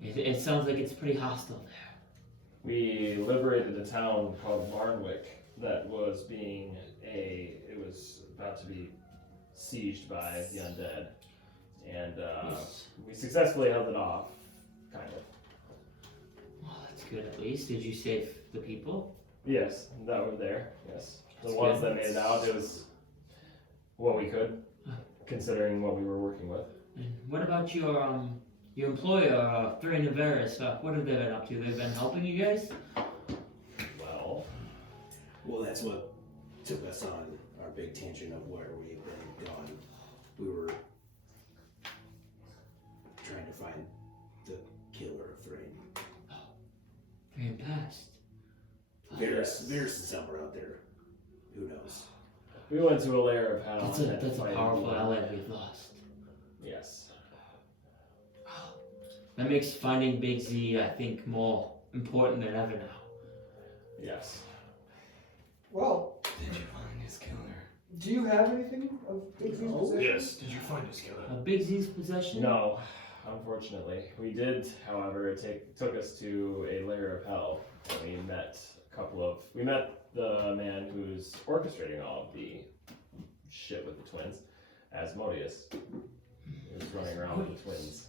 It sounds like it's pretty hostile there. We liberated a town called Varnwick that was it was about to be sieged by the undead. And Yes. we successfully held it off, kind of. Well, that's good at least. Did you save the people? Yes, that were there, yes. The That's ones good. that made it out, it was what we could, considering what we were working with. And what about your employer, Thrain and Varys? What have they been up to? They've been helping you guys? Well, that's what took us on our big tangent of where we've been gone. We were trying to find the killer of Thrain. Thrain passed. Varys is somewhere out there. Who knows? We went to a lair of hell. That's a powerful ally we've lost. Yes. That makes finding Big Z, I think, more important than ever now. Yes. Well, Did you find his killer? do you have anything of Big Z's possession? Yes, did you find his killer? Big Z's possession? No, unfortunately. We did, however, it took us to a lair of hell. We met we met the man who's orchestrating all of the shit with the twins, Asmodeus. He was running around with the twins.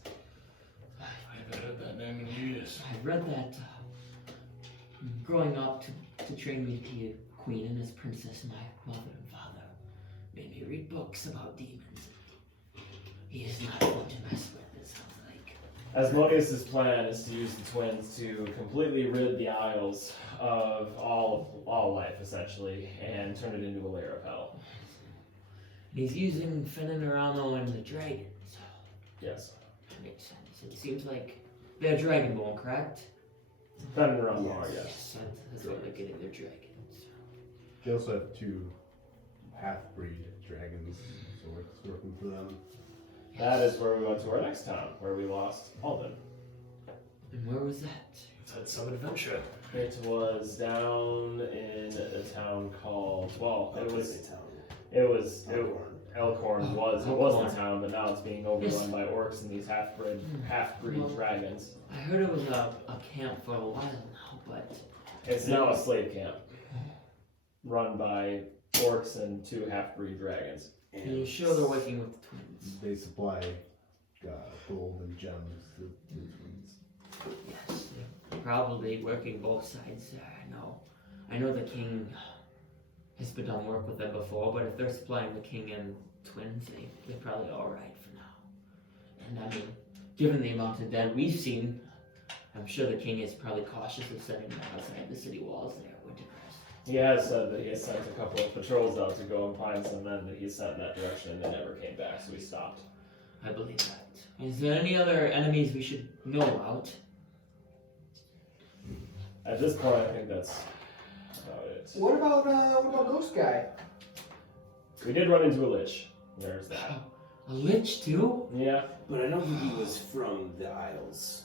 I haven't heard that name in years. I read that growing up to train me to be a queen and as princess, my mother and father made me read books about demons. He is not one to mess with, it sounds like. Asmodeus' plan is to use the twins to completely rid the Isles of all life, essentially, and turn it into a lair of hell. He's using Fenanaramo and the dragons. Yes. That makes sense. It seems like they're dragonborn, correct? Fenanaramo are, yes. That's why they're getting their dragons. They also have 2 half-breed dragons, so it's working for them. That is where we went to our next town, where we lost Alden. And where was that? It's had some adventure. It was down in a town called, Elkhorn was Elkhorn. the town, but now it's being overrun by orcs and these half-breed dragons. I heard it was a camp for a while now, but It's now a slave camp, run by orcs and 2 half-breed dragons. are you sure they're working with the twins? They supply gold and gems to the twins. Yes, they're probably working both sides there. I know the king has been done work with them before, but if they're supplying the king and twins, they're probably all right for now. And I mean, given the amount of dead we've seen, I'm sure the king is probably cautious of sending them outside the city walls there at Wintercrest. He has said that he has sent a couple of patrols out to go and find some men that he sent in that direction, and they never came back, so he stopped. I believe that. Is there any other enemies we should know about? At this point, I think that's about it. What about Ghost Guy? We did run into a lich. There's that. A lich too? Yeah. But I don't think he was from the Isles.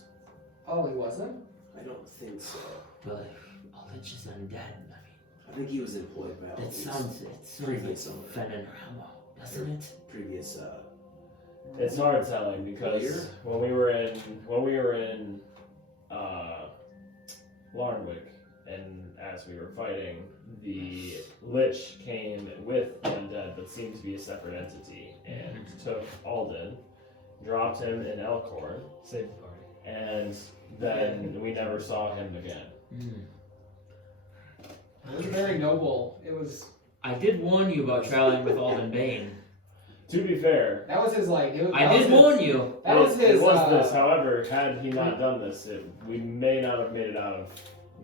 Oh, he wasn't? I don't think so. But a lich is undead. I think he was employed by all It these sounds previous like owner. Fenanaramo, doesn't it? Previous, It's hard telling because Player? when we were in Larnwick, and as we were fighting, the Lich came with the undead, but seemed to be a separate entity, and took Alden, dropped him in Elkhorn, Save the party. and then we never saw him again. It was very noble. It was. I did warn you about traveling with Alden Bane. To be fair, That was his like. I did warn you. That was his. It was this. However, had he not done this, we may not have made it out of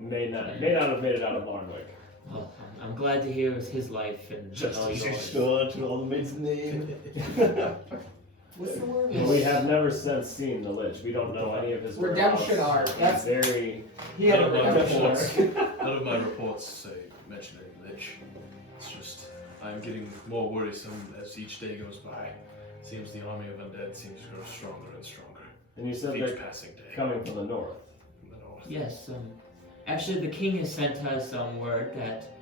Larnwick. Well, I'm glad to hear it was his life and all yours. to all the maid's name. What's the word? We have never since seen the Lich. We don't know any of his Redemption whereabouts. arc. That's Very. he had a None of my redemption reports- arc. None of my reports say mention any lich. It's just I'm getting more worrisome as each day goes by. Seems the army of undead seems to grow stronger and stronger. And you said Each they're passing day. coming from the north. From the north. Yes, actually the king has sent us word that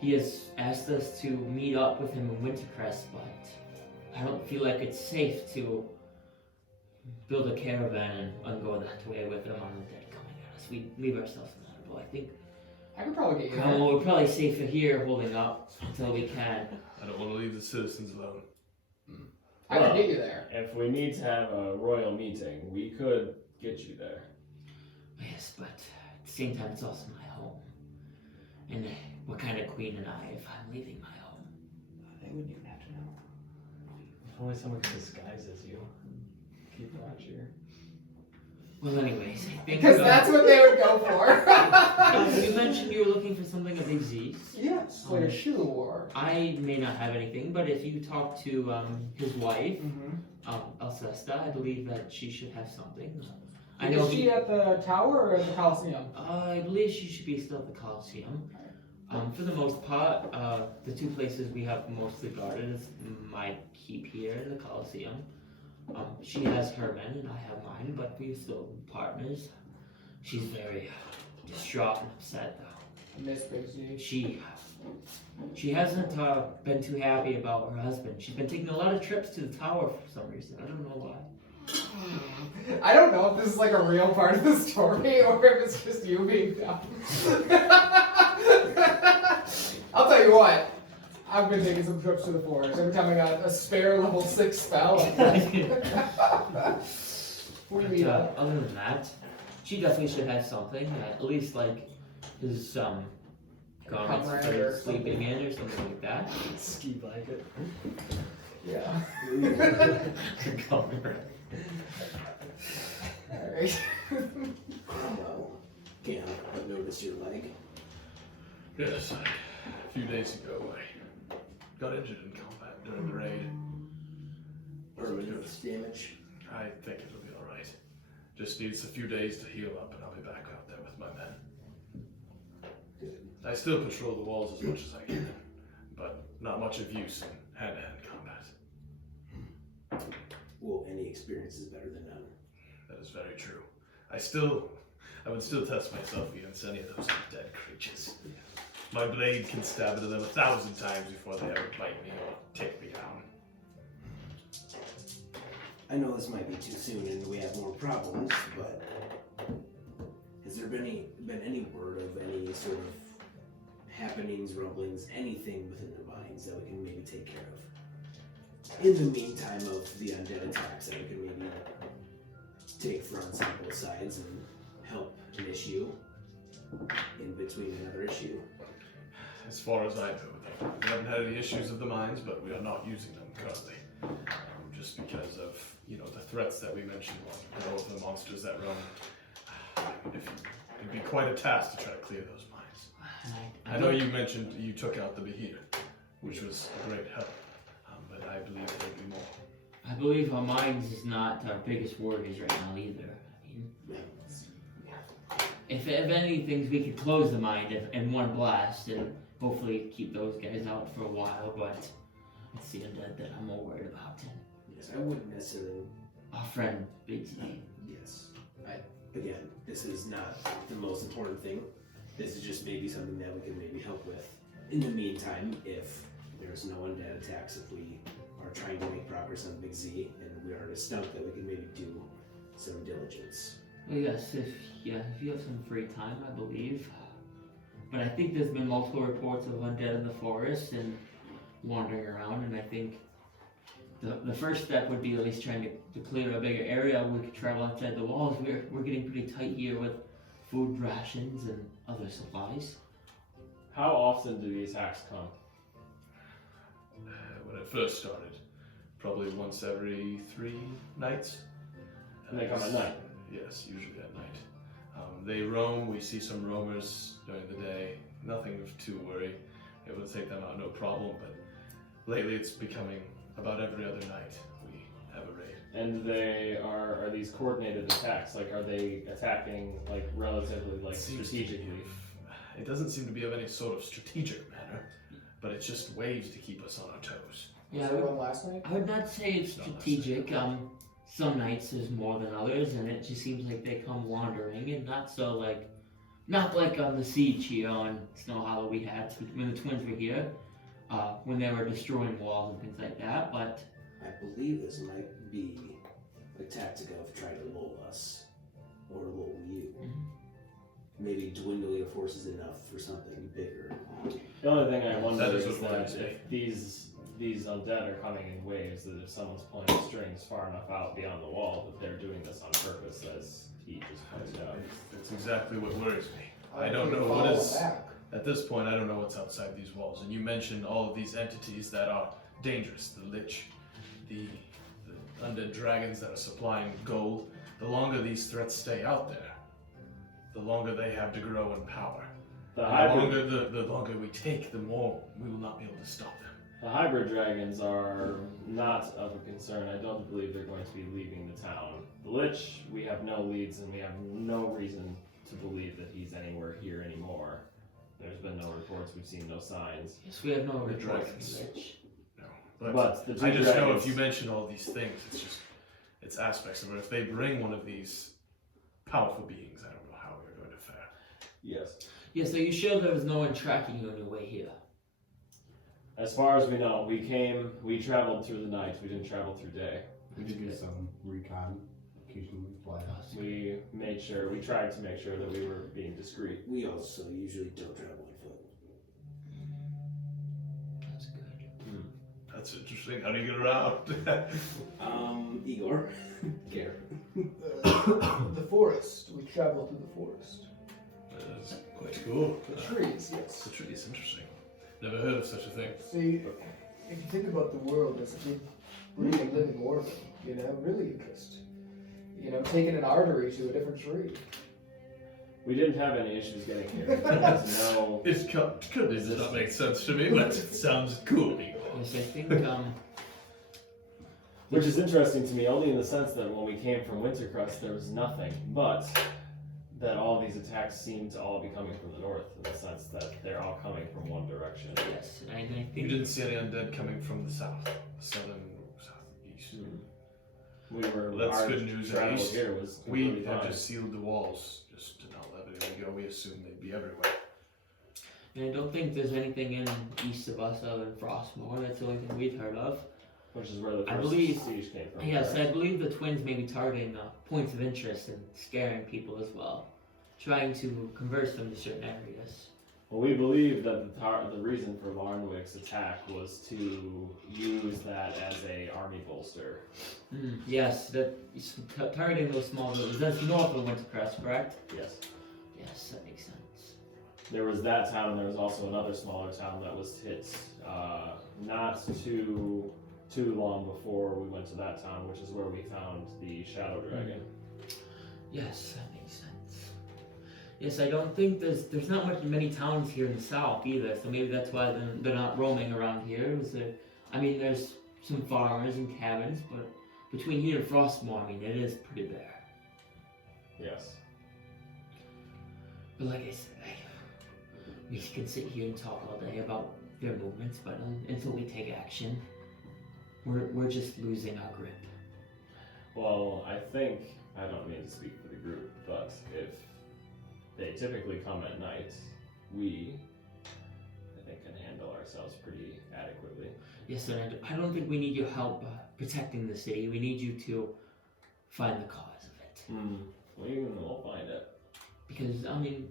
he has asked us to meet up with him in Wintercrest, but I don't feel like it's safe to build a caravan and go that way with them on the dead coming at us. We leave ourselves vulnerable. I think I could probably get you there. we're probably safer here holding up until we can. I don't want to leave the citizens alone. I could get you there. If we need to have a royal meeting, we could get you there. Yes, but at the same time, it's also my home. And what kind of queen am I if I'm leaving my home? They wouldn't even have to know. If only someone could disguise as you. Keep watch here. Well, anyways, I think Because that's what they would go for. you mentioned you were looking for something of Exe's. Yes, like a shoe war. I may not have anything, but if you talk to his wife, Mm-hmm. Alcesta, I believe that she should have something. I know Is she at the tower or at the Coliseum? I believe she should be still at the Coliseum. For the most part, the two places we have mostly guarded is my keep here in the Coliseum. She has her men and I have mine, but we're still partners. She's very distraught and upset though. Miss Big She hasn't been too happy about her husband. She's been taking a lot of trips to the tower for some reason. I don't know why. I don't know if this is like a real part of the story or if it's just you being dumb. I'll tell you what. I've been taking some trips to the forest. Every time I got a spare level 6 spell, we meet up. Other than that, she definitely should have something. At least like his garments Comrade for or sleeping something. in or something like that. Ski blanket. Yeah. Comrade. Alright. Cromwell, can't but notice your leg. Yes, a few days ago I got injured in combat during the raid. Permanent damage. I think it'll be alright. Just needs a few days to heal up and I'll be back out there with my men. Good. I still patrol the walls as much as I can, but not much of use in hand-to-hand combat. Well, any experience is better than none. That is very true. I would still test myself against any of those dead creatures. My blade can stab into them 1,000 times before they ever bite me or take me down. I know this might be too soon and we have more problems, but has there been any word of any sort of happenings, rumblings, anything within the mines that we can maybe take care of? In the meantime of the undead attacks that we can maybe take fronts on both sides and help an issue in between another issue. As far as I know, we haven't had any issues with the mines, but we are not using them currently. Just because of, the threats that we mentioned, of the monsters that roam. It'd be quite a task to try to clear those mines. I know you mentioned you took out the Behir, which was a great help, but I believe there'd be more. I believe our minds is not our biggest worries right now either. I mean, if anything, we could close the mine in one blast and hopefully keep those guys out for a while, but it's the undead that I'm more worried about. And Yes, I wouldn't necessarily. our friend Big Z. Yes. Again, this is not the most important thing. This is just maybe something that we can maybe help with. In the meantime, if there's no undead attacks, if we are trying to make progress on Big Z and we are at a stump that we can maybe do some diligence. Well, yes, if you have some free time, I believe. But I think there's been multiple reports of undead in the forest and wandering around, and I think the first step would be at least trying to clear a bigger area. We could travel outside the walls. We're getting pretty tight here with food rations and other supplies. How often do the attacks come? When it first started, probably once every 3 nights. And they come at night? Yes, usually at night. They roam, we see some roamers during the day. Nothing to worry. It would take them out, no problem, but lately it's becoming about every other night we have a raid. And are these coordinated attacks? Like, are they attacking, like, relatively, like, strategically? It doesn't seem to be of any sort of strategic manner, but it's just ways to keep us on our toes. Was Yeah, there one last night? I would not say it's strategic. Some nights there's more than others, and it just seems like they come wandering, and not like on the siege here on Snowhollow we had when the twins were here, when they were destroying walls and things like that. But I believe this might be a tactic of trying to lull us, or lull you. Maybe dwindle your forces enough for something bigger. The only thing I wonder That is is what that worries me. if these undead are coming in waves, that if someone's pulling strings far enough out beyond the wall, that they're doing this on purpose, as he just pointed out. It's exactly what worries me. I don't know what is, at this point, I don't know what's outside these walls. And you mentioned all of these entities that are dangerous, the Lich, the undead dragons that are supplying gold. The longer these threats stay out there, the longer they have to grow in power. The The longer we take, the more we will not be able to stop them. The hybrid dragons are not of a concern. I don't believe they're going to be leaving the town. The Lich, we have no leads and we have no reason to believe that he's anywhere here anymore. There's been no reports, we've seen no signs. yes, we have no The reports dragons. of Rich. No. But the two I just know dragons- if you mention all these things, it's aspects of it. If they bring one of these powerful beings, I don't know how we're going to fare. Yes. Yeah, so you sure there was no one tracking you on your way here? As far as we know, we traveled through the night, we didn't travel through day. We did do some recon, occasionally fly out. We tried to make sure that we were being discreet. We also usually don't travel on foot. That's good. That's interesting. How do you get around? Igor. Gare. The forest. We travel through the forest. That's quite cool. The trees, yes. The trees, interesting. Never heard of such a thing. See, if you think about the world as a big, breathing, living organ, you know, really just, you know, taking an artery to a different tree. We didn't have any issues getting here. There's no. It could does not make sense to me, but it sounds cool, Igor. Yes, I think, Which is interesting to me, only in the sense that when we came from Wintercrest, there was nothing, but that all these attacks seem to all be coming from the north, in the sense that they're all coming from one direction. yes, and I think... You didn't see any undead coming from the south, southern, southeast. We were. That's our good news, at travel least. here was We completely have fine. just sealed the walls, just to not let anyone go. We assumed they'd be everywhere. And I don't think there's anything in east of us other than Frostmoor. That's the only thing we've heard of. Which is where the I first believe- siege came from. Yes, correct? I believe the twins may be targeting points of interest and scaring people as well. Trying to converse them to certain areas. Well, we believe that the reason for Larnwick's attack was to use that as a army bolster. Yes, that is targeting those small villages. That's north of Wintercrest, correct? Yes. Yes, that makes sense. There was that town, and there was also another smaller town that was hit not too long before we went to that town, which is where we found the Shadow Dragon. Yes, that makes sense. Yes, I don't think there's not many towns here in the south either, so maybe that's why they're not roaming around here. I mean, there's some farmers and cabins, but between here and Frostmoor, I mean, it is pretty bare. Yes. But like I said, we can sit here and talk all day about their movements, but until we take action, we're just losing our grip. Well, I think, I don't mean to speak for the group, but if they typically come at night, I think, can handle ourselves pretty adequately. Yes, sir. I don't think we need your help protecting the city. We need you to find the cause of it. We'll find it. Because, I mean,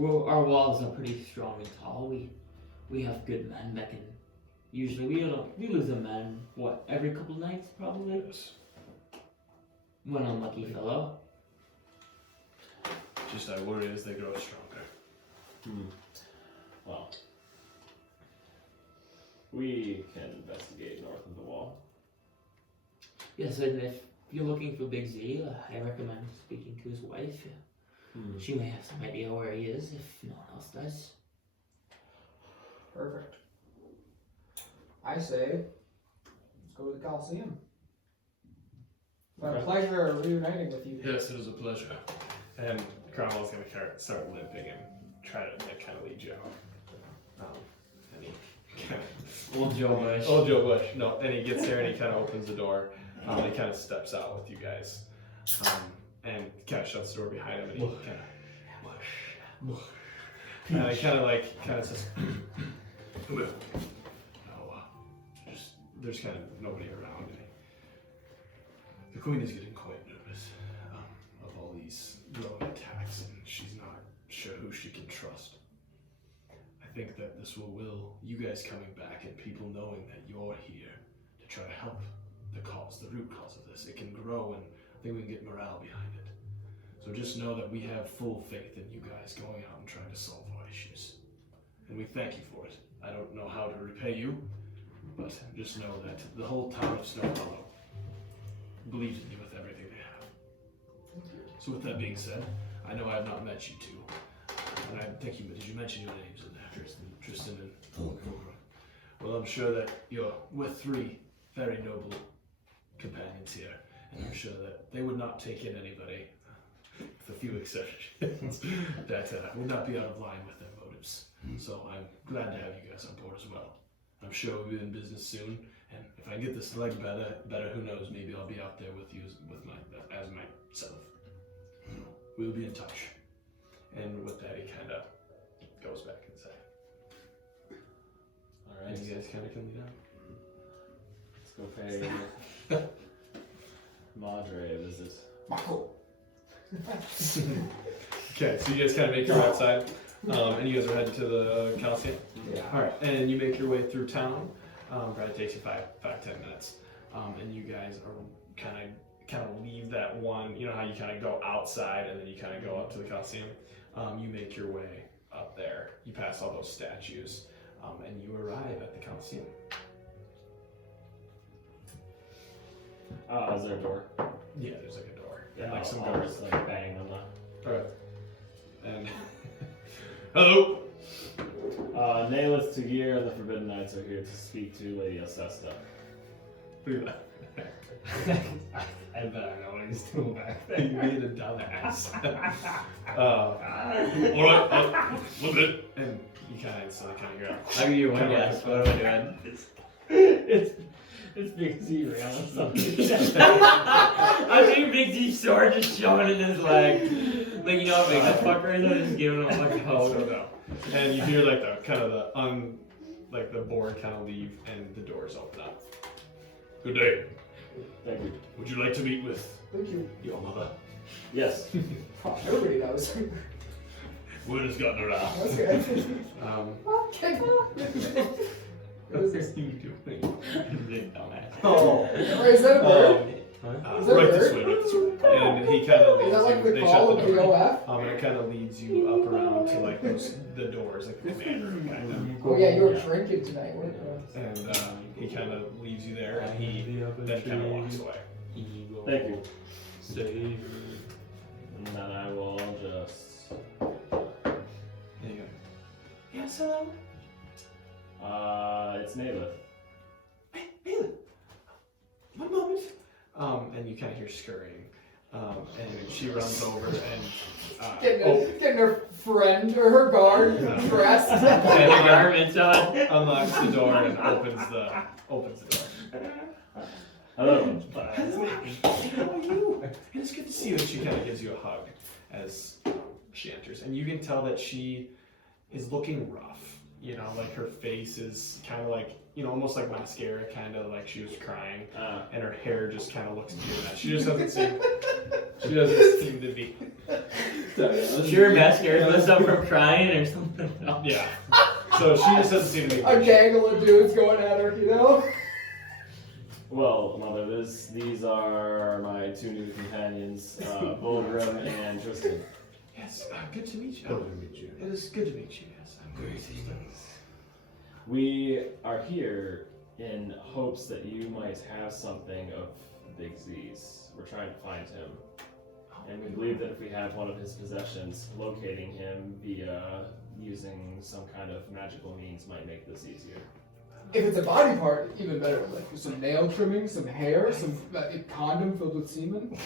our walls are pretty strong and tall. We have good men that can... Usually, we lose a man, what, every couple nights, probably? Yes. One unlucky fellow. Just I worry as they grow stronger. Well, we can investigate north of the wall. Yes, and if you're looking for Big Z, I recommend speaking to his wife. She may have some idea where he is if no one else does. Perfect. I say, let's go to the Coliseum. It's been a pleasure reuniting with you. Yes, it was a pleasure. And Cromwell's going to start limping and try to kind of lead you out. And he Old Joe Bush. Old Joe Bush. No, and he gets there and he kind of opens the door. He kind of steps out with you guys. And kind of shuts the door behind him and he kind of says, come here. There's kind of nobody around. The Queen is getting quite nervous of all these growing attacks, and she's not sure who she can trust. I think that this will you guys coming back and people knowing that you're here to try to help the root cause of this. It can grow, and I think we can get morale behind it. So just know that we have full faith in you guys going out and trying to solve our issues. And we thank you for it. I don't know how to repay you, but just know that the whole town of Snowhollow believes in you with everything they have. So with that being said, I know I have not met you two. And I think did you mention your names in there? Tristan and Vulgrim. Well, I'm sure that you're with three very noble companions here. And I'm sure that they would not take in anybody, with a few exceptions, that would not be out of line with their motives. So I'm glad to have you guys on board as well. I'm sure we'll be in business soon, and if I get this leg better, who knows? Maybe I'll be out there with you as myself. We'll be in touch. And with that, he kind of goes back inside. All right. And you guys kind of come down. Let's go pay Madre a visit. Michael. Okay, so you guys kind of make your way outside, and you guys are heading to the Coliseum. Yeah. All right, and you make your way through town. Probably takes you 5-10 minutes. And you guys are kind of leave that one. You know how you kind of go outside and then you kind of go up to the Coliseum. You make your way up there. You pass all those statues, and you arrive at the Coliseum. Is there a door? Yeah, there's like a door. Yeah, Like some I'll doors. just like bang on the. Okay. And hello. Naileth, Tagir, and the Forbidden Knights are here to speak to Lady Alcesta. Look at I bet I know what he's doing back that. You there. made a dumbass. Alright, look it. And you kind of go. I'll give you one Kinda guess. like- What am I doing? It's because he ran on something. I'm seeing Big D's sword just showing in his leg. Like, you know what makes that fucker is? I'm just giving him like a Oh hoe. no. And you hear like the board kind of leave and the doors open up. Good day. Thank you. Would you like to meet with Thank you. your mother? Yes. Oh, everybody knows. Word has gotten around. That's good. What Okay. What is this? are you doing? Big dumbass. Oh. Wait, is that a bird? Is that Right a this bird? way, right this way. And he kind of Is leads that like you. the They call shut of the the door. OF? And it kind of leads you up around to like the doors, like the command room kind of. Oh yeah, you were drinking tonight, weren't you? And he kind of leaves you there, and he then kind of walks away. Thank you. Save. And then I will just. There you go. Yes, hello. It's Naileth. Hey, Bailey. One moment. And you kind of hear scurrying. And she runs over and Getting her friend or her guard dressed. And the garments on. unlocks the door and opens the door. Hello. Hello. Hey, how are you? It's good to see you. And she kind of gives you a hug as she enters, and you can tell that she is looking rough. You know, like her face is kind of like, you know, almost like mascara, kind of like she was crying, and her hair just kind of looks weird. She just doesn't seem. She doesn't seem to be. Sure, mascara messed up from crying or something. Yeah. So she just doesn't seem to be. A gaggle of dudes going at her, you know? Well, Mother, these are my two new companions, Vulgrim and Tristan. Yes. Good to meet you. Pleasure to meet you. It is good to meet you. Yes. I'm great. We are here in hopes that you might have something of Big Z's. We're trying to find him. And we believe that if we have one of his possessions, locating him via using some kind of magical means might make this easier. If it's a body part, even better. Like some nail trimming, some hair, some a condom filled with semen.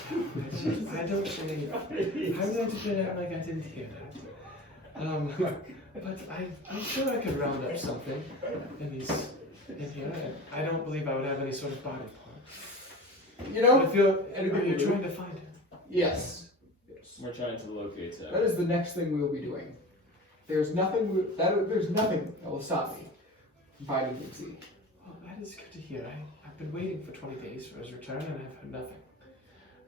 I don't really. I'm going to put it out like I didn't hear that. But I'm sure I could round up something in here. I don't believe I would have any sort of body part. You know? But if you're Anybody trying to find him. Yes. We're trying to locate him. That is the next thing we will be doing. There's nothing that will stop me from finding Big Z. Well, that is good to hear. I've been waiting for 20 days for his return, and I've heard nothing.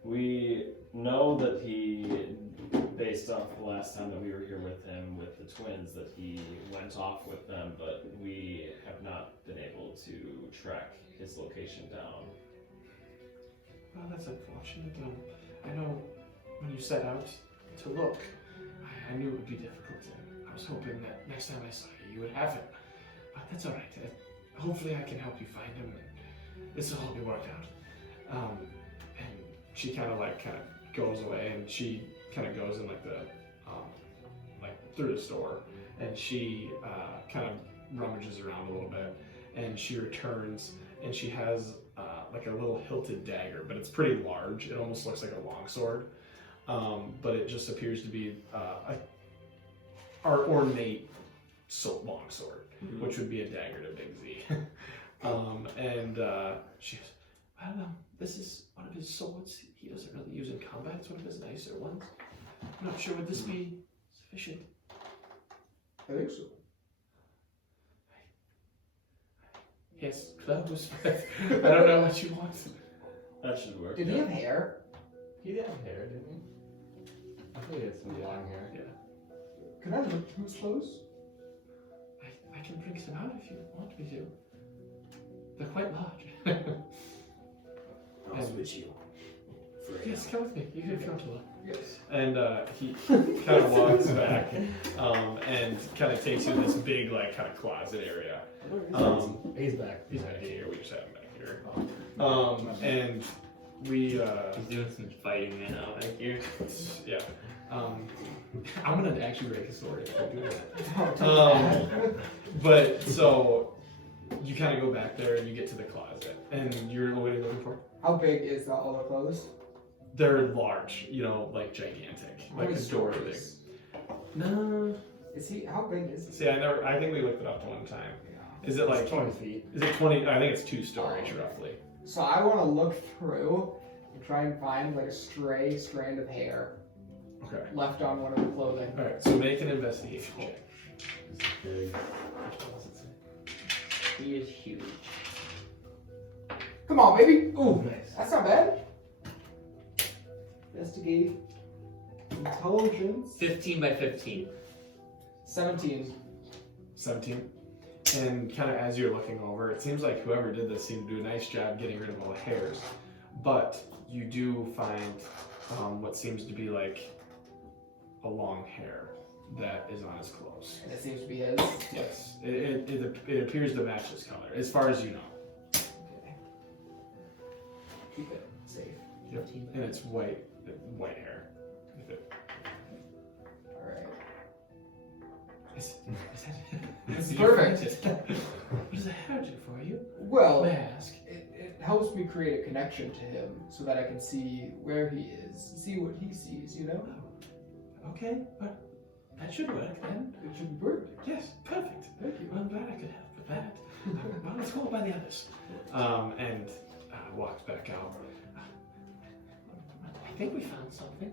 We know that he, based off the last time that we were here with him with the twins, that he went off with them, but we have not been able to track his location down. Well, that's unfortunate. I know when you set out to look, I knew it would be difficult. I was hoping that next time I saw you, you would have him. But that's all right. Hopefully, I can help you find him, and this will all be worked out. And she kind of goes away, and she kind of goes in through the store, and she kind of rummages around a little bit, and she returns, and she has like a little hilted dagger, but it's pretty large. It almost looks like a longsword, but it just appears to be our ornate longsword, which would be a dagger to Big Z. And she goes, well, this is one of his swords. He doesn't really use in combat. It's one of his nicer ones. I'm not sure, would this be sufficient? I think so. Yes, clothes, but I don't know what you want. That should work. Did he have hair? He did have hair, didn't he? I think he had some long hair. Yeah. Can I look through his clothes? I can bring some out if you want me to. They're quite large. I'll switch you. Yes, come with me. You can come to look. Yes. And he kind of walks back and kind of takes you to this big, like, kind of closet area. He's back. He's back here. We just have him back here. And we. He's doing some fighting now back here. Yeah. I'm gonna actually break a sword if I do that. Oh, But so you kind of go back there and you get to the closet, and you're what are you looking for? how big is all the clothes? They're large, like gigantic, How like many a door big. stories? No. Is he? How big is he? See, I think we looked it up one time. Is it like 20 feet. Is it 20? I think it's 2 stories Oh. roughly. So I want to look through and try and find like a stray strand of hair Okay. left on one of the clothing. All right. So make an investigation check. It's big. He is huge. Come on, baby. Oh, nice. That's not bad. Investigate. Intelligence. 15 by 15. 17. 17. And kind of as you're looking over, it seems like whoever did this seemed to do a nice job getting rid of all the hairs. But you do find what seems to be like a long hair that is on his clothes. And it seems to be his. Yes, it appears to match his color, as far as you know. Okay. Keep it safe. Yep. And it's white hair. If it- Alright. Is that This is Did you find perfect. it? What does the hair do for you? Well, May I ask? it helps me create a connection to him so that I can see where he is, see what he sees, you know? Okay, but that should work then. It should be perfect. Yes, perfect. Thank you. Well, I'm glad I could help with that. Well, let's go by the others. And walks back out. I think we found something.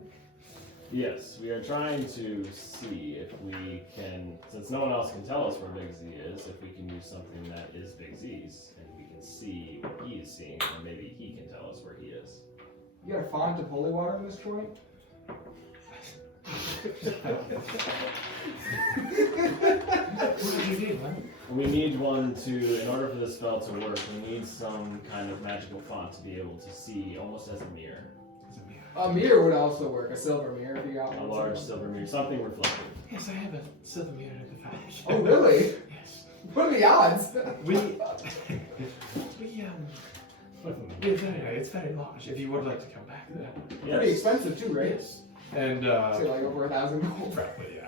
Yes, we are trying to see if we can, since no one else can tell us where Big Z is, if we can use something that is Big Z's, and we can see what he is seeing, or maybe he can tell us where he is. You got a font of holy water in this joint? What did you do, man? We need one to, in order for this spell to work, we need some kind of magical font to be able to see, almost as a mirror. A mirror would also work, a silver mirror if you got A one. large silver mirror, something reflective. Yes, I have a silver mirror in the flash. Oh, really? Yes. What are the odds? We're very, it's very large. If you would like to come back there. Pretty expensive too, right? Yes. And Say like over 1,000 gold. probably, yeah.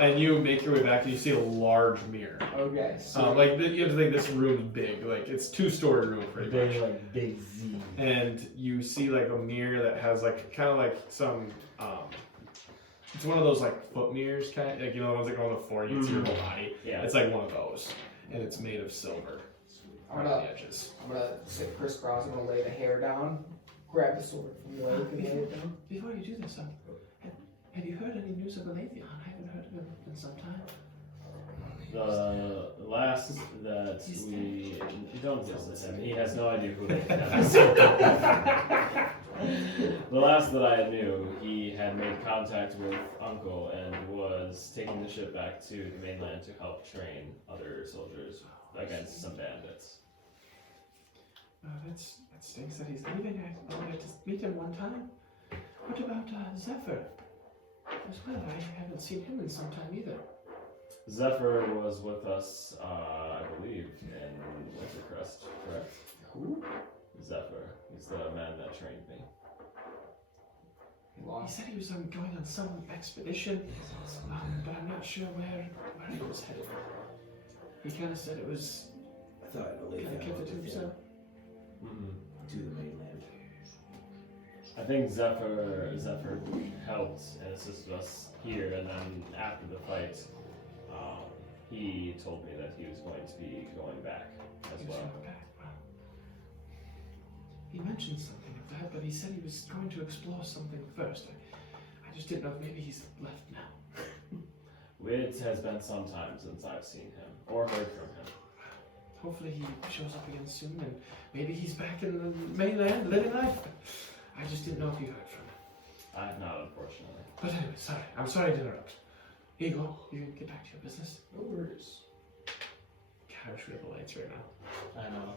And you make your way back and you see a large mirror. Okay. So You have to think this room's big. Like it's 2-story room pretty much. Very like Big Z. And you see like a mirror that has like kind of like some it's one of those like foot mirrors kind of, like the ones that go on the floor and you can see your whole body. Yeah. It's like one of those. And it's made of silver I'm around gonna, the edges. I'm gonna sit crisscross. I'm gonna lay the hair down, grab the sword from the Layk and lay it down. Before you do this, have you heard any news of Aletheon? I haven't heard of him in some time. The last that we don't visit him, he has no idea who they is. The last that I knew, he had made contact with Uncle and was taking the ship back to the mainland to help train other soldiers against some bandits. That stinks that he's leaving. I only got to meet him one time. What about Zephyr? As well, I haven't seen him in some time either. Zephyr was with us, I believe, in Wintercrest, correct? Who? Zephyr. He's the man that trained me. He He lost. said he was going on some expedition, but I'm not sure where he was headed. He kind of said it was I thought I believed kind of kept it to himself. to the mainland. I think Zephyr helped and assisted us here, and then after the fight, he told me that he was going to be going back as He was well. going back. Well, he mentioned something of that, but he said he was going to explore something first. I just didn't know if maybe he's left now. It has been some time since I've seen him or heard from him. Hopefully he shows up again soon, and maybe he's back in the mainland living life. I just didn't know if you heard from him. I have not, unfortunately. But anyway, sorry. I'm sorry to interrupt. Igor, you can get back to your business. No worries. God, I wish we had the lights right now. I know.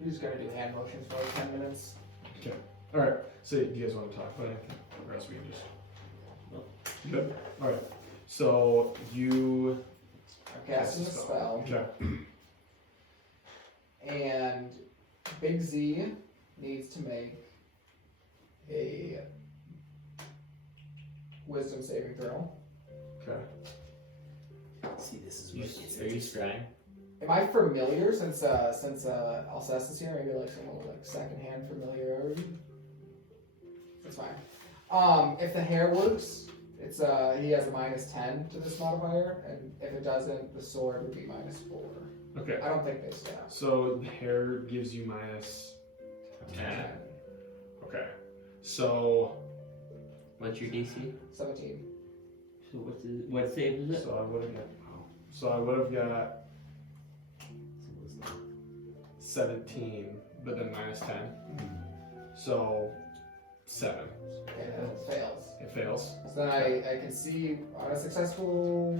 You're just gonna do hand motions for like 10 minutes. Okay. All right. So do you guys want to talk about anything, or else we can just? No. Good. All right. So you. I'm casting a spell. Okay. And Big Z needs to make a wisdom saving throw. Okay. See, this is You, what gets are you scrying? Am I familiar since Alcest is here? Maybe like some little like secondhand familiarity. That's fine. If the hair works, it's he has a -10 to this modifier, and if it doesn't, the sword would be -4. Okay. I don't think they stack. So the hair gives you -10. Okay. So. What's your DC? 17. So what save is it? So I would have got. Wow. So I would have got 17, but then -10. So 7. Okay, then it fails. It fails. So then I can see on a successful.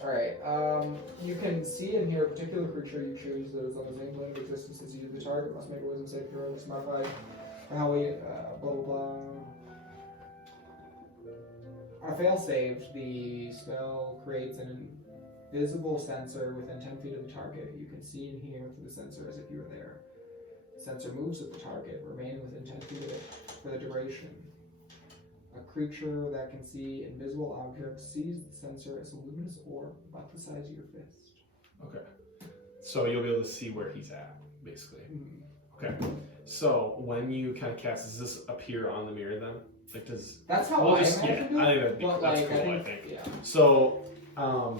Alright, you can see and hear a particular creature you choose that is on the same plane of existence as you. The target must make a wisdom saving throw. It's modified for how we, blah blah blah. On a fail save, the spell creates an invisible sensor within 10 feet of the target. You can see and hear through the sensor as if you were there. The sensor moves with the target, remaining within 10 feet of it for the duration. A creature that can see invisible objects sees the sensor as a luminous orb about the size of your fist. Okay. So you'll be able to see where he's at, basically. Okay. So when you kind of cast, does this appear on the mirror then? Like does That's how we'll I just, yeah, imagined it. I think that'd be, But that's like, cool. I think. yeah. So,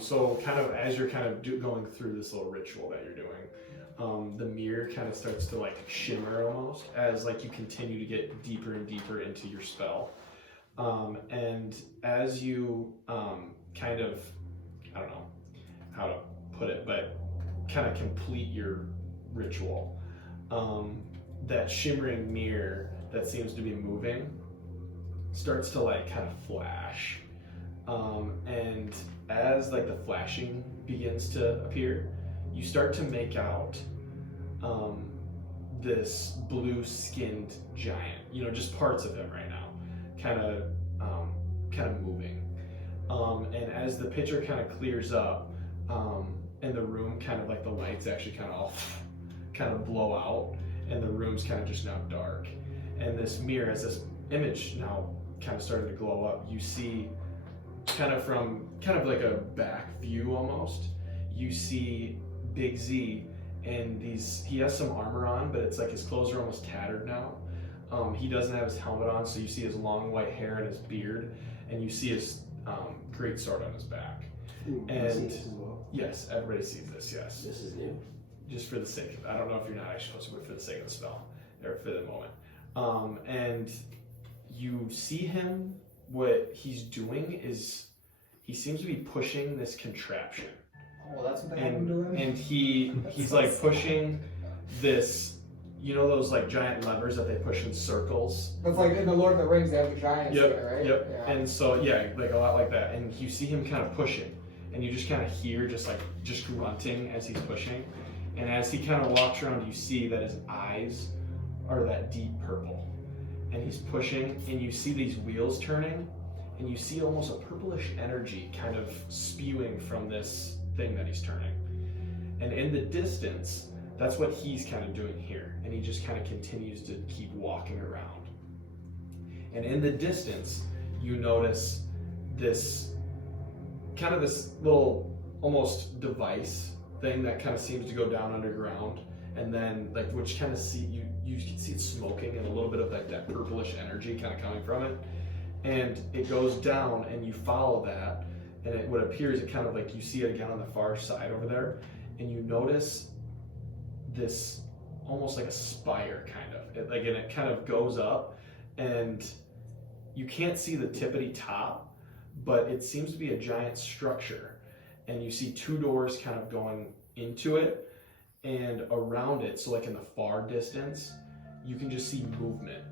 so kind of as you're kind of going through this little ritual that you're doing, the mirror kind of starts to like shimmer almost as like you continue to get deeper and deeper into your spell, and as you kind of, I don't know how to put it, but kind of complete your ritual, that shimmering mirror that seems to be moving starts to like kind of flash, and as like the flashing begins to appear, you start to make out this blue-skinned giant, you know, just parts of him right now, kind of moving, and as the picture kind of clears up, and the room kind of like the lights actually kind of blow out, and the room's kind of just now dark, and this mirror, as this image now kind of started to glow up, you see kind of like a back view almost, you see Big Z, and he has some armor on, but it's like his clothes are almost tattered now. He doesn't have his helmet on, so you see his long white hair and his beard, and you see his great sword on his back. Ooh, And you see this as well? yes, everybody sees this, yes. This is new. Just for the sake of it. I don't know if you're not actually supposed to, but for the sake of the spell, or for the moment. And you see him, what he's doing is, he seems to be pushing this contraption. Oh, that's what they have him doing? And he's like pushing this, you know those like giant levers that they push in circles? That's like in the Lord of the Rings, they have the giants there, right? Yep. Yeah. And so, yeah, like a lot like that. And you see him kind of pushing, and you just kind of hear just grunting as he's pushing. And as he kind of walks around, you see that his eyes are that deep purple. And he's pushing, and you see these wheels turning, and you see almost a purplish energy kind of spewing from this thing that he's turning. And in the distance, that's what he's kind of doing here. And he just kind of continues to keep walking around. And in the distance, you notice this little almost device thing that kind of seems to go down underground, and then like which kind of see you can see it smoking and a little bit of like that purplish energy kind of coming from it, and it goes down, and you follow that, and what appears, it kind of like you see it again on the far side over there, and you notice this almost like a spire kind of and it kind of goes up, and you can't see the tippity top, but it seems to be a giant structure, and you see two doors kind of going into it, and around it, so like in the far distance, you can just see movement.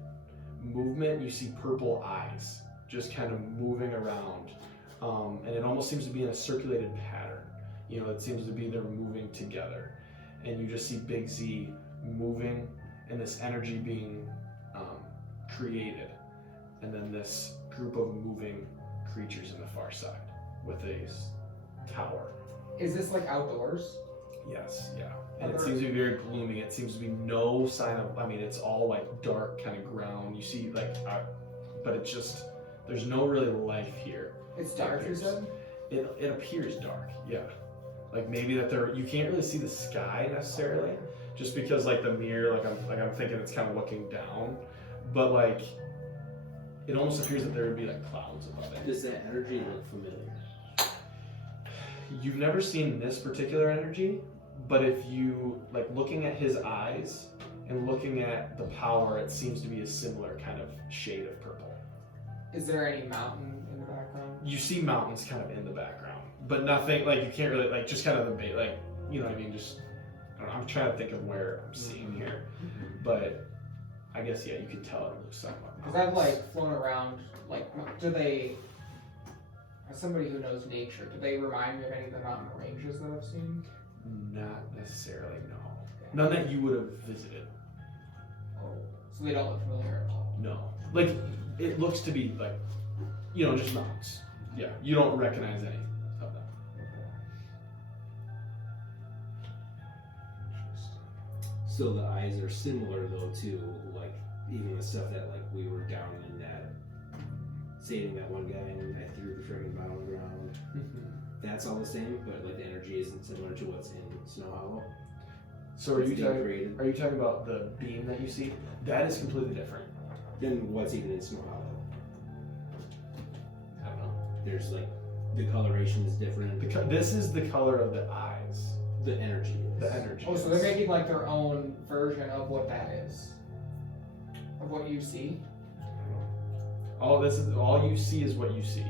You see purple eyes just kind of moving around and it almost seems to be in a circulated pattern. You know, it seems to be they're moving together, and you just see Big Z moving, and this energy being created, and then this group of moving creatures in the far side with a tower. Is this like outdoors? Yes, yeah. And it seems to be very gloomy. It seems to be no sign of, I mean, it's all like dark kind of ground. You see like, but it's just, there's no really life here. It's dark, you said? It appears dark, yeah. Like maybe that you can't really see the sky necessarily, just because like the mirror, I'm thinking it's kind of looking down, but like, it almost appears that there would be like clouds above it. Does that energy look familiar? You've never seen this particular energy, but if you, like looking at his eyes and looking at the power, it seems to be a similar kind of shade of purple. Is there any mountain in the background? You see mountains kind of in the background, but nothing, like you can't really, like just kind of the, like, you know what I mean? Just, I don't know, I'm trying to think of where I'm seeing here, but I guess, yeah, you can tell it looks something like Because I've like flown around, like, do they, as somebody who knows nature, do they remind me of any of the mountain ranges that I've seen? Not necessarily, no. None that you would have visited. Oh, so they don't look familiar at all? No. Like, it looks to be like, you know, just mountains. Yeah, you don't recognize any of them. So the eyes are similar though to like even the stuff that like we were down in that saving that one guy and I threw the friggin' bottle on the ground. That's all the same, but like the energy isn't similar to what's in Snowhollow. So are you It's being created. Are you talking about the beam that you see? That is completely different. Then what's even in Snowhollow? I don't know. There's like the coloration is different. This is the color of the eyes. The energy is. The energy. Oh, so they're making like their own version of what that is? Of what you see? All you see is what you see.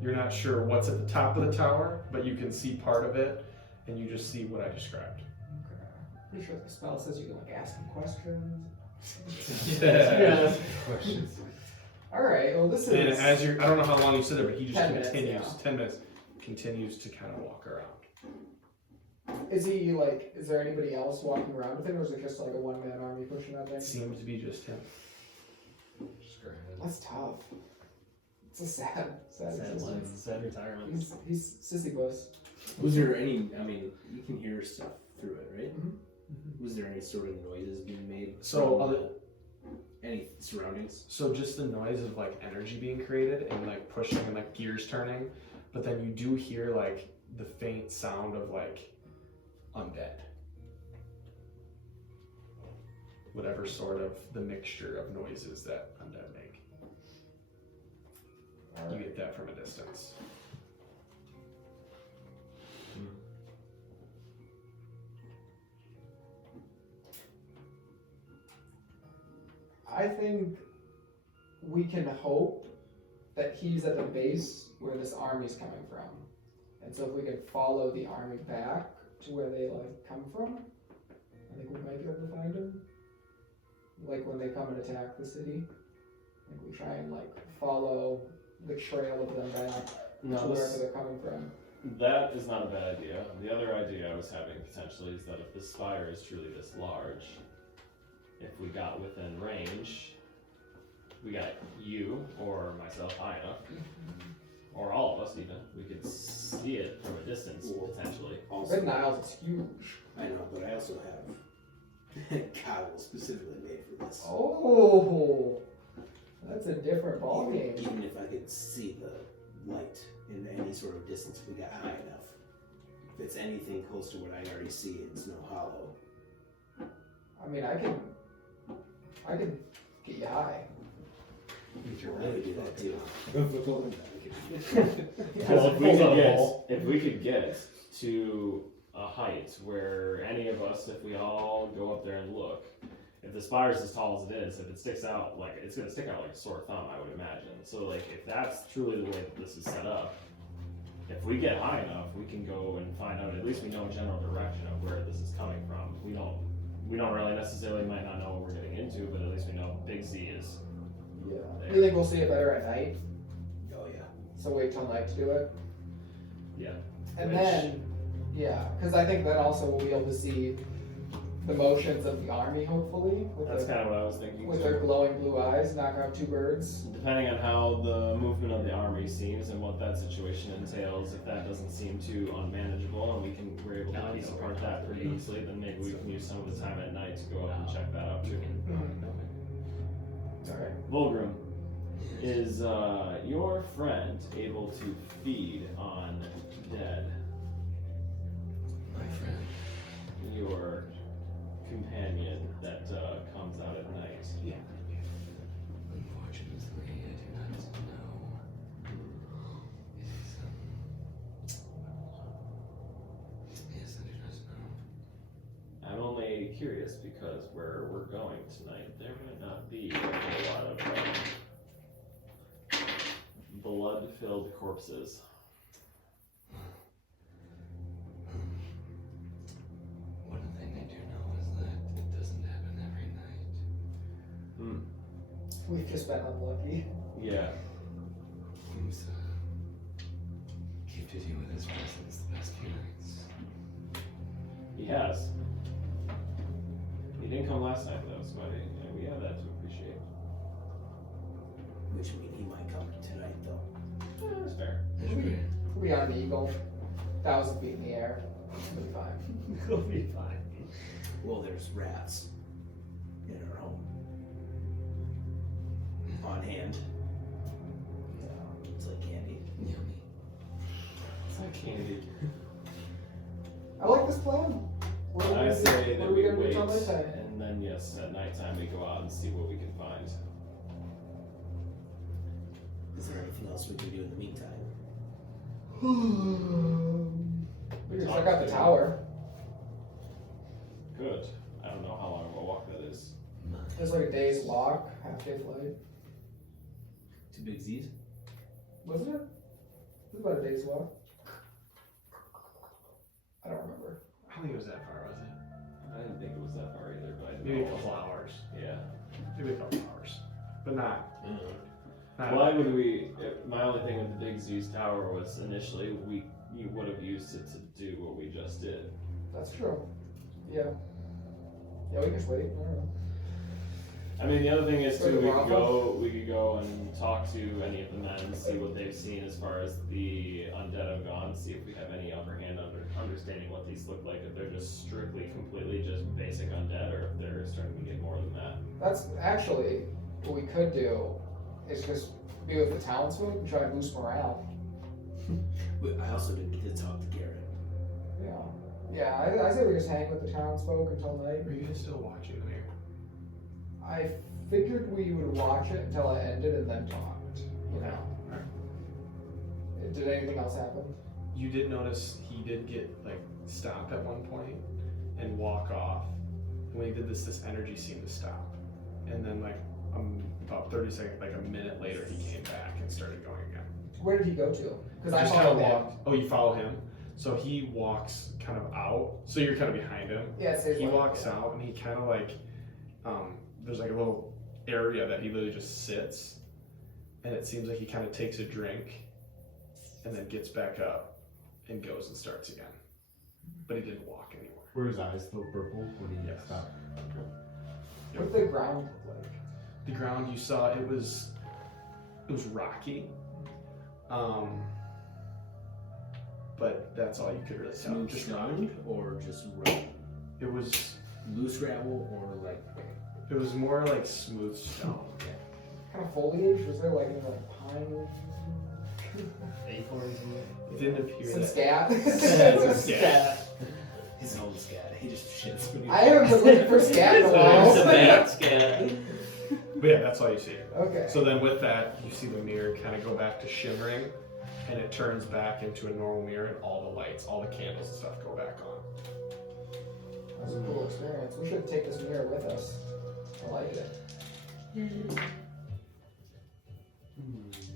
You're not sure what's at the top of the tower, but you can see part of it, and you just see what I described. Okay. Pretty sure the spell says you can like ask them questions. Yeah. Questions. Alright, well this is... And as you're, I don't know how long you sit there, but he just 10 minutes, continues, yeah. 10 minutes, continues to kind of walk around. Is he like, is there anybody else walking around with him, or is it just like a one-man army pushing that thing? It seems to be just him. That's tough. It's a sad Sad life, sad retirement. He's sissy puss. Was there any? I mean, you can hear stuff through it, right? Mhm. Was there any sort of noises being made? So, from any surroundings? So just the noise of like energy being created and like pushing and like gears turning, but then you do hear like the faint sound of like undead. Whatever sort of the mixture of noises that undead make. You get that from a distance. I think we can hope that he's at the base where this army's coming from. And so if we could follow the army back to where they like come from, I think we might be able to find him. Like when they come and attack the city. I think we try and like follow the trail of them back to wherever they're coming from. That is not a bad idea. The other idea I was having potentially is that if the spire is truly this large, if we got within range, we got you or myself high enough, or all of us even, we could see it from a distance potentially. Also, Red Niles is huge. I know, but I also have cowl specifically made for this. Oh, that's a different ballgame. Even if I could see the light in any sort of distance, if we got high enough. If it's anything close to what I already see in Snowhollow. I mean, I can get you high. I would do that too. Because if we could get to a height where any of us, if we all go up there and look, if the spire is as tall as it is, if it sticks out, like it's gonna stick out like a sore thumb, I would imagine. So like if that's truly the way that this is set up, if we get high enough, we can go and find out. At least we know a general direction of where this is coming from. We don't really necessarily might not know what we're getting into, but at least we know Big Z is. Yeah. You think we'll see it better at night? Oh yeah. So wait till night to do it. Yeah. And Which- then, yeah, because I think that also we'll be able to see the motions of the army, hopefully, That's kind of what I was thinking with too. their glowing blue eyes, knock out 2 birds. Depending on how the movement of the army seems and what that situation entails, if that doesn't seem too unmanageable and we're able to piece apart that pretty easily, then maybe we can use some of the time at night to go up and check that out too. Alright. Vulgrim, is your friend able to feed on dead? My friend. Your companion that comes out at night? Yeah. Unfortunately, I do not know. Yes, I do not know. I'm only curious because where we're going tonight, there might not be a whole lot of blood-filled corpses. One thing I do know is that it doesn't happen every night. We've just been unlucky. Yeah. He's gifted you with his presence the past few nights. He has. He didn't come last night though, so we have that to appreciate. Which means he might come tonight, though. Yeah, that's fair. We'll be on an eagle, 1,000 feet in the air. It'll be fine. It'll be fine. Well, there's rats in our home. On hand. It's like candy. Yummy. It's not candy. I like this plan. What are we I gonna do- say what that are we we gonna do wait, till nighttime? and then yes, at nighttime we go out and see what we can find. Is there anything else we can do in the meantime? We can check out the tower. Good. I don't know how long of a walk that is. It's like a day's walk, half-day flight. 2 big Z's? Wasn't it? It was about a day's walk. I don't remember. I don't think it was that far, was it? I didn't think it was that far either, but I didn't Maybe a know. couple hours. Yeah. Maybe a couple hours. But not. Why would we? My only thing with the Big Z's tower was initially you would have used it to do what we just did. That's true. Yeah. Yeah, we can just wait. I don't know. I mean, the other thing is Go too, to we Morocco? could go and talk to any of the men and see what they've seen as far as the undead have gone. See if we have any upper hand under understanding what these look like. If they're just strictly, completely just basic undead, or if they're starting to get more than that. That's actually what we could do is just be with the townsfolk and try to boost morale. But I also didn't get to talk to Garrett. Yeah. Yeah, I say we just hang with the townsfolk until night. Are you guys still watching the mirror? I figured we would watch it until it ended and then talked. You know. Did anything else happen? You did notice he did get like stop at one point and walk off. And when he did this energy seemed to stop. And then like about 30 seconds, like a minute later, he came back and started going again. Where did he go to? Because I Just followed kinda him. walked. Oh, you follow him. So he walks kind of out. So you're kind of behind him. Yeah, it says He like- walks out and he kind of like, there's like a little area that he literally just sits, and it seems like he kind of takes a drink, and then gets back up, and goes and starts again. But he didn't walk anywhere. Were his eyes still purple when he Yes. stopped? What did the ground look like? The ground you saw, it was rocky, but that's all you could really tell. Smooth Just stone rocky. or just rough? It was Loose gravel or like more like smooth stone. What kind of foliage? Was there like any like pine? Acorns in there. It didn't appear Some that. scat? Some scat. his own scat. He just shits when he I haven't been looking for scat in a It's a while. bad scat. But yeah, that's all you see. Okay. So then with that, you see the mirror kind of go back to shimmering, and it turns back into a normal mirror, and all the lights, all the candles and stuff go back on. That was a cool experience. We should take this mirror with us. I like it.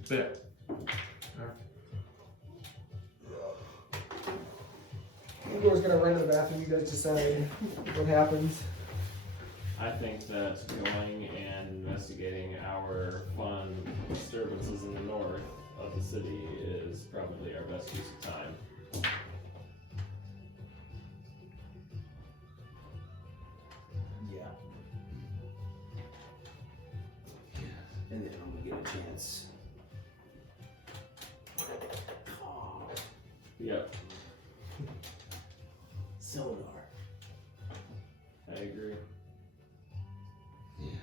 But yeah. Igor's gonna run to the bathroom. You guys decide what happens. I think that going and investigating our fun disturbances in the north of about the city is probably our best use of time. Yeah. And then when we get a chance. Yep, Sonar. I agree. Yes.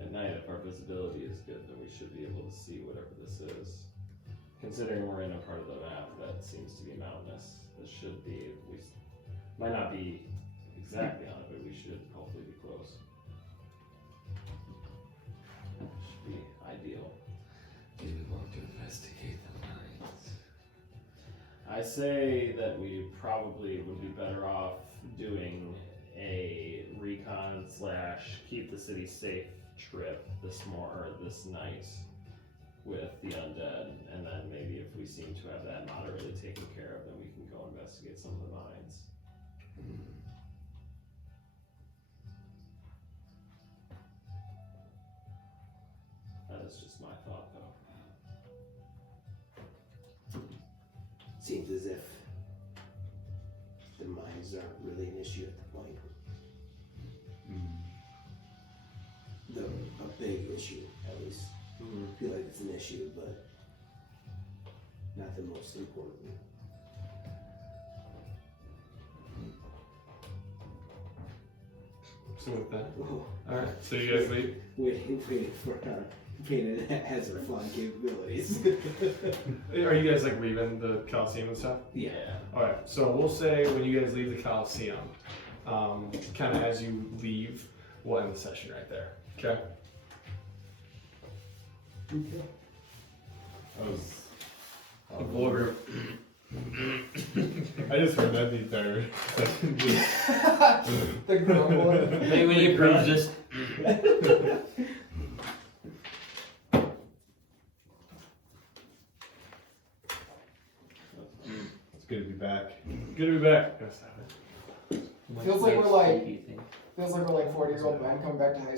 At night, if our visibility is good, then we should be able to see whatever this is. Considering we're in a part of the map that seems to be mountainous, this should be, we might not be exactly on it, but we should hopefully be close. Should be ideal. Do we want to investigate the mines? I say that we probably would be better off doing a recon / keep the city safe trip this night with the undead, and then maybe if we seem to have that moderately taken care of, then we can go investigate some of the mines. That is just my thought, though. Seems as if the mines aren't really an issue at the point. A big issue, at least. I feel like it's an issue, but not the most important. So with that, Oh, alright, so you guys leave? waiting for Kanan has her fun capabilities. Are you guys like leaving the Coliseum and stuff? Yeah. Alright, so we'll say when you guys leave the Coliseum, kind of as you leave, we'll end the session right there. Okay? I was. Vulgrim. I just heard that the entire session. The grumbling. Maybe when you approves this. It's good to be back. Good to be back. Feels like we're like 40-year-old men coming back to high school.